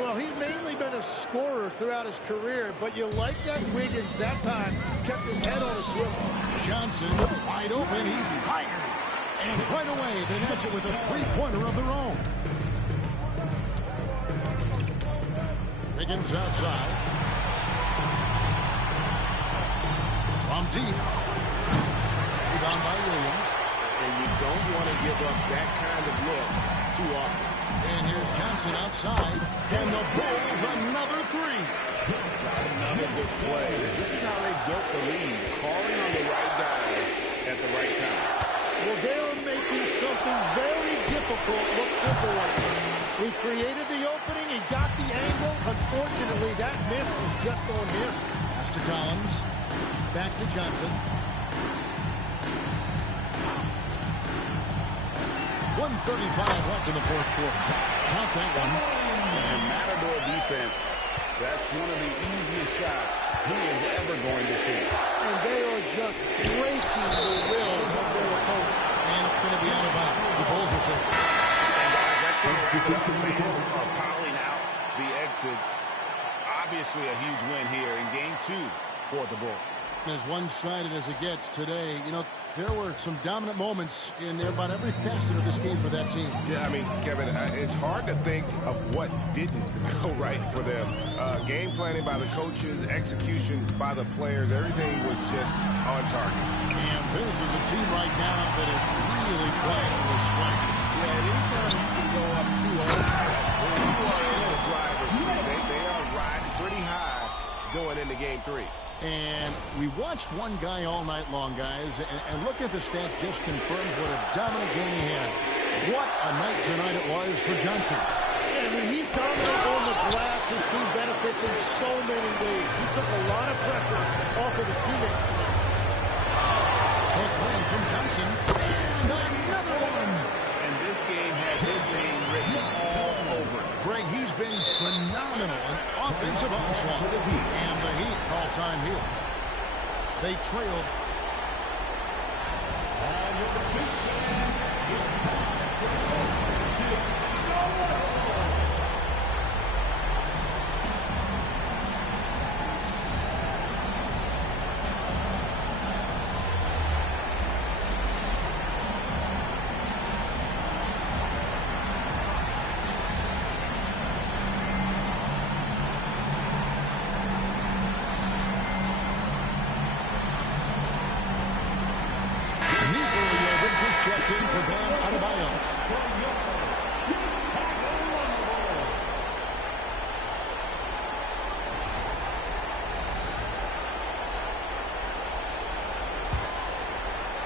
Well, he's mainly been a scorer throughout his career, but you like that Wiggins that time kept his head on a swivel. Johnson wide open, he fired. And right away, they match it with a three-pointer of their own. Wiggins outside. From deep. Rebound by Williams. And you don't want to give up that kind of look too often. And here's Johnson outside. And the Bulls another 3. Another good play. This is how they built the lead. Calling on the right guys at the right time. Well, they are making something very difficult look simple right now. He created the opening. He got the angle. Unfortunately, that miss was just on him. Pass to Collins. Back to Johnson. 1:35 left in the fourth quarter. Count that one. And Matador defense. That's one of the easiest shots he is ever going to see. And they are just breaking the will of their opponent. And it's going to be out of bounds. The Bulls will take it. And guys, that's going to wrap it up. Fans are piling out the exits. Obviously a huge win here in Game 2 for the Bulls. As one-sided as it gets today, you know, there were some dominant moments in about every facet of this game for that team. Yeah, I mean, Kevin, it's hard to think of what didn't go right for them. Game planning by the coaches, execution by the players, everything was just on target. And this is a team right now that is really playing with strength. Yeah, anytime you can go up 2-0, you are in the driver's seat. They are riding pretty high going into Game 3. And we watched one guy all night long, guys, and looking at the stats just confirms what a dominant game he had. What a night tonight it was for Johnson. And when he's dominant on the glass, his team benefits in so many ways. He took a lot of pressure off of his teammates tonight. A three from Johnson, and another one. And this game has his name written all over it. Greg, he's been phenomenal in offensive onslaught. And the Heat call time here. They trailed. Checked in for Bam Adebayo.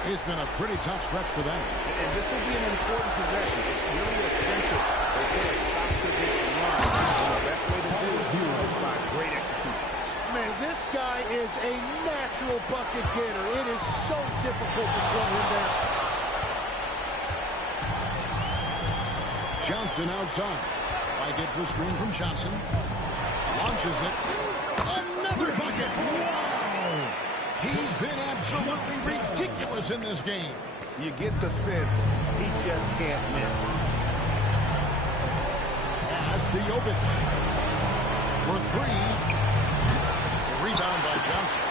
It's been a pretty tough stretch for them. And this will be an important possession. It's really essential they put a stop to this run. And the best way to do it is by great execution. Man, this guy is a natural bucket getter. It is so difficult to slow him down. Johnson outside. Right gets the screen from Johnson. Launches it. Another bucket. Wow! He's been absolutely ridiculous in this game. You get the sense he just can't miss. Pass to Jovic. For three. Rebound by Johnson.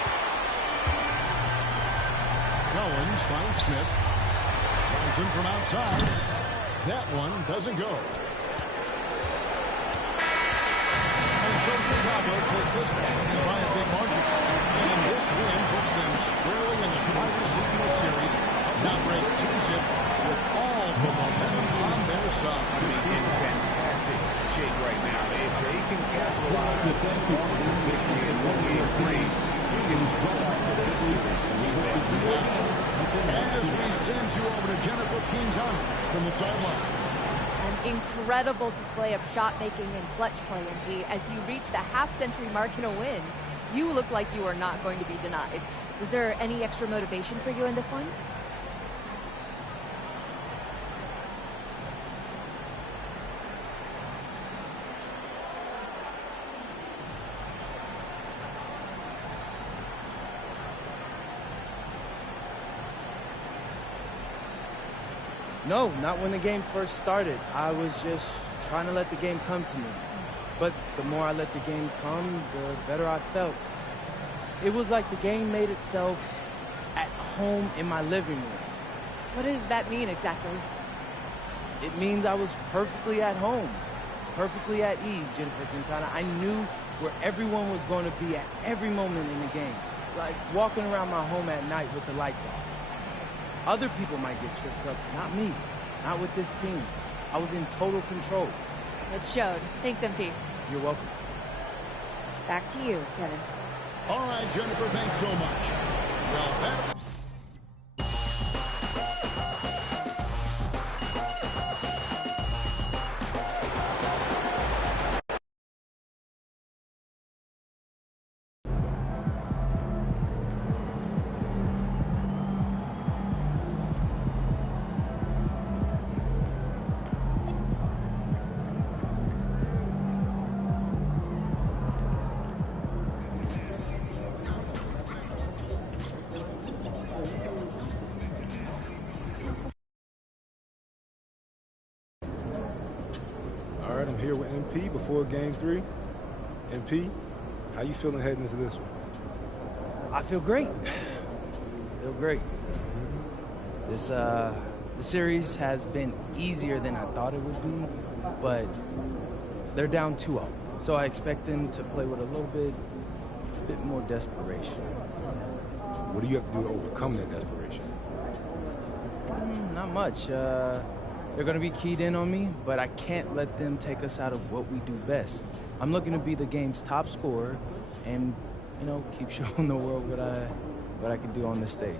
Collins finds Smith. Johnson from outside. That one doesn't go. And so Chicago takes this one by a big margin. And this win puts them squarely in the driver's seat in this series. Now break 2-0 with all the momentum on their side. I mean, in fantastic shape right now. If they can capitalize on this victory in Game 3, we can jump back to this series and win. As we send you over to Jennifer Quintana from the sideline. An incredible display of shot making and clutch play, MP. As you reach the half-century mark in a win, you look like you are not going to be denied. Was there any extra motivation for you in this one? No, not when the game first started. I was just trying to let the game come to me. But the more I let the game come, the better I felt. It was like the game made itself at home in my living room. What does that mean exactly? It means I was perfectly at home, perfectly at ease, Jennifer Quintana. I knew where everyone was going to be at every moment in the game, like walking around my home at night with the lights off. Other people might get tripped up, not me, not with this team. I was in total control. It showed. Thanks, MP. You're welcome. Back to you, Kevin. All right, Jennifer, thanks so much. Well, that... here with MP before Game 3. MP, how you feeling heading into this one? I feel great. Feel great. This series has been easier than I thought it would be, but they're down 2-0. So I expect them to play with a little bit more desperation. What do you have to do to overcome that desperation? Not much. They're going to be keyed in on me, but I can't let them take us out of what we do best. I'm looking to be the game's top scorer and, you know, keep showing the world what I can do on this stage.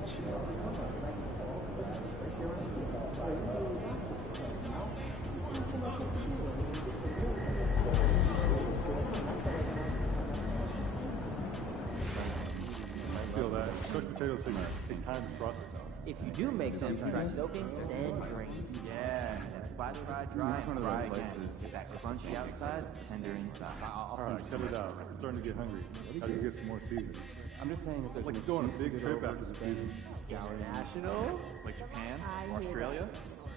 Feel that. Cooked potatoes take time to process out. If you do make them, try soaking, then drain. Yeah. Flash fry, dry, and fry again. Get that crunchy outside, tender inside. Alright, cut it out. I'm starting to get hungry. How do you get some more seasoning? I'm just saying if there's Like going on a big trip after the season. International? Like Japan? Australia?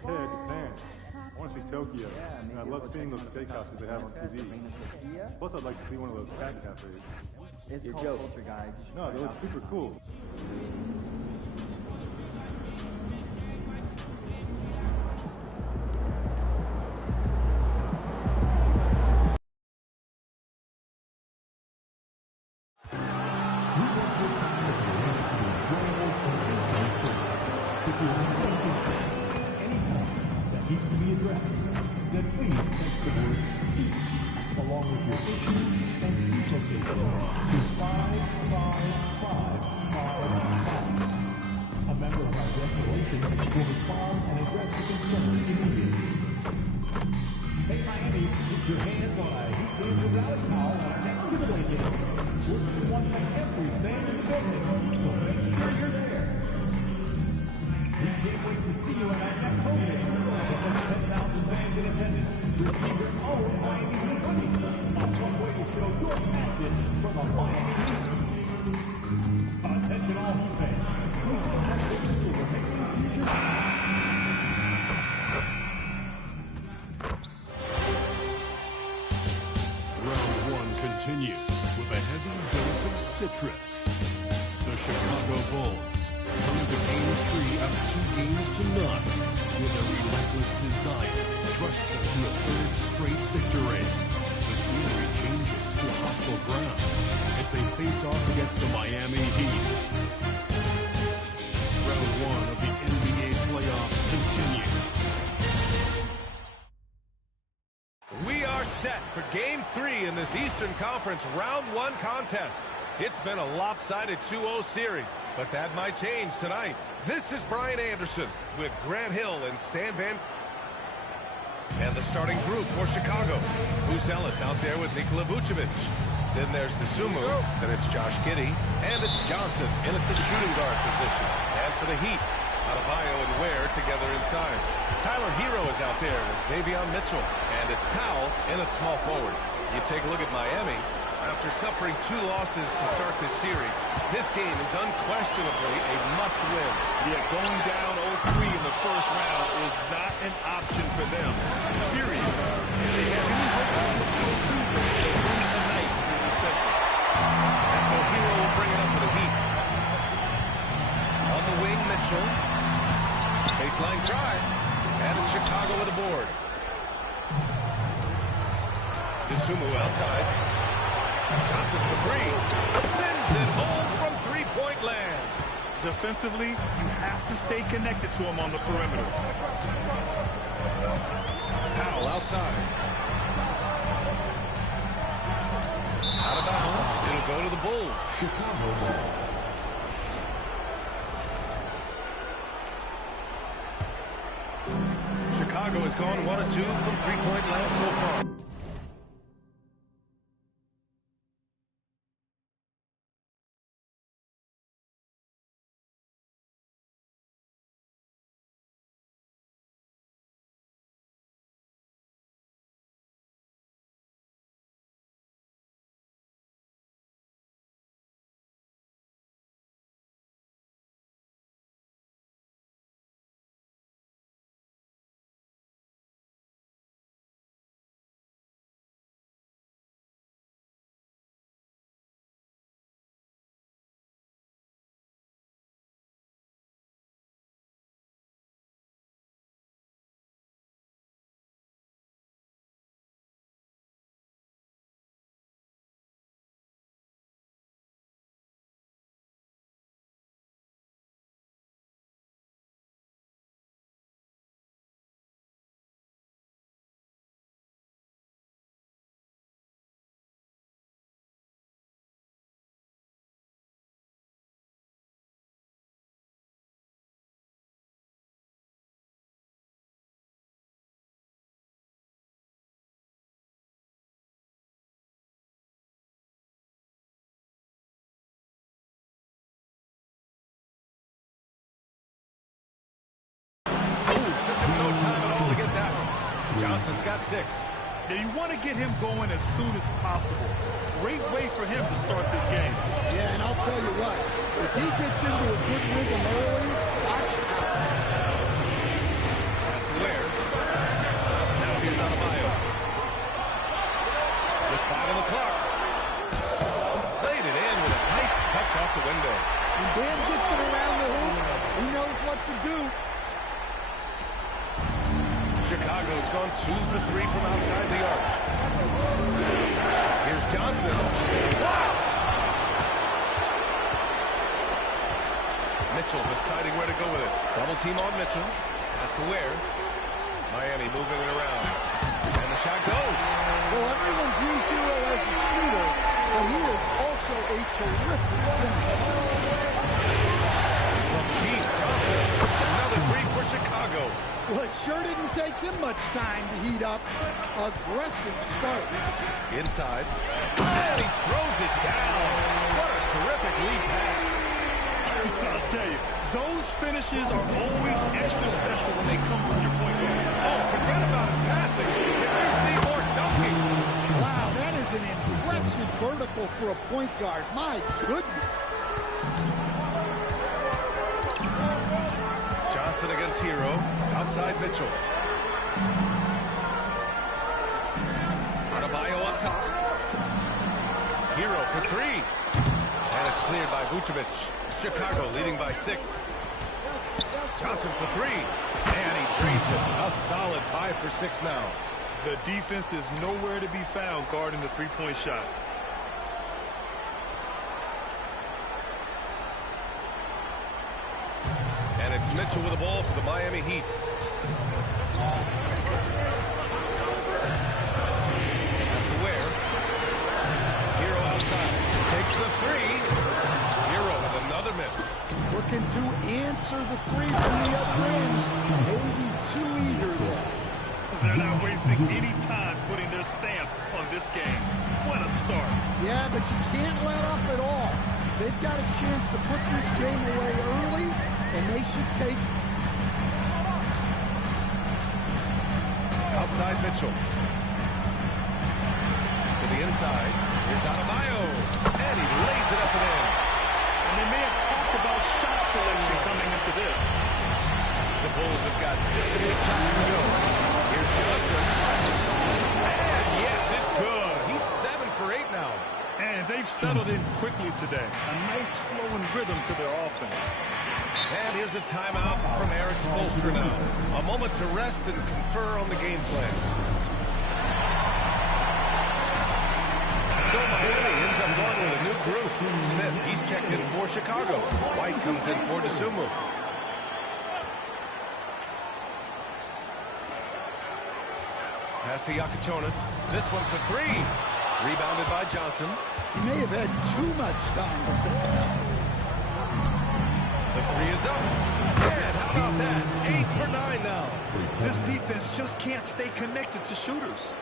Yeah, Japan. I want to see Tokyo. And I love seeing those steakhouses they have on TV. Plus, I'd like to see one of those cat cafes. It's called Culture Guides. No, they look super cool. Needs to be addressed, then please text the word EAT along with your issue and seat location to 55555. A member of our guest relations will respond and address the concern immediately. Hey Miami, get your hands on a Heat Ranger rally towel on our next giveaway game. We're going to want every fan in the building, so make sure you're there. We can't wait to see you at our next home game. With over 10,000 fans in attendance, receive your own Miami Heat hoodie. On one way to show your passion for the Miami Heat. Attention all Heat fans. We still have tickets to the Major Future. Round one continues with a heavy dose of citrus. The Chicago Bulls come to Game 3 up 2 games to none with a relentless desire to thrust them to a third straight victory. The scenery changes to hostile ground as they face off against the Miami Heat. Round one of the NBA playoffs continues. We are set for Game 3 in this Eastern Conference Round 1 contest. It's been a lopsided 2-0 series, but that might change tonight. This is Brian Anderson with Grant Hill and Stan Van... And the starting group for Chicago. Who's Ellis out there with Nikola Vucevic. Then there's Dosunmu, then it's Josh Giddey, and it's Johnson in at the shooting guard position. And for the Heat, Adebayo and Ware together inside. Tyler Hero is out there with Davion Mitchell, and it's Powell in at small forward. You take a look at Miami. After suffering 2 losses to start this series, this game is unquestionably a must-win. Yeah, going down 0-3 in the first round is not an option for them, period. If they have any hopes in this postseason, the win tonight is essential. And so Hero will bring it up for the Heat. On the wing, Mitchell. Baseline drive. And it's Chicago with a board. Dosunmu outside. Johnson for 3. Sends it home from three-point land. Defensively, you have to stay connected to him on the perimeter. Powell outside. Out of bounds. It'll go to the Bulls. Chicago ball. Chicago has gone 1 of 2 from three-point land so far. Took him no time at all to get that one. Johnson's got 6. Yeah, you want to get him going as soon as possible. Great way for him to start this game. Yeah, and I'll tell you what, if he gets into a good rhythm early, watch out. Has to wear. Now here's Adebayo. Just 5 on the clock. Played it in with a nice touch off the window. When Dan gets it around the hoop, he knows what to do. Chicago's gone 2 for 3 from outside the arc. Here's Johnson. Wow! Mitchell deciding where to go with it. Double team on Mitchell. Has to wear. Miami moving it around. And the shot goes. Well, everyone views Hero as a shooter, but he is also a terrific finisher. From deep, Johnson. Another 3 for Chicago. Well, it sure didn't take him much time to heat up. Aggressive start. Inside. And he throws it down. What a terrific lead pass. I'll tell you, those finishes are always extra special when they come from your point guard. Oh, forget about his passing. Can we see more dunking? Wow, that is an impressive vertical for a point guard. My goodness. Johnson against Hero. Outside Mitchell. Adebayo up top. Hero for 3. And it's cleared by Vucevic. Chicago leading by 6. Johnson for 3. And he drains it. A solid 5 for 6 now. The defense is nowhere to be found guarding the three-point shot. And it's Mitchell with the ball for the Miami Heat. Has to wear. Hero outside. Takes the 3. Hero with another miss. Looking to answer the 3 from the other end. Maybe too eager there. They're not wasting any time putting their stamp on this game. What a start. Yeah, but you can't let up at all. They've got a chance to put this game away early, and they should take it. Outside Mitchell. To the inside. Here's Adebayo. And he lays it up and in. And they may have talked about shot selection coming into this. The Bulls have got 6 of 8 shots to go. Here's Johnson. And yes, it's good. He's 7 for 8 now. And they've settled in quickly today. A nice flowing rhythm to their offense. And here's a timeout from Eric Spoelstra now. A moment to rest and confer on the game plan. So Miami ends up going with a new group. Smith, he's checked in for Chicago. White comes in for Dosunmu. Pass to Iacochonis. This one for 3. Rebounded by Johnson. He may have had too much time to think about it. The 3 is up. And how about that? 8 for 9 now. This defense just can't stay connected to shooters.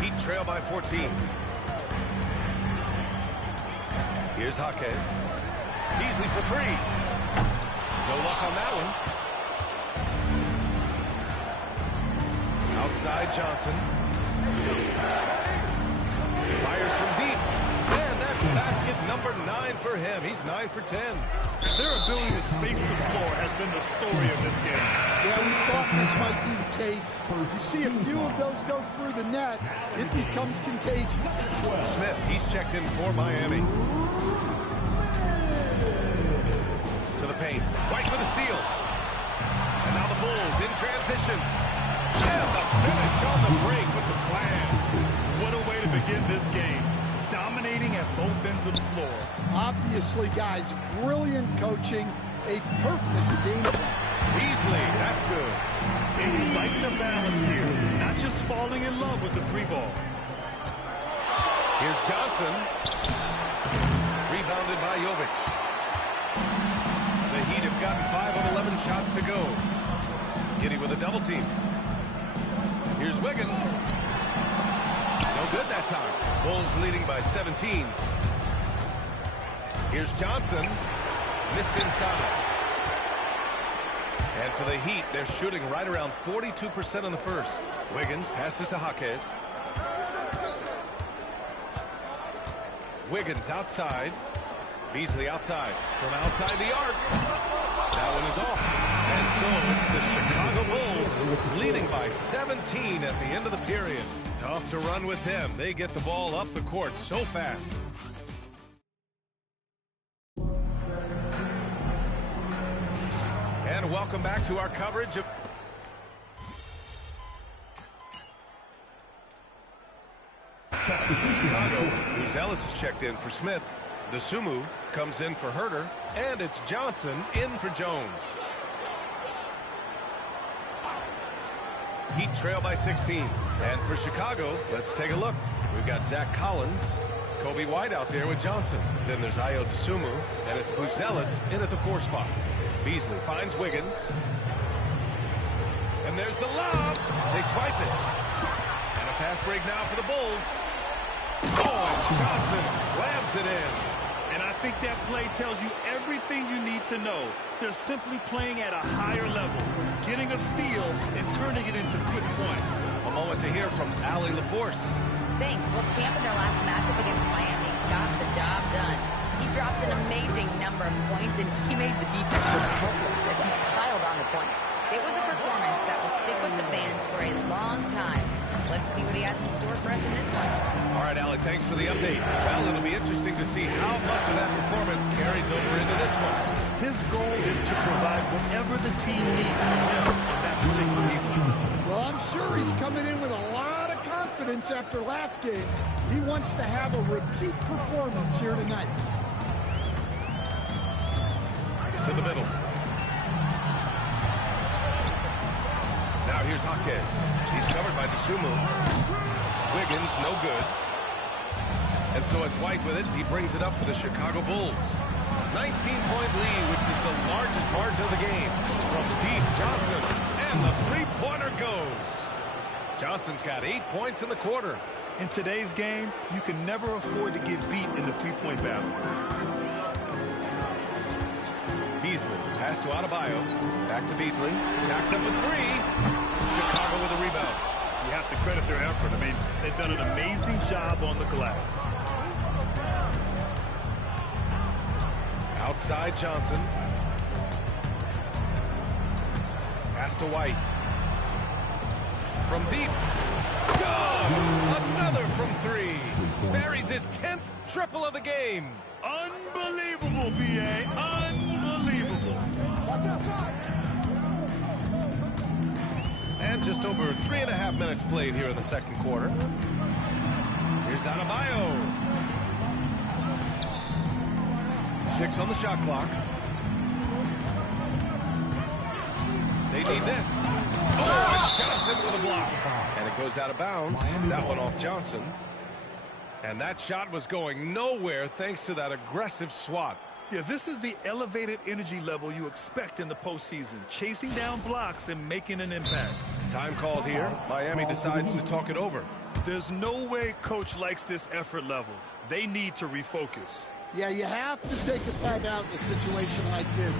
Heat trail by 14. Here's Jaquez. Beasley for 3. No luck on that one. Outside Johnson. Fires from deep. And that's basket number 9 for him. He's 9 for 10. Their ability to space the floor has been the story of this game. Yeah, we thought this might be the case. You see a few of those go through the net, it becomes contagious. Smith, he's checked in for Miami. To the paint. White with a steal. And now the Bulls in transition. And the finish on the break with the slam. What a way to begin this game. Dominating at both ends of the floor. Obviously, guys, brilliant coaching, a perfect game plan. Beasley, that's good. And you like the balance here, not just falling in love with the 3-ball. Here's Johnson. Rebounded by Jovic. The Heat have gotten 5 of 11 shots to go. Giddey with a double team. Here's Wiggins. No good that time. Bulls leading by 17. Here's Johnson. Missed inside. And for the Heat, they're shooting right around 42% in the first. Wiggins passes to Jaquez. Wiggins outside. Beasley outside. From outside the arc. That one is off. And so it's the Chicago Bulls leading by 17 at the end of the period. Tough to run with them. They get the ball up the court so fast. And welcome back to our coverage of Chicago. Buzelis is checked in for Smith. Dosunmu comes in for Herter. And it's Johnson in for Jones. Heat trail by 16. And for Chicago, let's take a look. We've got Zach Collins, Kobe White out there with Johnson. Then there's Ayo Dosunmu, and it's Buzelis in at the 4 spot. Beasley finds Wiggins. And there's the lob. They swipe it. And a pass break now for the Bulls. Oh, and Johnson slams it in. And I think that play tells you everything you need to know. They're simply playing at a higher level, getting a steal and turning it into quick points. A moment to hear from Allie LaForce. Thanks. Well, champ in their last matchup against Miami got the job done. He dropped an amazing number of points, and he made the defense look hopeless as he piled on the points. It was a performance that will stick with the fans for a long time. Let's see what he has in store for us in this one. All right, Alec, thanks for the update. Well, it'll be interesting to see how much of that performance carries over into this one. His goal is to provide whatever the team needs from him on that particular evening. Well, I'm sure he's coming in with a lot of confidence after last game. He wants to have a repeat performance here tonight. To the middle. Now here's Jaquez. He's covered by Dosunmu. Wiggins, no good. And so it's White with it. He brings it up for the Chicago Bulls. 19-point lead, which is the largest margin of the game. From deep, Johnson. And the three-pointer goes. Johnson's got 8 points in the quarter. In today's game, you can never afford to get beat in the three-point battle. Beasley, pass to Adebayo. Back to Beasley. Jacks up with 3. Chicago with a rebound. You have to credit their effort. I mean, they've done an amazing job on the glass. Outside Johnson. Pass to White. From deep. Good! Another from 3. Buries his 10th triple of the game. Unbelievable, B.A. Unbelievable. Watch outside. And just over 3.5 minutes played here in the second quarter. Here's Adebayo. 6 on the shot clock. They need this. Oh, it's Johnson with a block. And it goes out of bounds. That one off Johnson. And that shot was going nowhere thanks to that aggressive swat. Yeah, this is the elevated energy level you expect in the postseason. Chasing down blocks and making an impact. Time called here. Miami decides to talk it over. There's no way coach likes this effort level. They need to refocus. Yeah, you have to take a timeout in a situation like this.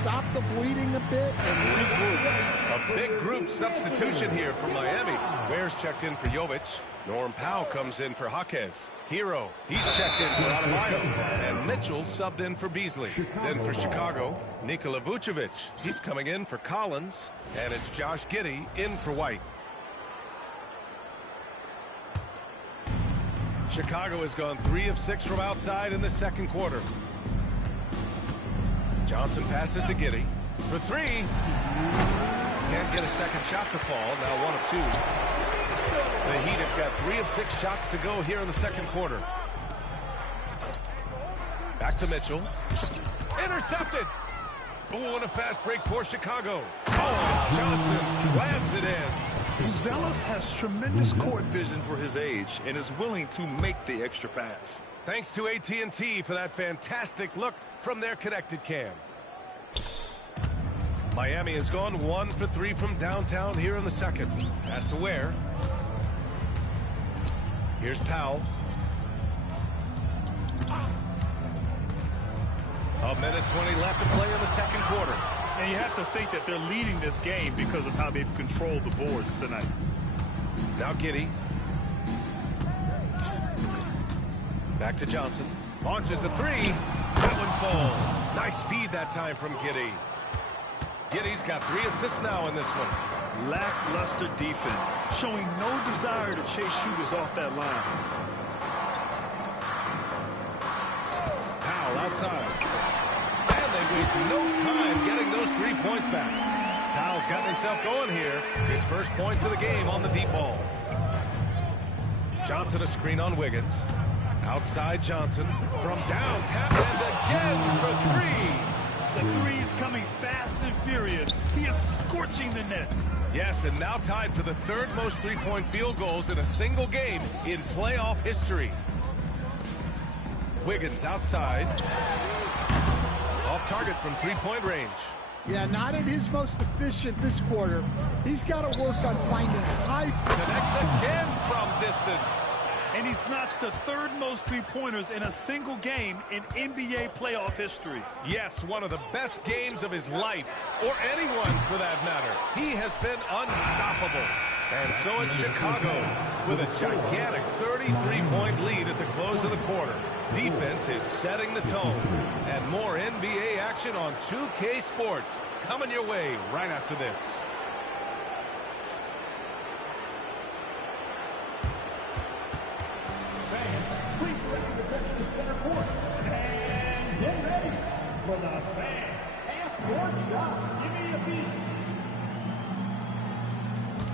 Stop the bleeding a bit and regroup. A big group substitution here for Miami. Ware's checked in for Jovic. Norm Powell comes in for Jaquez. Hero, he's checked in for Adebayo. And Mitchell subbed in for Beasley. Then for Chicago, Nikola Vucevic. He's coming in for Collins. And it's Josh Giddey in for White. Chicago has gone 3 of 6 from outside in the second quarter. Johnson passes to Giddey for 3. Can't get a second shot to fall. Now 1 of 2. The Heat have got 3 of 6 shots to go here in the second quarter. Back to Mitchell. Intercepted. Oh, and a fast break for Chicago. Oh, Johnson slams it in. Buzelis has tremendous court vision for his age and is willing to make the extra pass. Thanks to AT&T for that fantastic look from their connected cam. Miami has gone 1 for 3 from downtown here in the second. Pass to Ware. Here's Powell. A minute 20 left to play in the second quarter. And you have to think that they're leading this game because of how they've controlled the boards tonight. Now Giddey. Back to Johnson. Launches a three. That one falls. Nice feed that time from Giddey. Giddey's got 3 assists now in this one. Lackluster defense, showing no desire to chase shooters off that line. Powell outside. And they waste no time getting those 3 points back. Powell's got himself going here. His first points of the game on the deep ball. Johnson a screen on Wiggins. Outside Johnson. From down, tap, and again for 3. The three's coming fast and furious. He is scorching the nets. Yes, and now tied for the 3rd most three-point field goals in a single game in playoff history. Wiggins outside. Off target from 3-point range. Yeah, not at his most efficient this quarter. He's got to work on finding high. Connects again from distance. And he's notched the 3rd most three-pointers in a single game in NBA playoff history. Yes, one of the best games of his life, or anyone's for that matter. He has been unstoppable. And so it's Chicago with a gigantic 33-point lead at the close of the quarter. Defense is setting the tone. And more NBA action on 2K Sports coming your way right after this. Center court. And get ready for the fan half-court shot. Give me a beat.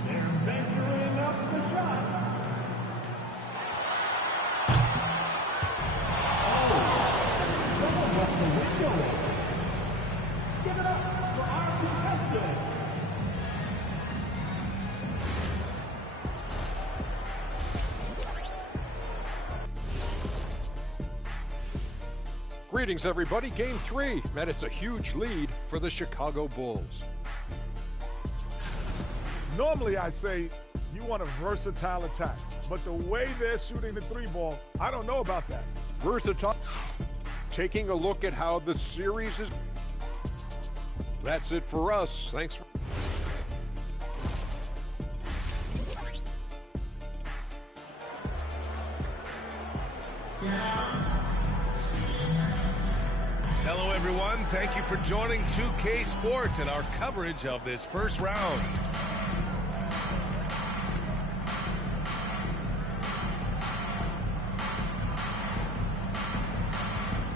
They're measuring up the shot. Oh, someone left the window. Give it up for our contestant. Greetings, everybody. Game 3, and it's a huge lead for the Chicago Bulls. Normally, I'd say you want a versatile attack, but the way they're shooting the 3-ball, I don't know about that. Versatile. Taking a look at how the series is. That's it for us. Thanks for. Hello, everyone. Thank you for joining 2K Sports and our coverage of this first round.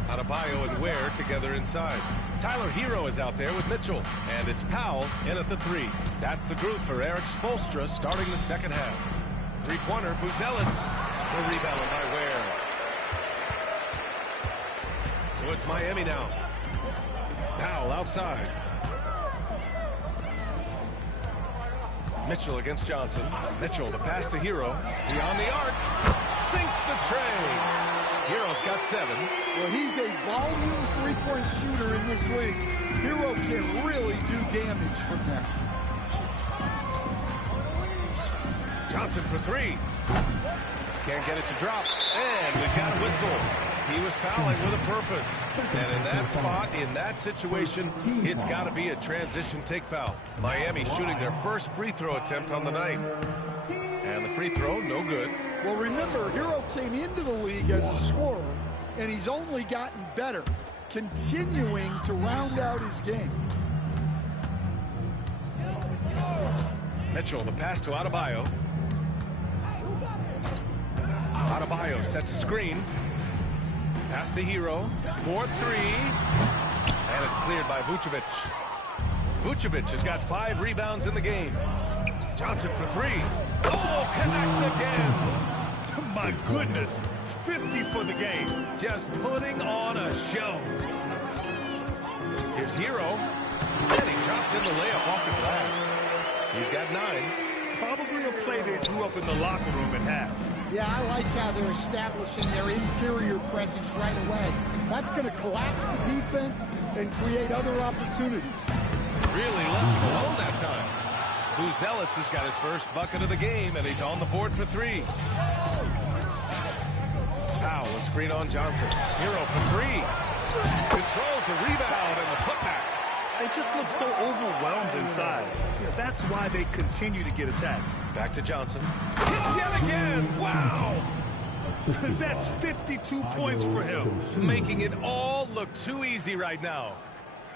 Adebayo and Ware together inside. Tyler Hero is out there with Mitchell. And it's Powell in at the 3. That's the group for Eric Spoelstra starting the second half. Three-pointer, Buzelis. The rebound by Ware. So it's Miami now. Powell outside. Mitchell against Johnson. Mitchell, the pass to Hero. Beyond the arc. Sinks the tray. Hero's got 7. Well, he's a volume three-point shooter in this league. Hero can really do damage from there. Johnson for 3. Can't get it to drop. And we've got a whistle. He was fouling with a purpose. And in that spot, in that situation, it's got to be a transition take foul. Miami shooting their first free throw attempt on the night. And the free throw, no good. Well, remember, Hero came into the league as a scorer, and he's only gotten better, continuing to round out his game. Mitchell, the pass to Adebayo. Adebayo sets a screen. Pass to Hero. 4-3. And it's cleared by Vucevic. Vucevic has got 5 rebounds in the game. Johnson for 3. Oh, connects again. My goodness. 50 for the game. Just putting on a show. Here's Hero. And he drops in the layup off the glass. He's got 9. Probably a play they drew up in the locker room at half. Yeah, I like how they're establishing their interior presence right away. That's going to collapse the defense and create other opportunities. Really left him alone that time. Buzelis has got his first bucket of the game, and he's on the board for 3. Powell, a screen on Johnson. Hero for 3. Controls the rebound and the putback. And just look so overwhelmed inside. That's why they continue to get attacked. Back to Johnson. Hits yet again. Wow. That's 52 points for him. Making it all look too easy right now.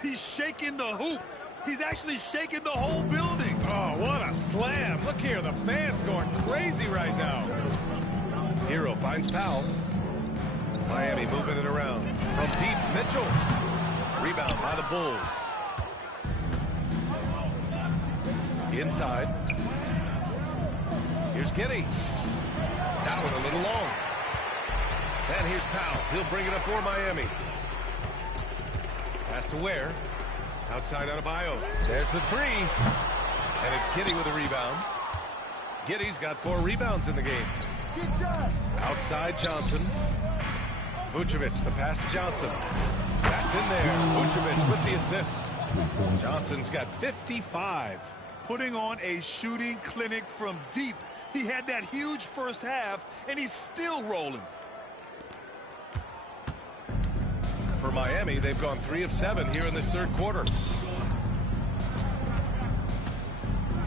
He's shaking the hoop. He's actually shaking the whole building. Oh, what a slam. Look here, the fans going crazy right now. Hero finds Powell. Miami moving it around. From deep, Mitchell. Rebound by the Bulls. Inside. Here's Giddey. That one a little long. And here's Powell. He'll bring it up for Miami. Pass to Ware. Outside Adebayo. There's the three. And it's Giddey with a rebound. Giddey's got 4 rebounds in the game. Outside Johnson. Vucevic, the pass to Johnson. That's in there. Vucevic with the assist. Johnson's got 55. Putting on a shooting clinic from deep. He had that huge first half, and he's still rolling. For Miami, they've gone 3 of 7 here in this third quarter.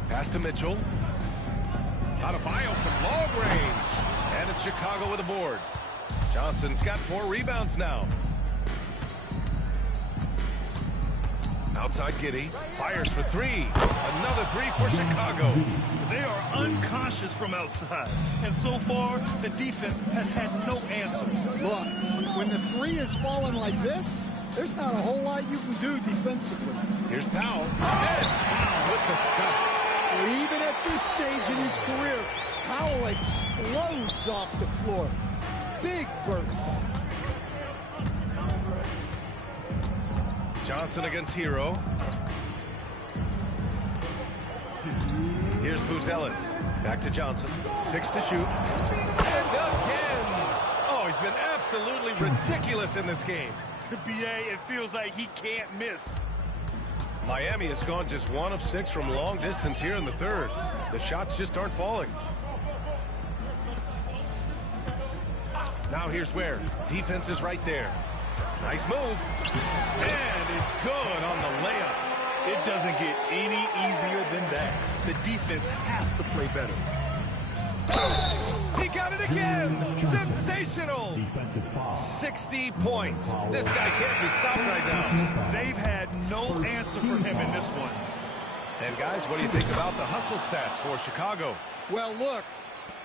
Pass to Mitchell. Adebayo from long range. And it's Chicago with a board. Johnson's got 4 rebounds now. Outside Giddey. Fires for 3. Another 3 for Chicago. They are unconscious from outside. And so far, the defense has had no answer. Look, when the 3 is falling like this, there's not a whole lot you can do defensively. Here's Powell. And Powell with the stuff. Even at this stage in his career, Powell explodes off the floor. Big vertical. Johnson against Hero. Here's Buzelis. Back to Johnson. 6 to shoot. And again. Oh, he's been absolutely ridiculous in this game. BA, it feels like he can't miss. Miami has gone just 1 of 6 from long distance here in the third. The shots just aren't falling. Now here's Ware. Defense is right there. Nice move. And it's good on the layup. It doesn't get any easier than that. The defense has to play better. He got it again. Sensational. Defensive foul. 60 points. This guy can't be stopped right now. They've had no answer for him in this one. And guys, what do you think about the hustle stats for Chicago? Well, look,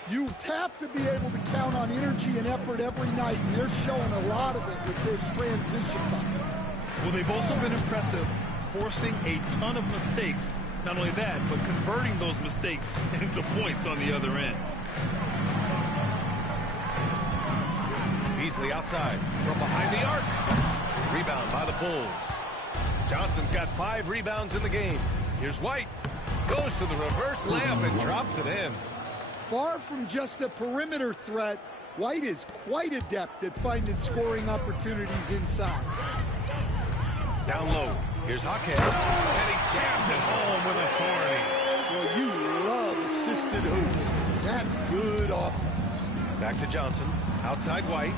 you have to be able to count on energy and effort every night, and they're showing a lot of it with their transition buckets. Well, they've also been impressive, forcing a ton of mistakes. Not only that, but converting those mistakes into points on the other end. Beasley outside from behind the arc. Rebound by the Bulls. Johnson's got 5 rebounds in the game. Here's White. Goes to the reverse layup and drops it in. Far from just a perimeter threat, White is quite adept at finding scoring opportunities inside. Down low. Here's Jaquez. And he jams it home with authority. Well, you love assisted hoops. That's good offense. Back to Johnson. Outside White.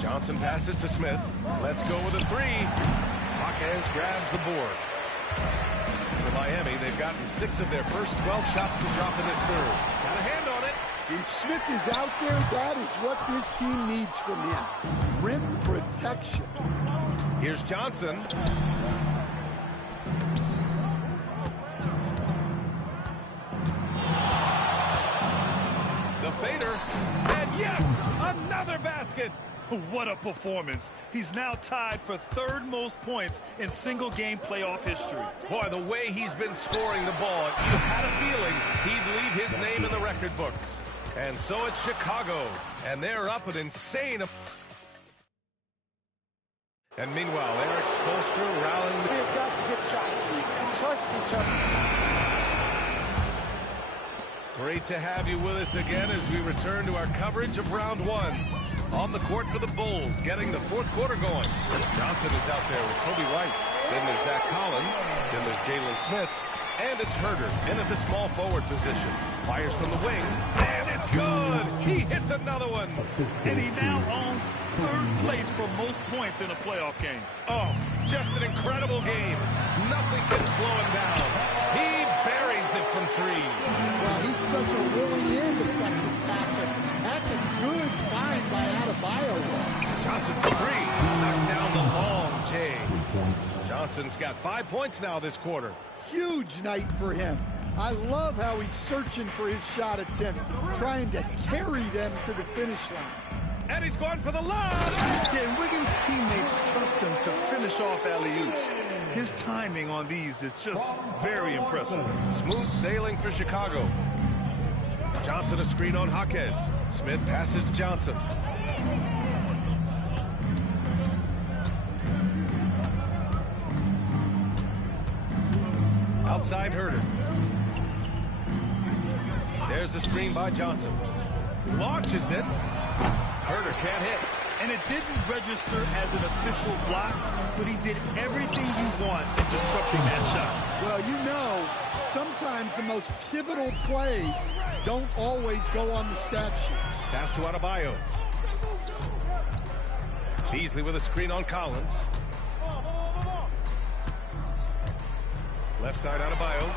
Johnson passes to Smith. Let's go with a 3. Jaquez grabs the board. For Miami, they've gotten 6 of their first 12 shots to drop in this third. Got a hand on it. When Smith is out there, that is what this team needs from him. Rim protection. Here's Johnson. The fader. And yes, another basket. What a performance. He's now tied for 3rd most points in single-game playoff history. Boy, the way he's been scoring the ball, you had a feeling he'd leave his name in the record books. And so it's Chicago, and they're up an insane... And meanwhile, Eric Spoelstra rallying... We've got to get shots. We trust each other. Great to have you with us again as we return to our coverage of round 1. On the court for the Bulls, getting the 4th quarter going. Johnson is out there with Kobe White. Then there's Zach Collins. Then there's Jalen Smith. And it's Herder in at the small forward position. Fires from the wing. And it's good! He hits another one. And he now owns 13 place for most points in a playoff game. Oh, just an incredible game. Nothing can slow him down. He buries it from three. Well, he's such a willing and effective passer. That's a good find by Adebayo. Johnson for three. Knocks down the long J. Johnson's got 5 points now this quarter. Huge night for him. I love how he's searching for his shot attempts, trying to carry them to the finish line. And he's going for the lob. Yeah, Wiggins' teammates trust him to finish off alley-oops. His timing on these is just very impressive. Smooth sailing for Chicago. Johnson a screen on Jaquez. Smith passes to Johnson. Outside Herter. There's the screen by Johnson. Launches it. Herter can't hit. And it didn't register as an official block, but he did everything you want in disrupting that shot. Well, you know, sometimes the most pivotal plays don't always go on the stat sheet. Pass to Adebayo. Beasley with a screen on Collins. Left side Adebayo.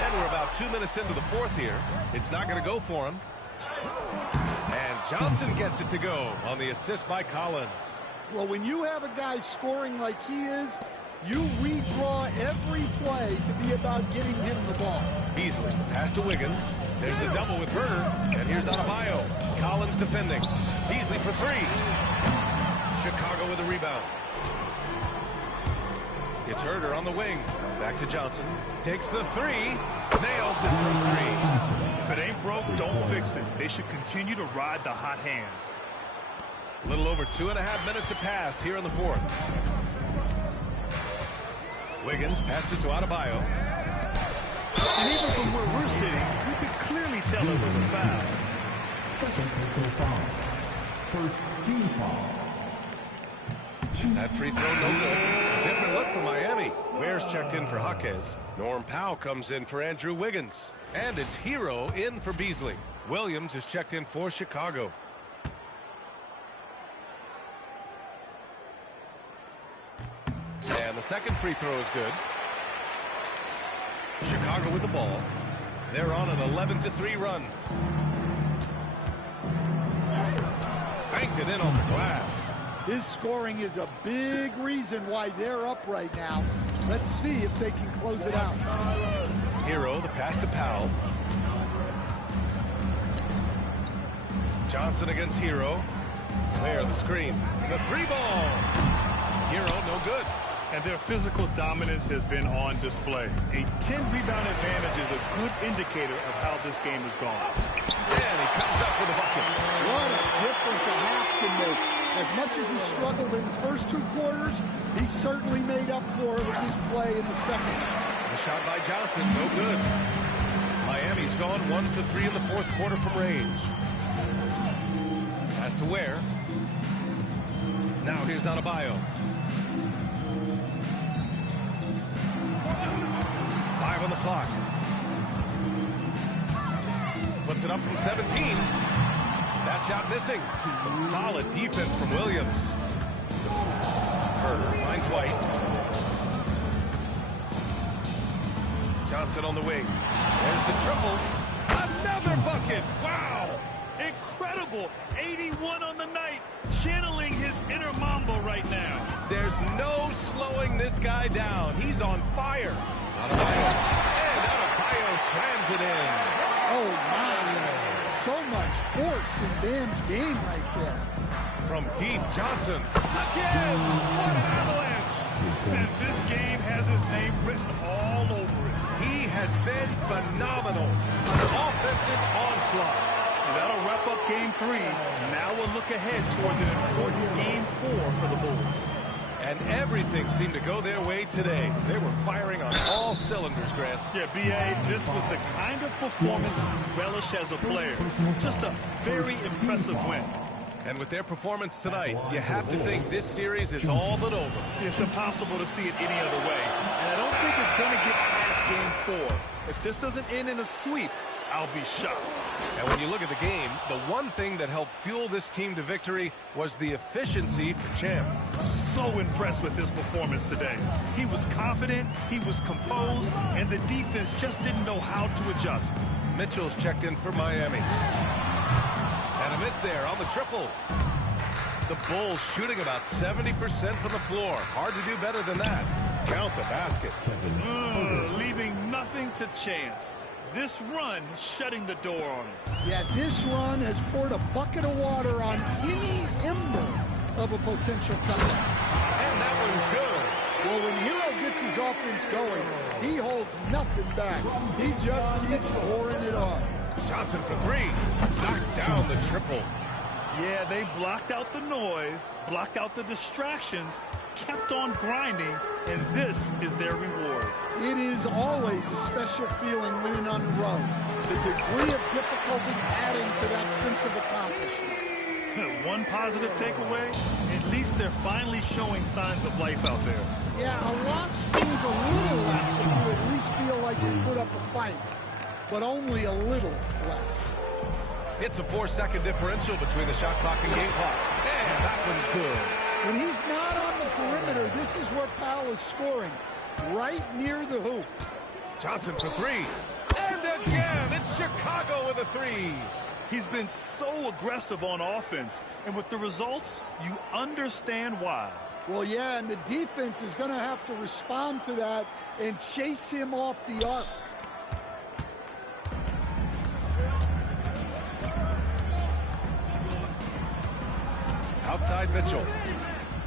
And we're about 2 minutes into the fourth here. It's not going to go for him. And Johnson gets it to go on the assist by Collins. Well, when you have a guy scoring like he is, you redraw every play to be about getting him the ball. Beasley, pass to Wiggins. There's the double with Herter. And here's Adebayo. Collins defending. Beasley for three. Chicago with a rebound. It's Herter on the wing. Back to Johnson. Takes the three. Nails it from three. If it ain't broke, don't fix it. They should continue to ride the hot hand. A little over 2.5 minutes have passed here in the fourth. Wiggins passes to Adebayo. And even from where we're sitting, you could clearly tell it was a foul. Second personal foul. First team foul. That free throw no good. A different look for Miami. Ware's checked in for Jaquez. Norm Powell comes in for Andrew Wiggins. And it's Hero in for Beasley. Williams is checked in for Chicago. And the second free throw is good. Chicago with the ball. They're on an 11-3 run. Banked it in on the glass. His scoring is a big reason why they're up right now. Let's see if they can close it out. Hero, the pass to Powell. Johnson against Hero. There, the screen. The three ball. Hero, no good. And their physical dominance has been on display. A 10-rebound advantage is a good indicator of how this game has gone. And he comes up with a bucket. What a difference a half can make. As much as he struggled in the first 2 quarters, he certainly made up for it with his play in the second. The shot by Johnson, no good. Miami's gone 1 for 3 in the fourth quarter from range. Pass to Ware. Now here's Adebayo. 5 on the clock. Puts it up from 17. That shot missing. Some solid defense from Williams. Herter finds White. Johnson on the wing. There's the triple. Another bucket. Wow. Incredible. 81 on the night. Channeling his inner Mamba right now. There's no slowing this guy down. He's on fire. Adebayo. And Adebayo slams it in. Oh, my. So much force in Bam's game right there. From deep, Johnson. Again! What an avalanche! And this game has his name written all over it. He has been phenomenal. Offensive onslaught. And that'll wrap up game 3. Now we'll look ahead towards an important game 4 for the Bulls. And everything seemed to go their way today. They were firing on all cylinders, Grant. Yeah, B.A., this was the kind of performance you relish as a player. Just a very impressive win. And with their performance tonight, you have to think this series is all but over. It's impossible to see it any other way. And I don't think it's going to get past game 4. If this doesn't end in a sweep, I'll be shocked. And when you look at the game, the one thing that helped fuel this team to victory was the efficiency for Champ. So impressed with his performance today. He was confident, he was composed, and the defense just didn't know how to adjust. Mitchell's checked in for Miami. And a miss there on the triple. The Bulls shooting about 70% from the floor. Hard to do better than that. Count the basket. Leaving nothing to chance. This run shutting the door on him. Yeah, this run has poured a bucket of water on any ember of a potential comeback. And that one's good. Well, when Hero gets his offense going, he holds nothing back. He just keeps pouring it on. Johnson for three. Knocks down the triple. Yeah, they blocked out the noise, blocked out the distractions, kept on grinding, and this is their reward. It is always a special feeling winning on the road. The degree of difficulty adding to that sense of accomplishment. One positive takeaway, at least they're finally showing signs of life out there. Yeah, a loss stings a little less if you at least feel like you put up a fight, but only a little less. It's a 4-second differential between the shot clock and game clock. And that one's good. When he's not on the perimeter, this is where Powell is scoring, right near the hoop. Johnson for three. And again, it's Chicago with a three. He's been so aggressive on offense, and with the results, you understand why. Well, yeah, and the defense is going to have to respond to that and chase him off the arc. Outside Mitchell.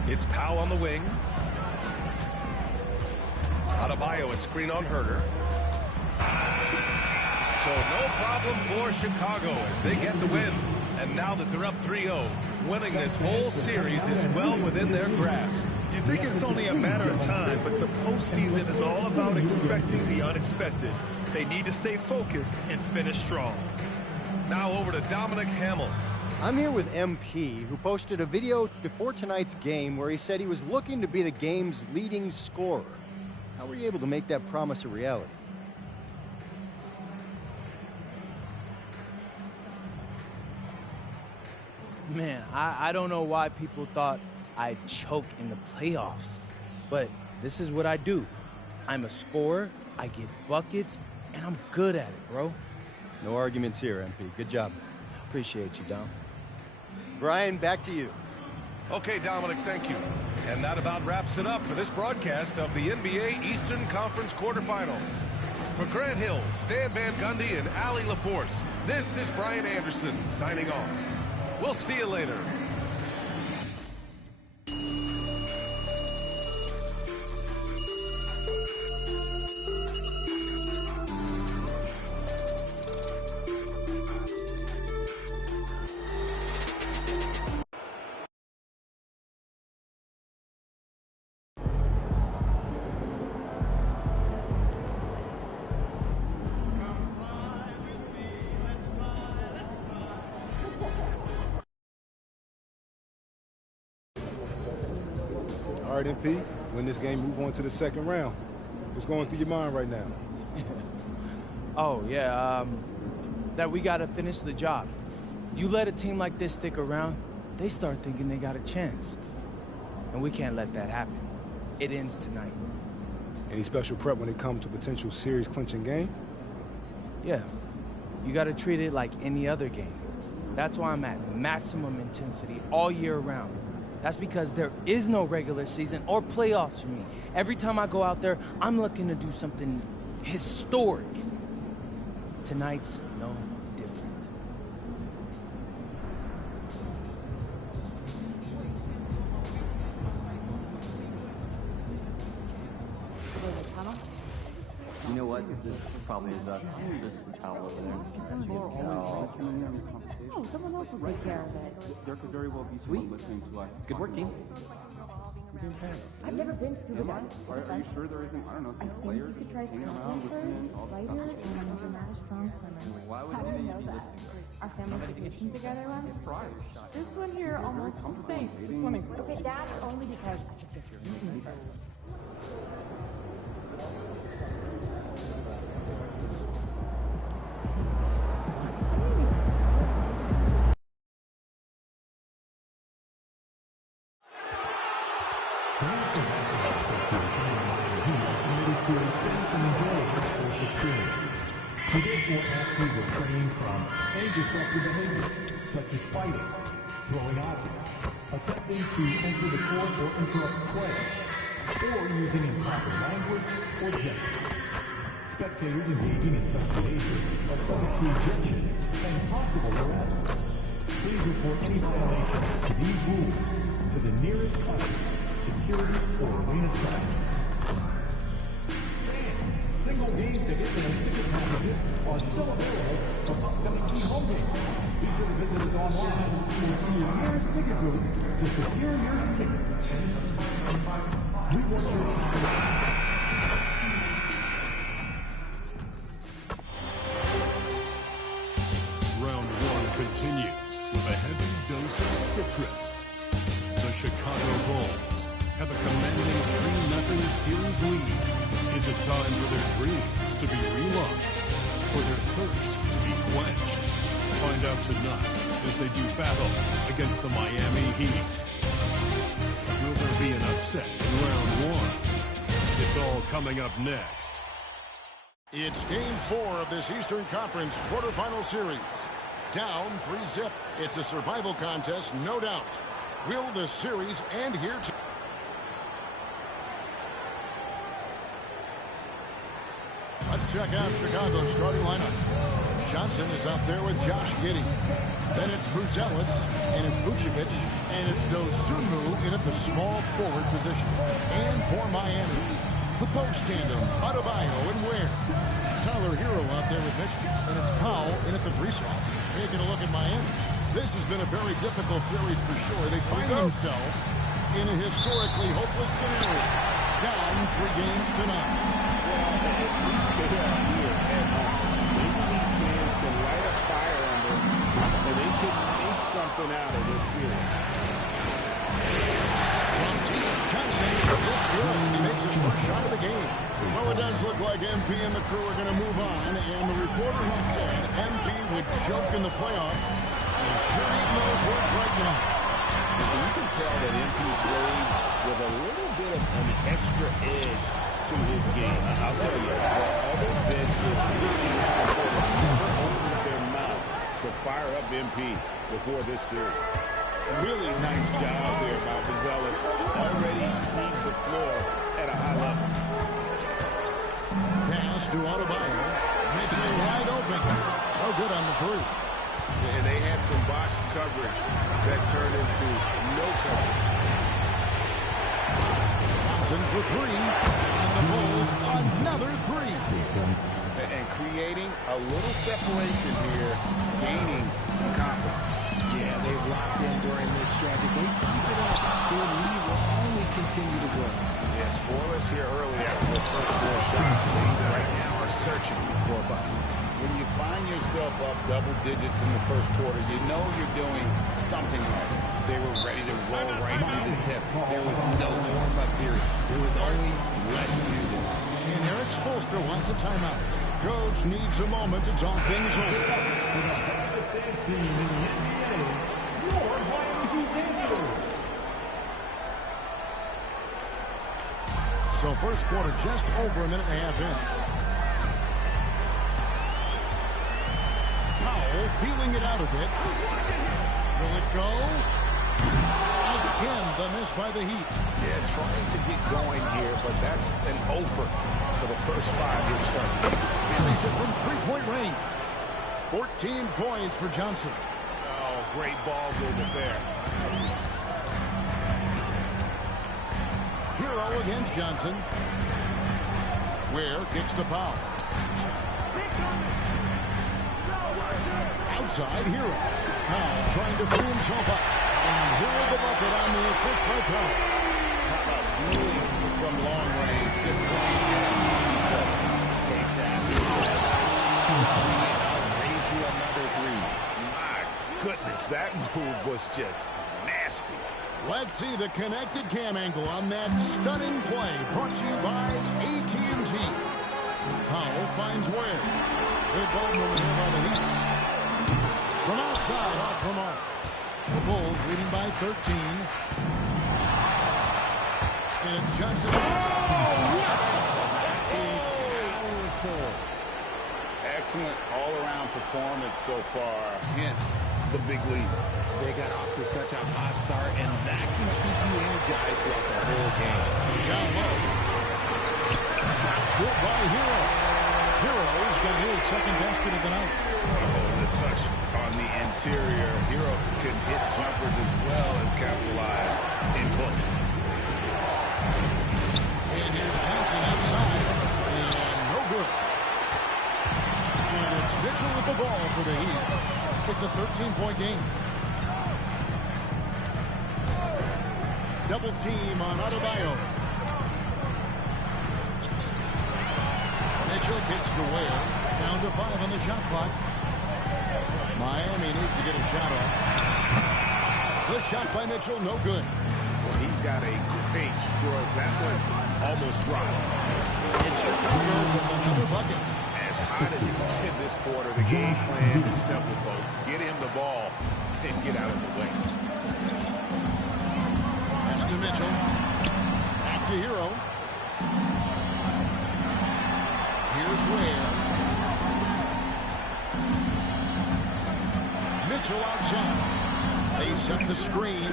It's Powell on the wing. Adebayo, a screen on Herter. So no problem for Chicago as they get the win. And now that they're up 3-0, winning this whole series is well within their grasp. You think it's only a matter of time, but the postseason is all about expecting the unexpected. They need to stay focused and finish strong. Now over to Dominic Hamill. I'm here with MP, who posted a video before tonight's game where he said he was looking to be the game's leading scorer. How were you able to make that promise a reality? Man, I don't know why people thought I'd choke in the playoffs, but this is what I do. I'm a scorer, I get buckets, and I'm good at it, bro. No arguments here, MP. Good job. Appreciate you, Dom. Brian, back to you. Okay, Dominic, thank you. And that about wraps it up for this broadcast of the NBA Eastern Conference quarterfinals. For Grant Hill, Stan Van Gundy, and Allie LaForce, this is Brian Anderson signing off. We'll see you later. All right, MP, win this game, move on to the second round. What's going through your mind right now? Oh, yeah, that we got to finish the job. You let a team like this stick around, they start thinking they got a chance. And we can't let that happen. It ends tonight. Any special prep when it comes to potential series clinching game? Yeah, you got to treat it like any other game. That's why I'm at maximum intensity all year round. That's because there is no regular season or playoffs for me. Every time I go out there, I'm looking to do something historic. Tonight's no different. You know what? This probably is us. This is the towel over there. Oh, someone else will take care of it. There could very well be someone listening to us. Good work, team. I've never been scuba diving. Are you sure there isn't, I don't know, some players hanging around listening all the stuff? And not a strong swimmer. Why would How do any I know of you that? listening? Our families vacation together once. This one here almost safe for swimming. Okay, that's only because I could get your meeting first. The National Basketball Association and he are committed to a safe and enjoyable sports experience. We therefore ask you to refrain from any disruptive behavior, such as fighting, throwing objects, attempting to enter the court or interrupt play, or using improper language or gestures. Spectators engaging in such behavior are subject to ejection and possible arrest. Please report any violations to these rules to the nearest usher, security, or arena staff. Single game tickets and ticket packages are still available for upcoming key home games. Be sure to visit us online or see your nearest ticket booth to secure your tickets. We want your Round one continues with a heavy dose of citrus. The Chicago Bulls have a commanding 3-0 series lead. Is it time for their dreams to be realized, for their thirst to be quenched? Find out tonight as they do battle against the Miami Heat. Will there be an upset in round one? It's all coming up next. It's game 4 of this Eastern Conference quarterfinal series. Down 3-0. It's a survival contest, no doubt. Will the series end here tonight? Let's check out Chicago's starting lineup. Johnson is out there with Josh Giddey. Then it's Bruzelis, and it's Vucevic, and it's Dosunmu in at the small forward position. And for Miami, the post tandem, Adebayo and Ware. Tyler Hero out there with Mitchell, and it's Powell in at the 3 slot. Taking a look at Miami. This has been a very difficult series for sure. They find themselves in a historically hopeless scenario. Down 3 games to none. At least they are here at home. Maybe these fans can light a fire under and they can make something out of this series. Johnson, it's good. He makes his first shot of the game. Well, it does look like MP and the crew are going to move on, and the reporter has said MP would choke in the playoffs. He's sure eating those words right now. And you can tell that MP played with a little bit of an extra edge to his game. I'll tell you, the other bench is wishing that before they never opened their mouth to fire up MP before this series. Really nice job there by Bruzelis. Already sees the floor at a high level. Pass to Adebayo. Mitchell wide open. Oh, good on the 3. And they had some botched coverage that turned into no coverage. Johnson for 3. And the Bulls another 3. And creating a little separation here, gaining some confidence. Yeah, they've locked in during this stretch. If they keep it up, their lead will only continue to grow. Yeah, scoreless here early after the first 4 shots. They right now are searching for a bucket. When you find yourself up double digits in the first quarter, you know you're doing something right. They were ready to roll right through the tip. There was no warm-up period. There was only, let's do this. And Eric Spoelstra wants a timeout. Coach needs a moment to talk things over. So first quarter just over a minute and a half in. Powell feeling it out a bit. Will it go? Again, the miss by the Heat. Yeah, trying to get going here, but that's an over for the first 5 here to start. He makes it from 3-point range. 14 points for Johnson. Oh, great ball movement there. Hero against Johnson. Ware kicks the Powell. Outside, Hero. Powell trying to free himself up. And here the bucket on the assist by Powell. How about dueling from long range? Just trying to take that. He says, I see you three, and I'll raise you another 3. My goodness, that move was just nasty. Let's see the connected cam angle on that stunning play. Brought to you by AT&T. Powell finds Ware. Good ball movement here by the Heat. From outside, off the mark. The Bulls leading by 13. And it's Johnson. Oh, that is powerful. Excellent all-around performance so far. Hence the big lead. They got off to such a hot start, and that can keep you energized throughout the whole game. Down low. Good by Hero. Hero's got his second basket of the night. Oh, the touch on the interior. Hero can hit jumpers as well as capitalize in close. And here's Johnson outside. And no good. And it's Mitchell with the ball for the Heat. It's a 13-point game. Double team on Adebayo. Mitchell kicks to Ware. Down to 5 on the shot clock. Miami needs to get a shot off. The shot by Mitchell, no good. Well, he's got a great stroke. That one almost dropped. And Chicago with another bucket. As hot as he's been this quarter, the game plan is simple, folks. Get him the ball and get out of the way. Pass to Mitchell. Back to Hero. Here's Ware. Mitchell outside. They set the screen.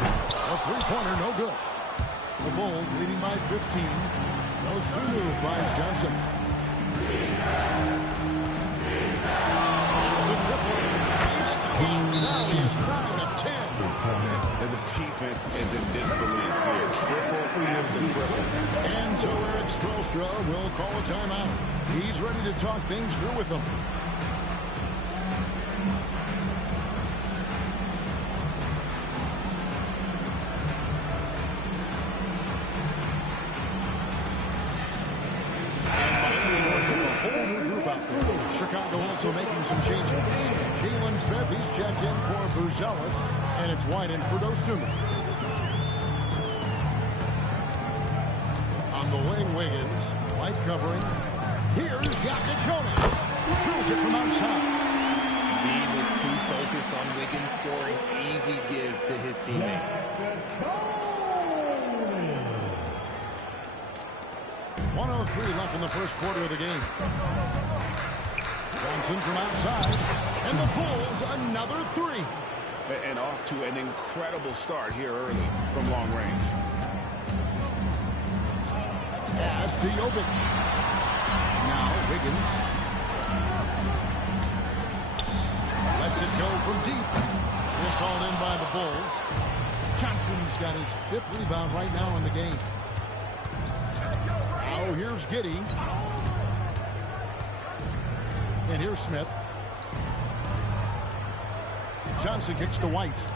A three-pointer, no good. The Bulls leading by 15. Osunu finds Johnson. It's a triple. Now he is proud of 10. And the defense is in disbelief here. Triple after triple. And so Eric Spoelstra will call a timeout. He's ready to talk things through with them. Chicago also making some changes. Jalen Smith, he's checked in for Buzelis, and it's White in for Dosunmu. On the wing, Wiggins. White covering. Here's Yaka Jonas. Drills it from outside. D was too focused on Wiggins scoring. Easy give to his teammate. 1:03 left in the first quarter of the game. Johnson from outside, and the Bulls another three. And off to an incredible start here early from long range. Pass to Jovic. Now Wiggins. Lets it go from deep. It's all in by the Bulls. Johnson's got his 5th rebound right now in the game. Now here's Giddey. And here's Smith. Johnson kicks to White.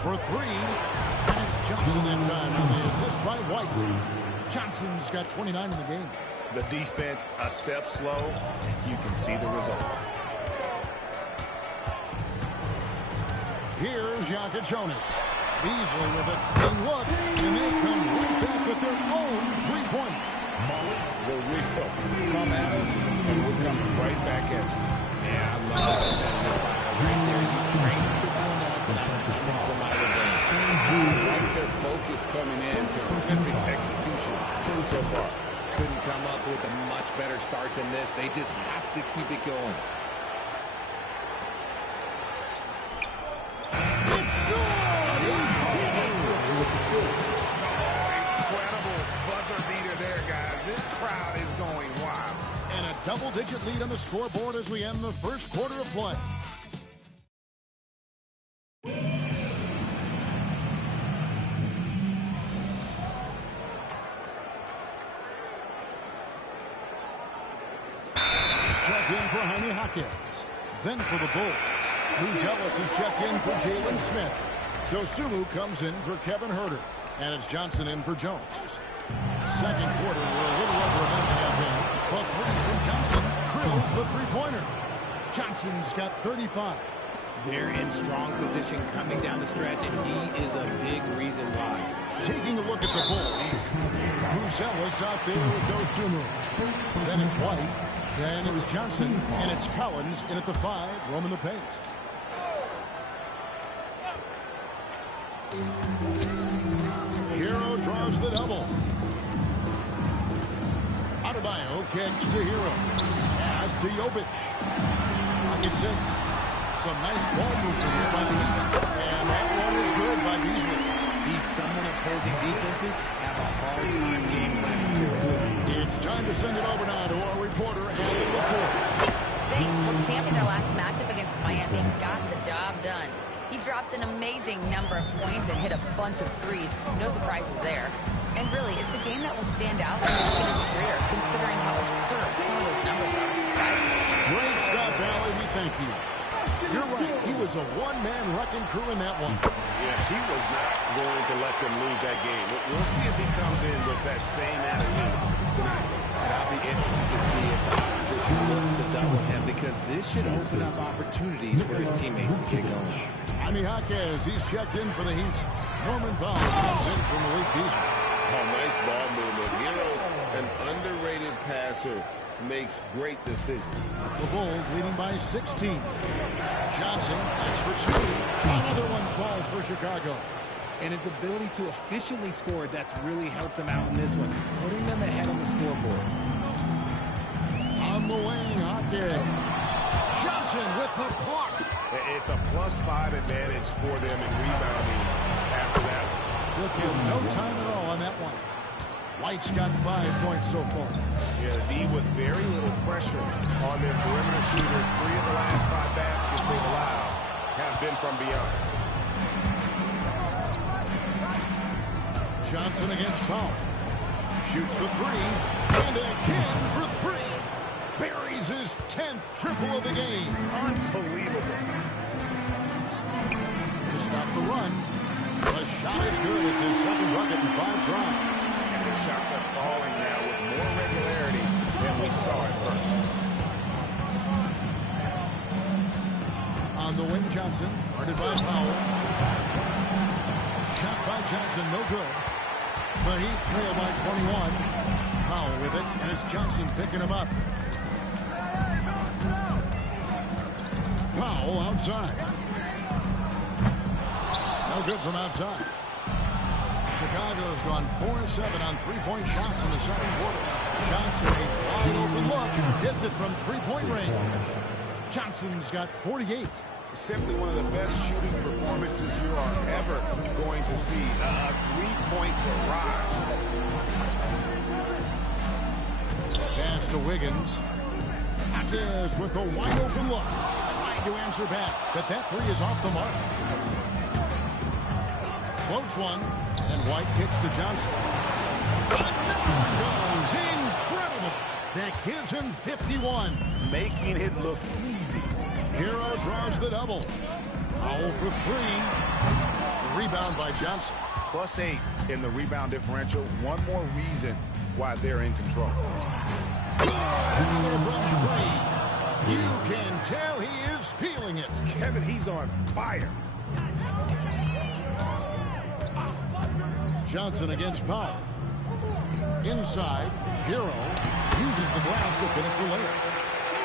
For 3. And it's Johnson that time on the assist by White. Johnson's got 29 in the game. The defense a step slow. You can see the result. Here's Yaka Jonas. Beasley with a clean look. And they come right back with their own three-pointer. The Rico. Come at us, and we're coming right back at you. Yeah, I love that competitive fire right there. You train triple else, and I'm coming for my revenge. I like their focus coming in to terrific execution so far. Couldn't come up with a much better start than this. They just have to keep it going. Double-digit lead on the scoreboard as we end the first quarter of play. Check in for Jaime Hawkins. Then for the Bulls. Buzelis is checked in for Jalen Smith. Dosunmu comes in for Kevin Huerter. And it's Johnson in for Jones. Second quarter, we're a little over a minute and a half in. A 3 from Johnson drills the three-pointer. Johnson's got 35. They're in strong position coming down the stretch, and he is a big reason why. Taking a look at the Bulls. Buzelis out there with Dosunmu. Then it's White. Then it's Johnson. And it's Collins in at the 5, roaming the paint. the double. Adebayo kicks to Hero. Pass to Jovic. Pocket 6. Some nice ball movement here by the Heat. And that one is good by Beasley. He's someone opposing defenses have a hard time game planning. It's time to send it over now to our reporter, Allie LaForce. Thanks. Well, champ in their last matchup against Miami got the job done. He dropped an amazing number of points and hit a bunch of threes. No surprises there. And really, it's a game that will stand out in his career, considering how absurd some of those numbers are. Great stuff, Allie. We thank you. You're right. He was a one-man wrecking crew in that one. Yeah, he was not going to let them lose that game. We'll see if he comes in with that same attitude tonight. And I'll be interested to see if the opposition looks to double him, because this should open up opportunities for his teammates to get going. Jaime Jaquez, he's checked in for the Heat. Norman Powell comes in from Malik Beasley. Oh, nice ball movement. Hero's an underrated passer. Makes great decisions. The Bulls leading by 16. Johnson, that's for 2. Another one falls for Chicago. And his ability to efficiently score, that's really helped him out in this one, putting them ahead on the scoreboard. On the wing, Hawkins. Johnson with the block. It's a +5 advantage for them in rebounding after that one. Took him no time at all on that one. White's got 5 points so far. Yeah, the D with very little pressure on their perimeter shooters. 3 of the last 5 baskets they've allowed have been from beyond. Johnson against Powell. Shoots the 3. And again for 3. Buries his 10th triple of the game. Unbelievable. To stop the run. The shot is good. It's his second bucket in 5 tries. And the shots are falling now with more regularity than we saw at first. On the wing, Johnson. Guarded by Powell. Shot by Johnson, no good. The Heat trail by 21. Powell with it, and it's Johnson picking him up. Powell outside. No good from outside. Chicago's gone 4-7 on three-point shots in the second quarter. Johnson, a wide open look, hits it from three-point range. Johnson's got 48. Simply one of the best shooting performances you are ever going to see. A three-point barrage. Pass to Wiggins. Jaquez with a wide open look. Trying to answer back, but that 3 is off the mark. Floats one, and White kicks to Johnson. Goes incredible. That gives him 51. Making it look easy. Hero draws the double. Powell for 3. The rebound by Johnson. +8 in the rebound differential. One more reason why they're in control. Good from 3. You can tell he is feeling it. Kevin, he's on fire. Johnson against Powell. Inside, Hero uses the glass to finish the layup.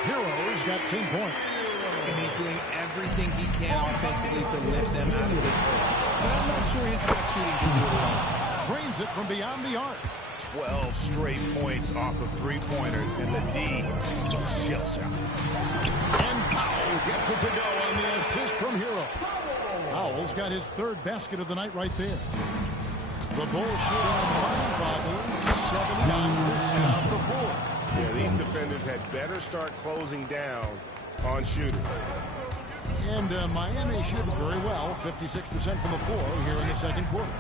Hero's got 10 points. And he's doing everything he can offensively to lift them out of this hole. But I'm not sure his best shooting can do it alone. Trains it from beyond the arc. 12 straight points off of three-pointers, and the D shell shot. And Powell gets it to go on the assist from Hero. Powell's got his 3rd basket of the night right there. The Bulls shoot on mind-boggling 79% off the floor. Yeah, these defenders had better start closing down on shooters. And Miami shooting very well, 56% from the floor here in the second quarter.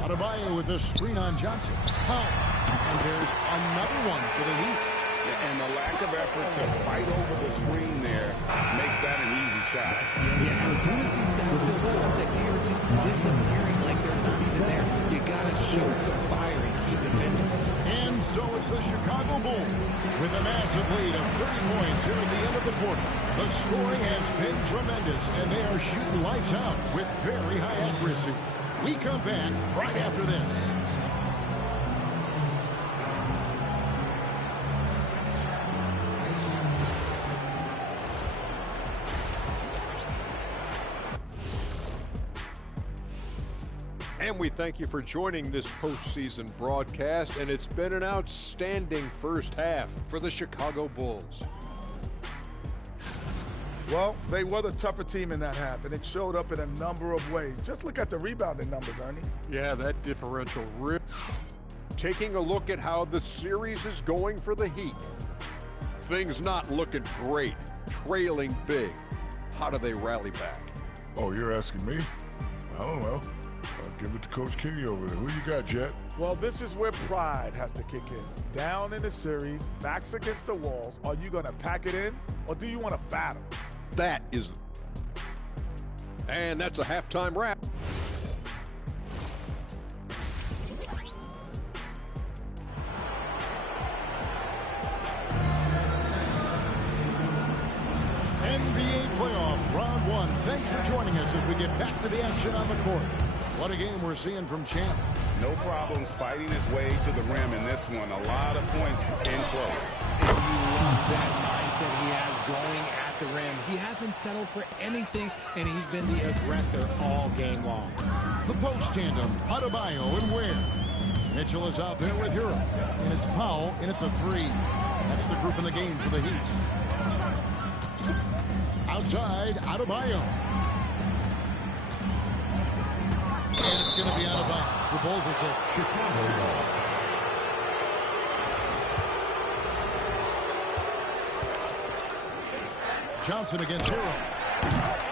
Adebayo with the screen on Johnson. And there's another one for the Heat. Yeah, and the lack of effort to fight over the screen there makes that an easy shot. Yeah, as soon as these guys build up to air just disappearing like they're not even there, you gotta show some fire and keep defending. And so it's the Chicago Bulls with a massive lead of 30 points here at the end of the quarter. The scoring has been tremendous, and they are shooting lights out with very high accuracy. We come back right after this. And we thank you for joining this postseason broadcast, and it's been an outstanding first half for the Chicago Bulls. Well, they were the tougher team in that half, and it showed up in a number of ways. Just look at the rebounding numbers, Ernie. Yeah, that differential really. Taking a look at how the series is going for the Heat. Things not looking great, trailing big. How do they rally back? Oh, you're asking me? I don't know. I'll give it to Coach Kenny over there. Who you got, Jet? Well, this is where pride has to kick in. Down in the series, backs against the walls. Are you going to pack it in, or do you want to battle? That is... And that's a halftime wrap. NBA playoff round one. Thanks for joining us as we get back to the action on the court. What a game we're seeing from Champ. No problems fighting his way to the rim in this one. A lot of points in close. And you love that mindset he has going at the rim. He hasn't settled for anything, and he's been the aggressor all game long. The post tandem, Adebayo and Ware. Mitchell is out there with Hero. And it's Powell in at the three. That's the group in the game for the Heat. Outside, Adebayo. And it's going to be out of bounds. The Bulls will take Chicago. Johnson against Hero.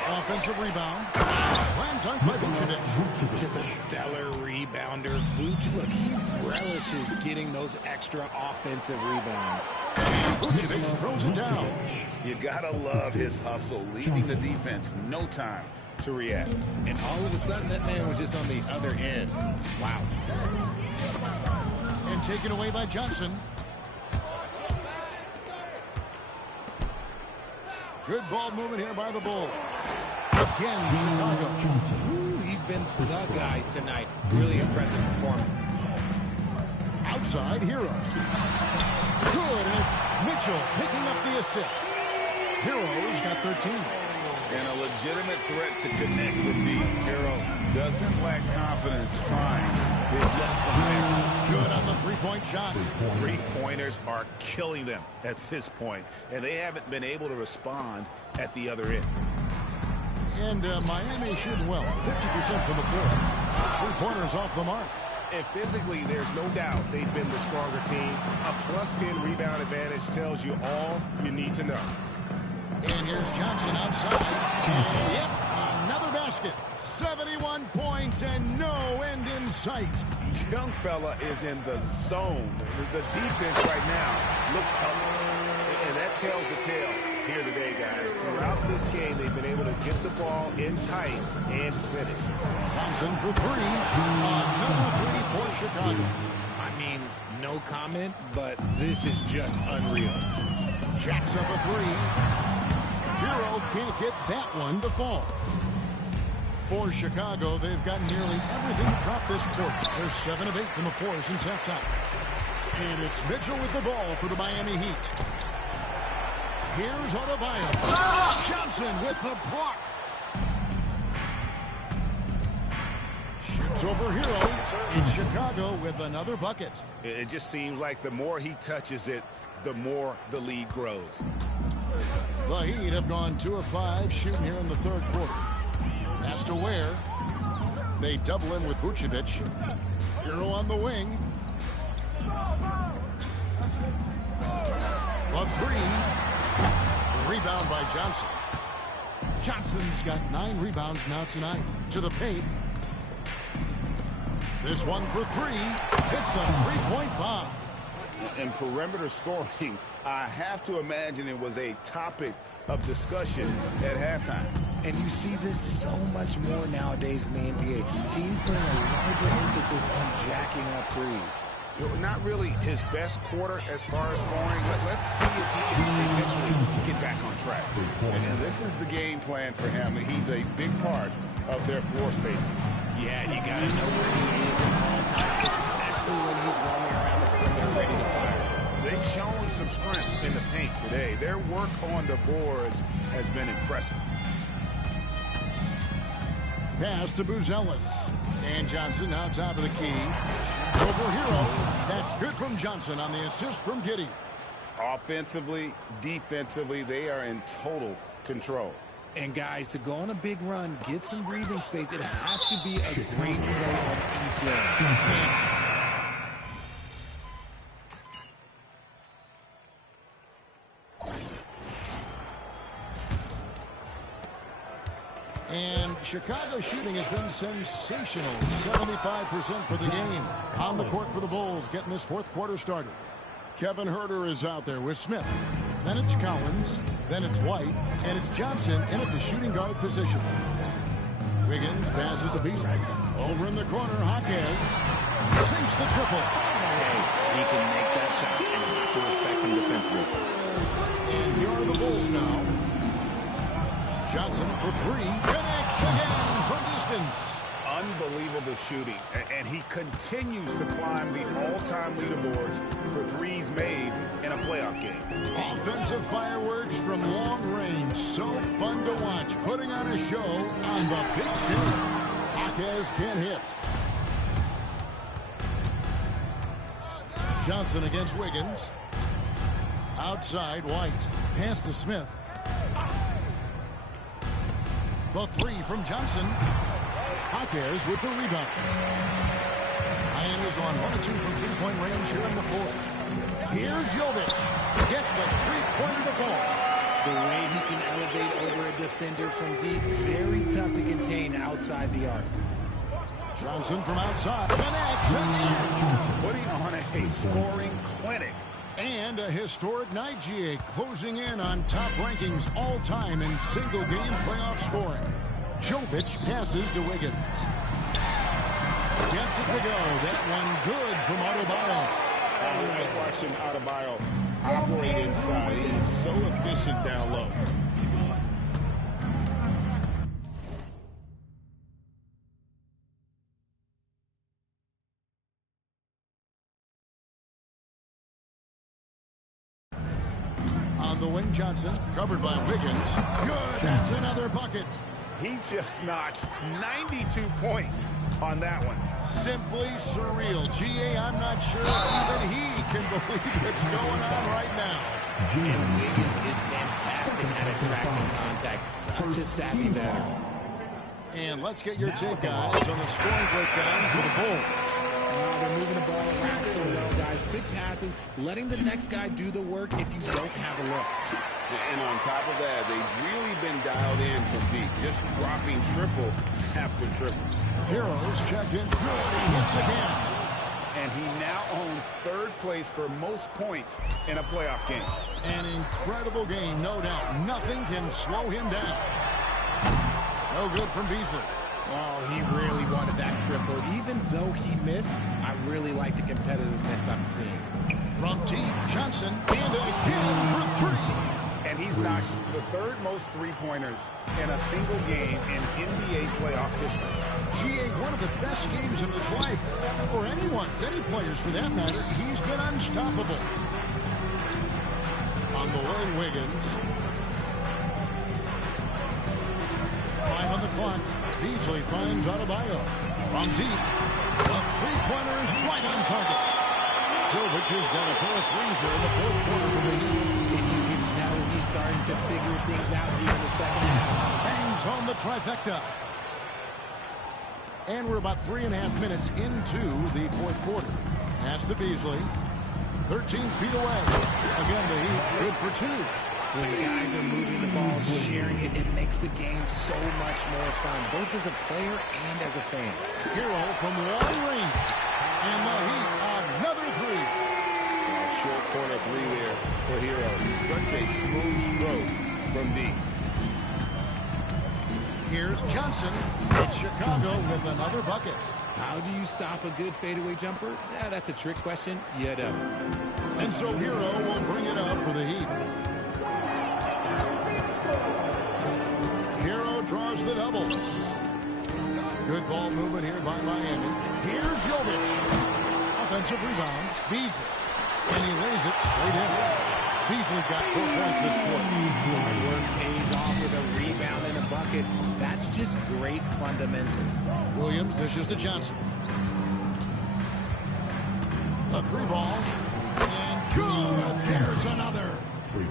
Offensive rebound. Slam dunk by Vucevic. Just a stellar rebounder. Vucevic, look, he relishes getting those extra offensive rebounds. Vucevic throws it down. You gotta love his hustle, leaving the defense no time to react. And all of a sudden, that man was just on the other end. Wow. And taken away by Johnson. Good ball movement here by the Bulls. Again, Chicago. Ooh, he's been the guy tonight. Really impressive performance. Outside, Hero. Good, and it's Mitchell picking up the assist. Hero's got 13. And a legitimate threat to connect from deep. Hero doesn't lack confidence trying his luck from there. Good on the three-point shot. Three-pointers are killing them at this point, and they haven't been able to respond at the other end. And Miami shooting well, 50% from the floor. Three-pointers off the mark. And physically, there's no doubt they've been the stronger team. A +10 rebound advantage tells you all you need to know. And here's Johnson outside. And yep, another basket. 71 points and no end in sight. Young fella is in the zone. The defense right now looks helpless. And that tells the tale here today, guys. Throughout this game, they've been able to get the ball in tight and finish. Johnson for three. Another three for Chicago. I mean, no comment, but this is just unreal. Jacks up a three. Hero can't get that one to fall. For Chicago, they've got nearly everything to drop this quarter. They're 7 of 8 from the floor since halftime. And it's Mitchell with the ball for the Miami Heat. Here's Adebayo. Johnson with the block. Shoots over Hero. And Chicago with another bucket. It just seems like the more he touches it, the more the lead grows. The Heat have gone 2 of 5 shooting here in the third quarter. Pass to Ware. They double in with Vucevic. Hero on the wing. A three. Rebound by Johnson. Johnson's got 9 rebounds now tonight. To the paint. This one for three. Hits the three-point bomb. In perimeter scoring, I have to imagine it was a topic of discussion at halftime. And you see this so much more nowadays in the NBA. Teams putting a larger emphasis on jacking up threes. Not really his best quarter as far as scoring. Let's see if he can eventually get back on track. And this is the game plan for him. He's a big part of their floor spacing. Yeah, and you got to know where he is at all times, especially when he's roaming around the perimeter ready to fire. They've shown some strength in the paint today. Their work on the boards has been impressive. Pass to Buzelis. And Johnson now top of the key. Over Hero. That's good from Johnson on the assist from Giddey. Offensively, defensively, they are in total control. And guys, to go on a big run, get some breathing space, it has to be a great play on each end. And Chicago's shooting has been sensational. 75% for the game. On the court for the Bulls, getting this fourth quarter started. Kevin Huerter is out there with Smith. Then it's Collins. Then it's White. And it's Johnson in at the shooting guard position. Wiggins passes to Beasley. Over in the corner, Jaquez sinks the triple. Hey, he can make that shot and have to respect him defensively. And here are the Bulls now. Johnson for three. Connects again from distance. Unbelievable shooting, and he continues to climb the all-time leaderboards for threes made in a playoff game. Offensive fireworks from long range. So fun to watch. Putting on a show on the big stage. Jaquez can't hit. Johnson against Wiggins. Outside, White. Pass to Smith. The three from Johnson. Jaquez with the rebound. Miami's on 1 or 2 from three-point range here in the fourth. Here's Jovic. Gets the three-pointer to fall. The way he can elevate over a defender from deep, very tough to contain outside the arc. Johnson from outside. Connects again. Putting on a scoring clinic. And a historic night, GA, closing in on top rankings all-time in single-game playoff scoring. Jovic passes to Wiggins. Gets it to go. That one good from Adebayo. I like watching Adebayo operate inside. He is so efficient down low. On the wing, Johnson, covered by Wiggins. Good, that's another bucket. He just notched 92 points on that one. Simply surreal. GA, I'm not sure even he can believe what's going on right now. And Wiggins is fantastic at attracting contact. Such a savvy veteran. And let's get your take, guys, on the scoring breakdown for the Bulls. They're moving the ball around so well, guys. Quick passes, letting the next guy do the work if you don't have a look. And on top of that, they've really been dialed in from deep, just dropping triple after triple. Heroes checked in good. He hits again. And he now owns third place for most points in a playoff game. An incredible game, no doubt. Nothing can slow him down. No good from Beasley. Oh, he really wanted that triple. Even though he missed, I really like the competitiveness I'm seeing. From deep, Johnson, and again for three. And he's knocked the third most three-pointers in a single game in NBA playoff history. GA, one of the best games of his life, or anyone's, any players for that matter. He's been unstoppable. On the way, Wiggins. 5 on the clock. Beasley finds Adebayo. From deep, the three-pointer is right on target. Jovic has got a pair of threes here in the fourth quarter for the Heat. And you can tell he's starting to figure things out here in the second half. Bangs home the trifecta. And we're about 3.5 minutes into the fourth quarter. Pass to Beasley. 13 feet away. Again, the Heat good for two. When guys are moving the ball, sharing it, it makes the game so much more fun, both as a player and as a fan. Hero from long range. And the Heat, another three. Short corner three there for Hero. Such a smooth stroke from deep. Here's Johnson in Chicago with another bucket. How do you stop a good fadeaway jumper? Yeah, that's a trick question. You don't. And so Hero will bring it up for the Heat. Hero draws the double. Good ball movement here by Miami. Here's Jovic. Offensive rebound. Beasley. And he lays it straight in. Beasley's got 4 points this quarter. Hard work pays off with a rebound and a bucket. That That's just great fundamentals. Williams dishes to Johnson. A 3-ball. And good. There's another.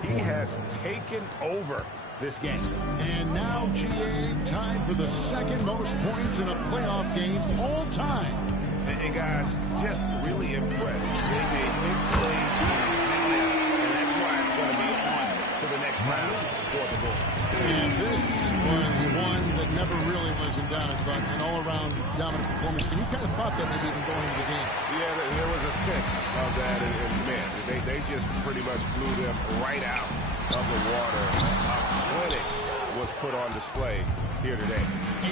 He has taken over this game. And now GA tied for the second most points in a playoff game all time. And guys, just really impressed. They made big plays and that's why it's going to be on to the next round for the Bulls. And this was one that never really was in doubt, but an all-around dominant performance. And you kind of thought that maybe even going into the game. Yeah, there was a sense of that in men. They just pretty much blew them right out of the water. A clinic was put on display here today.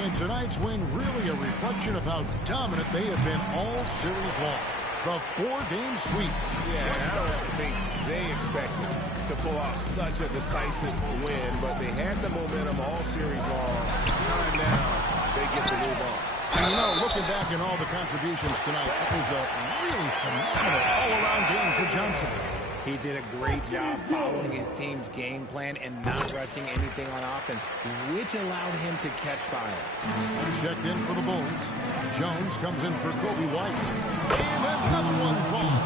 And tonight's win really a reflection of how dominant they have been all series long. The 4-game sweep. Yeah, I don't think they expected to pull off such a decisive win, but they had the momentum all series long. Time now, they get to move on. And you know, looking back at all the contributions tonight, it was a really phenomenal all-around game for Johnson. He did a great job following his team's game plan and not rushing anything on offense, which allowed him to catch fire. Smith checked in for the Bulls. Jones comes in for Kobe White. And another one falls.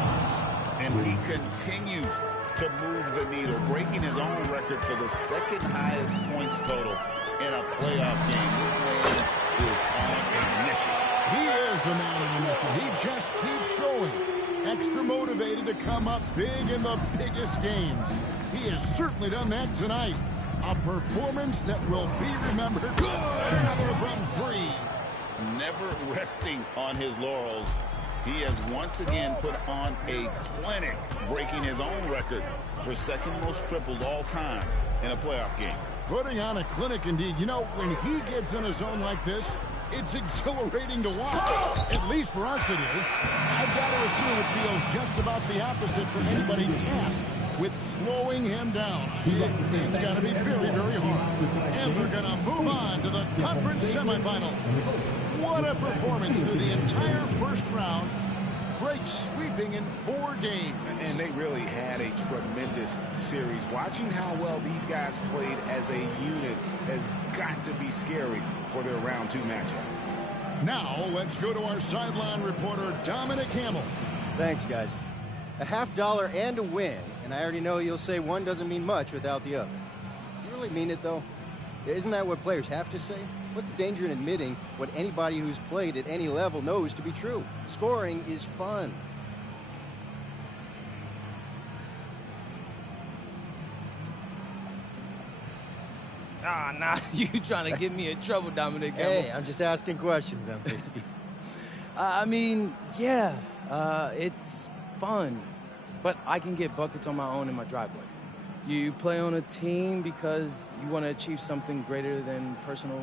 And he continues to move the needle, breaking his own record for the second highest points total in a playoff game. This man is on a mission. He is a man on a mission. He just keeps going. Extra motivated to come up big in the biggest games. He has certainly done that tonight. A performance that will be remembered. Good! Another from 3. Never resting on his laurels. He has once again put on a clinic, breaking his own record for second most triples all time in a playoff game. Putting on a clinic indeed. You know, when he gets in a zone like this, it's exhilarating to watch. At least for us it is. I've got to assume it feels just about the opposite for anybody tasked with slowing him down. It's got to be very, very hard. And they're going to move on to the conference semifinal. What a performance through the entire first round. Great sweeping in 4 games. And they really had a tremendous series. Watching how well these guys played as a unit has got to be scary for their round 2 matchup. Now, let's go to our sideline reporter, Dominic Hamill. Thanks, guys. A $50 and a win, and I already know you'll say one doesn't mean much without the other. You really mean it, though? Isn't that what players have to say? What's the danger in admitting what anybody who's played at any level knows to be true? Scoring is fun. Ah, nah, you trying to get me in trouble, Dominic. Hey, I'm just asking questions, MP. I mean, yeah, it's fun, but I can get buckets on my own in my driveway. You play on a team because you want to achieve something greater than personal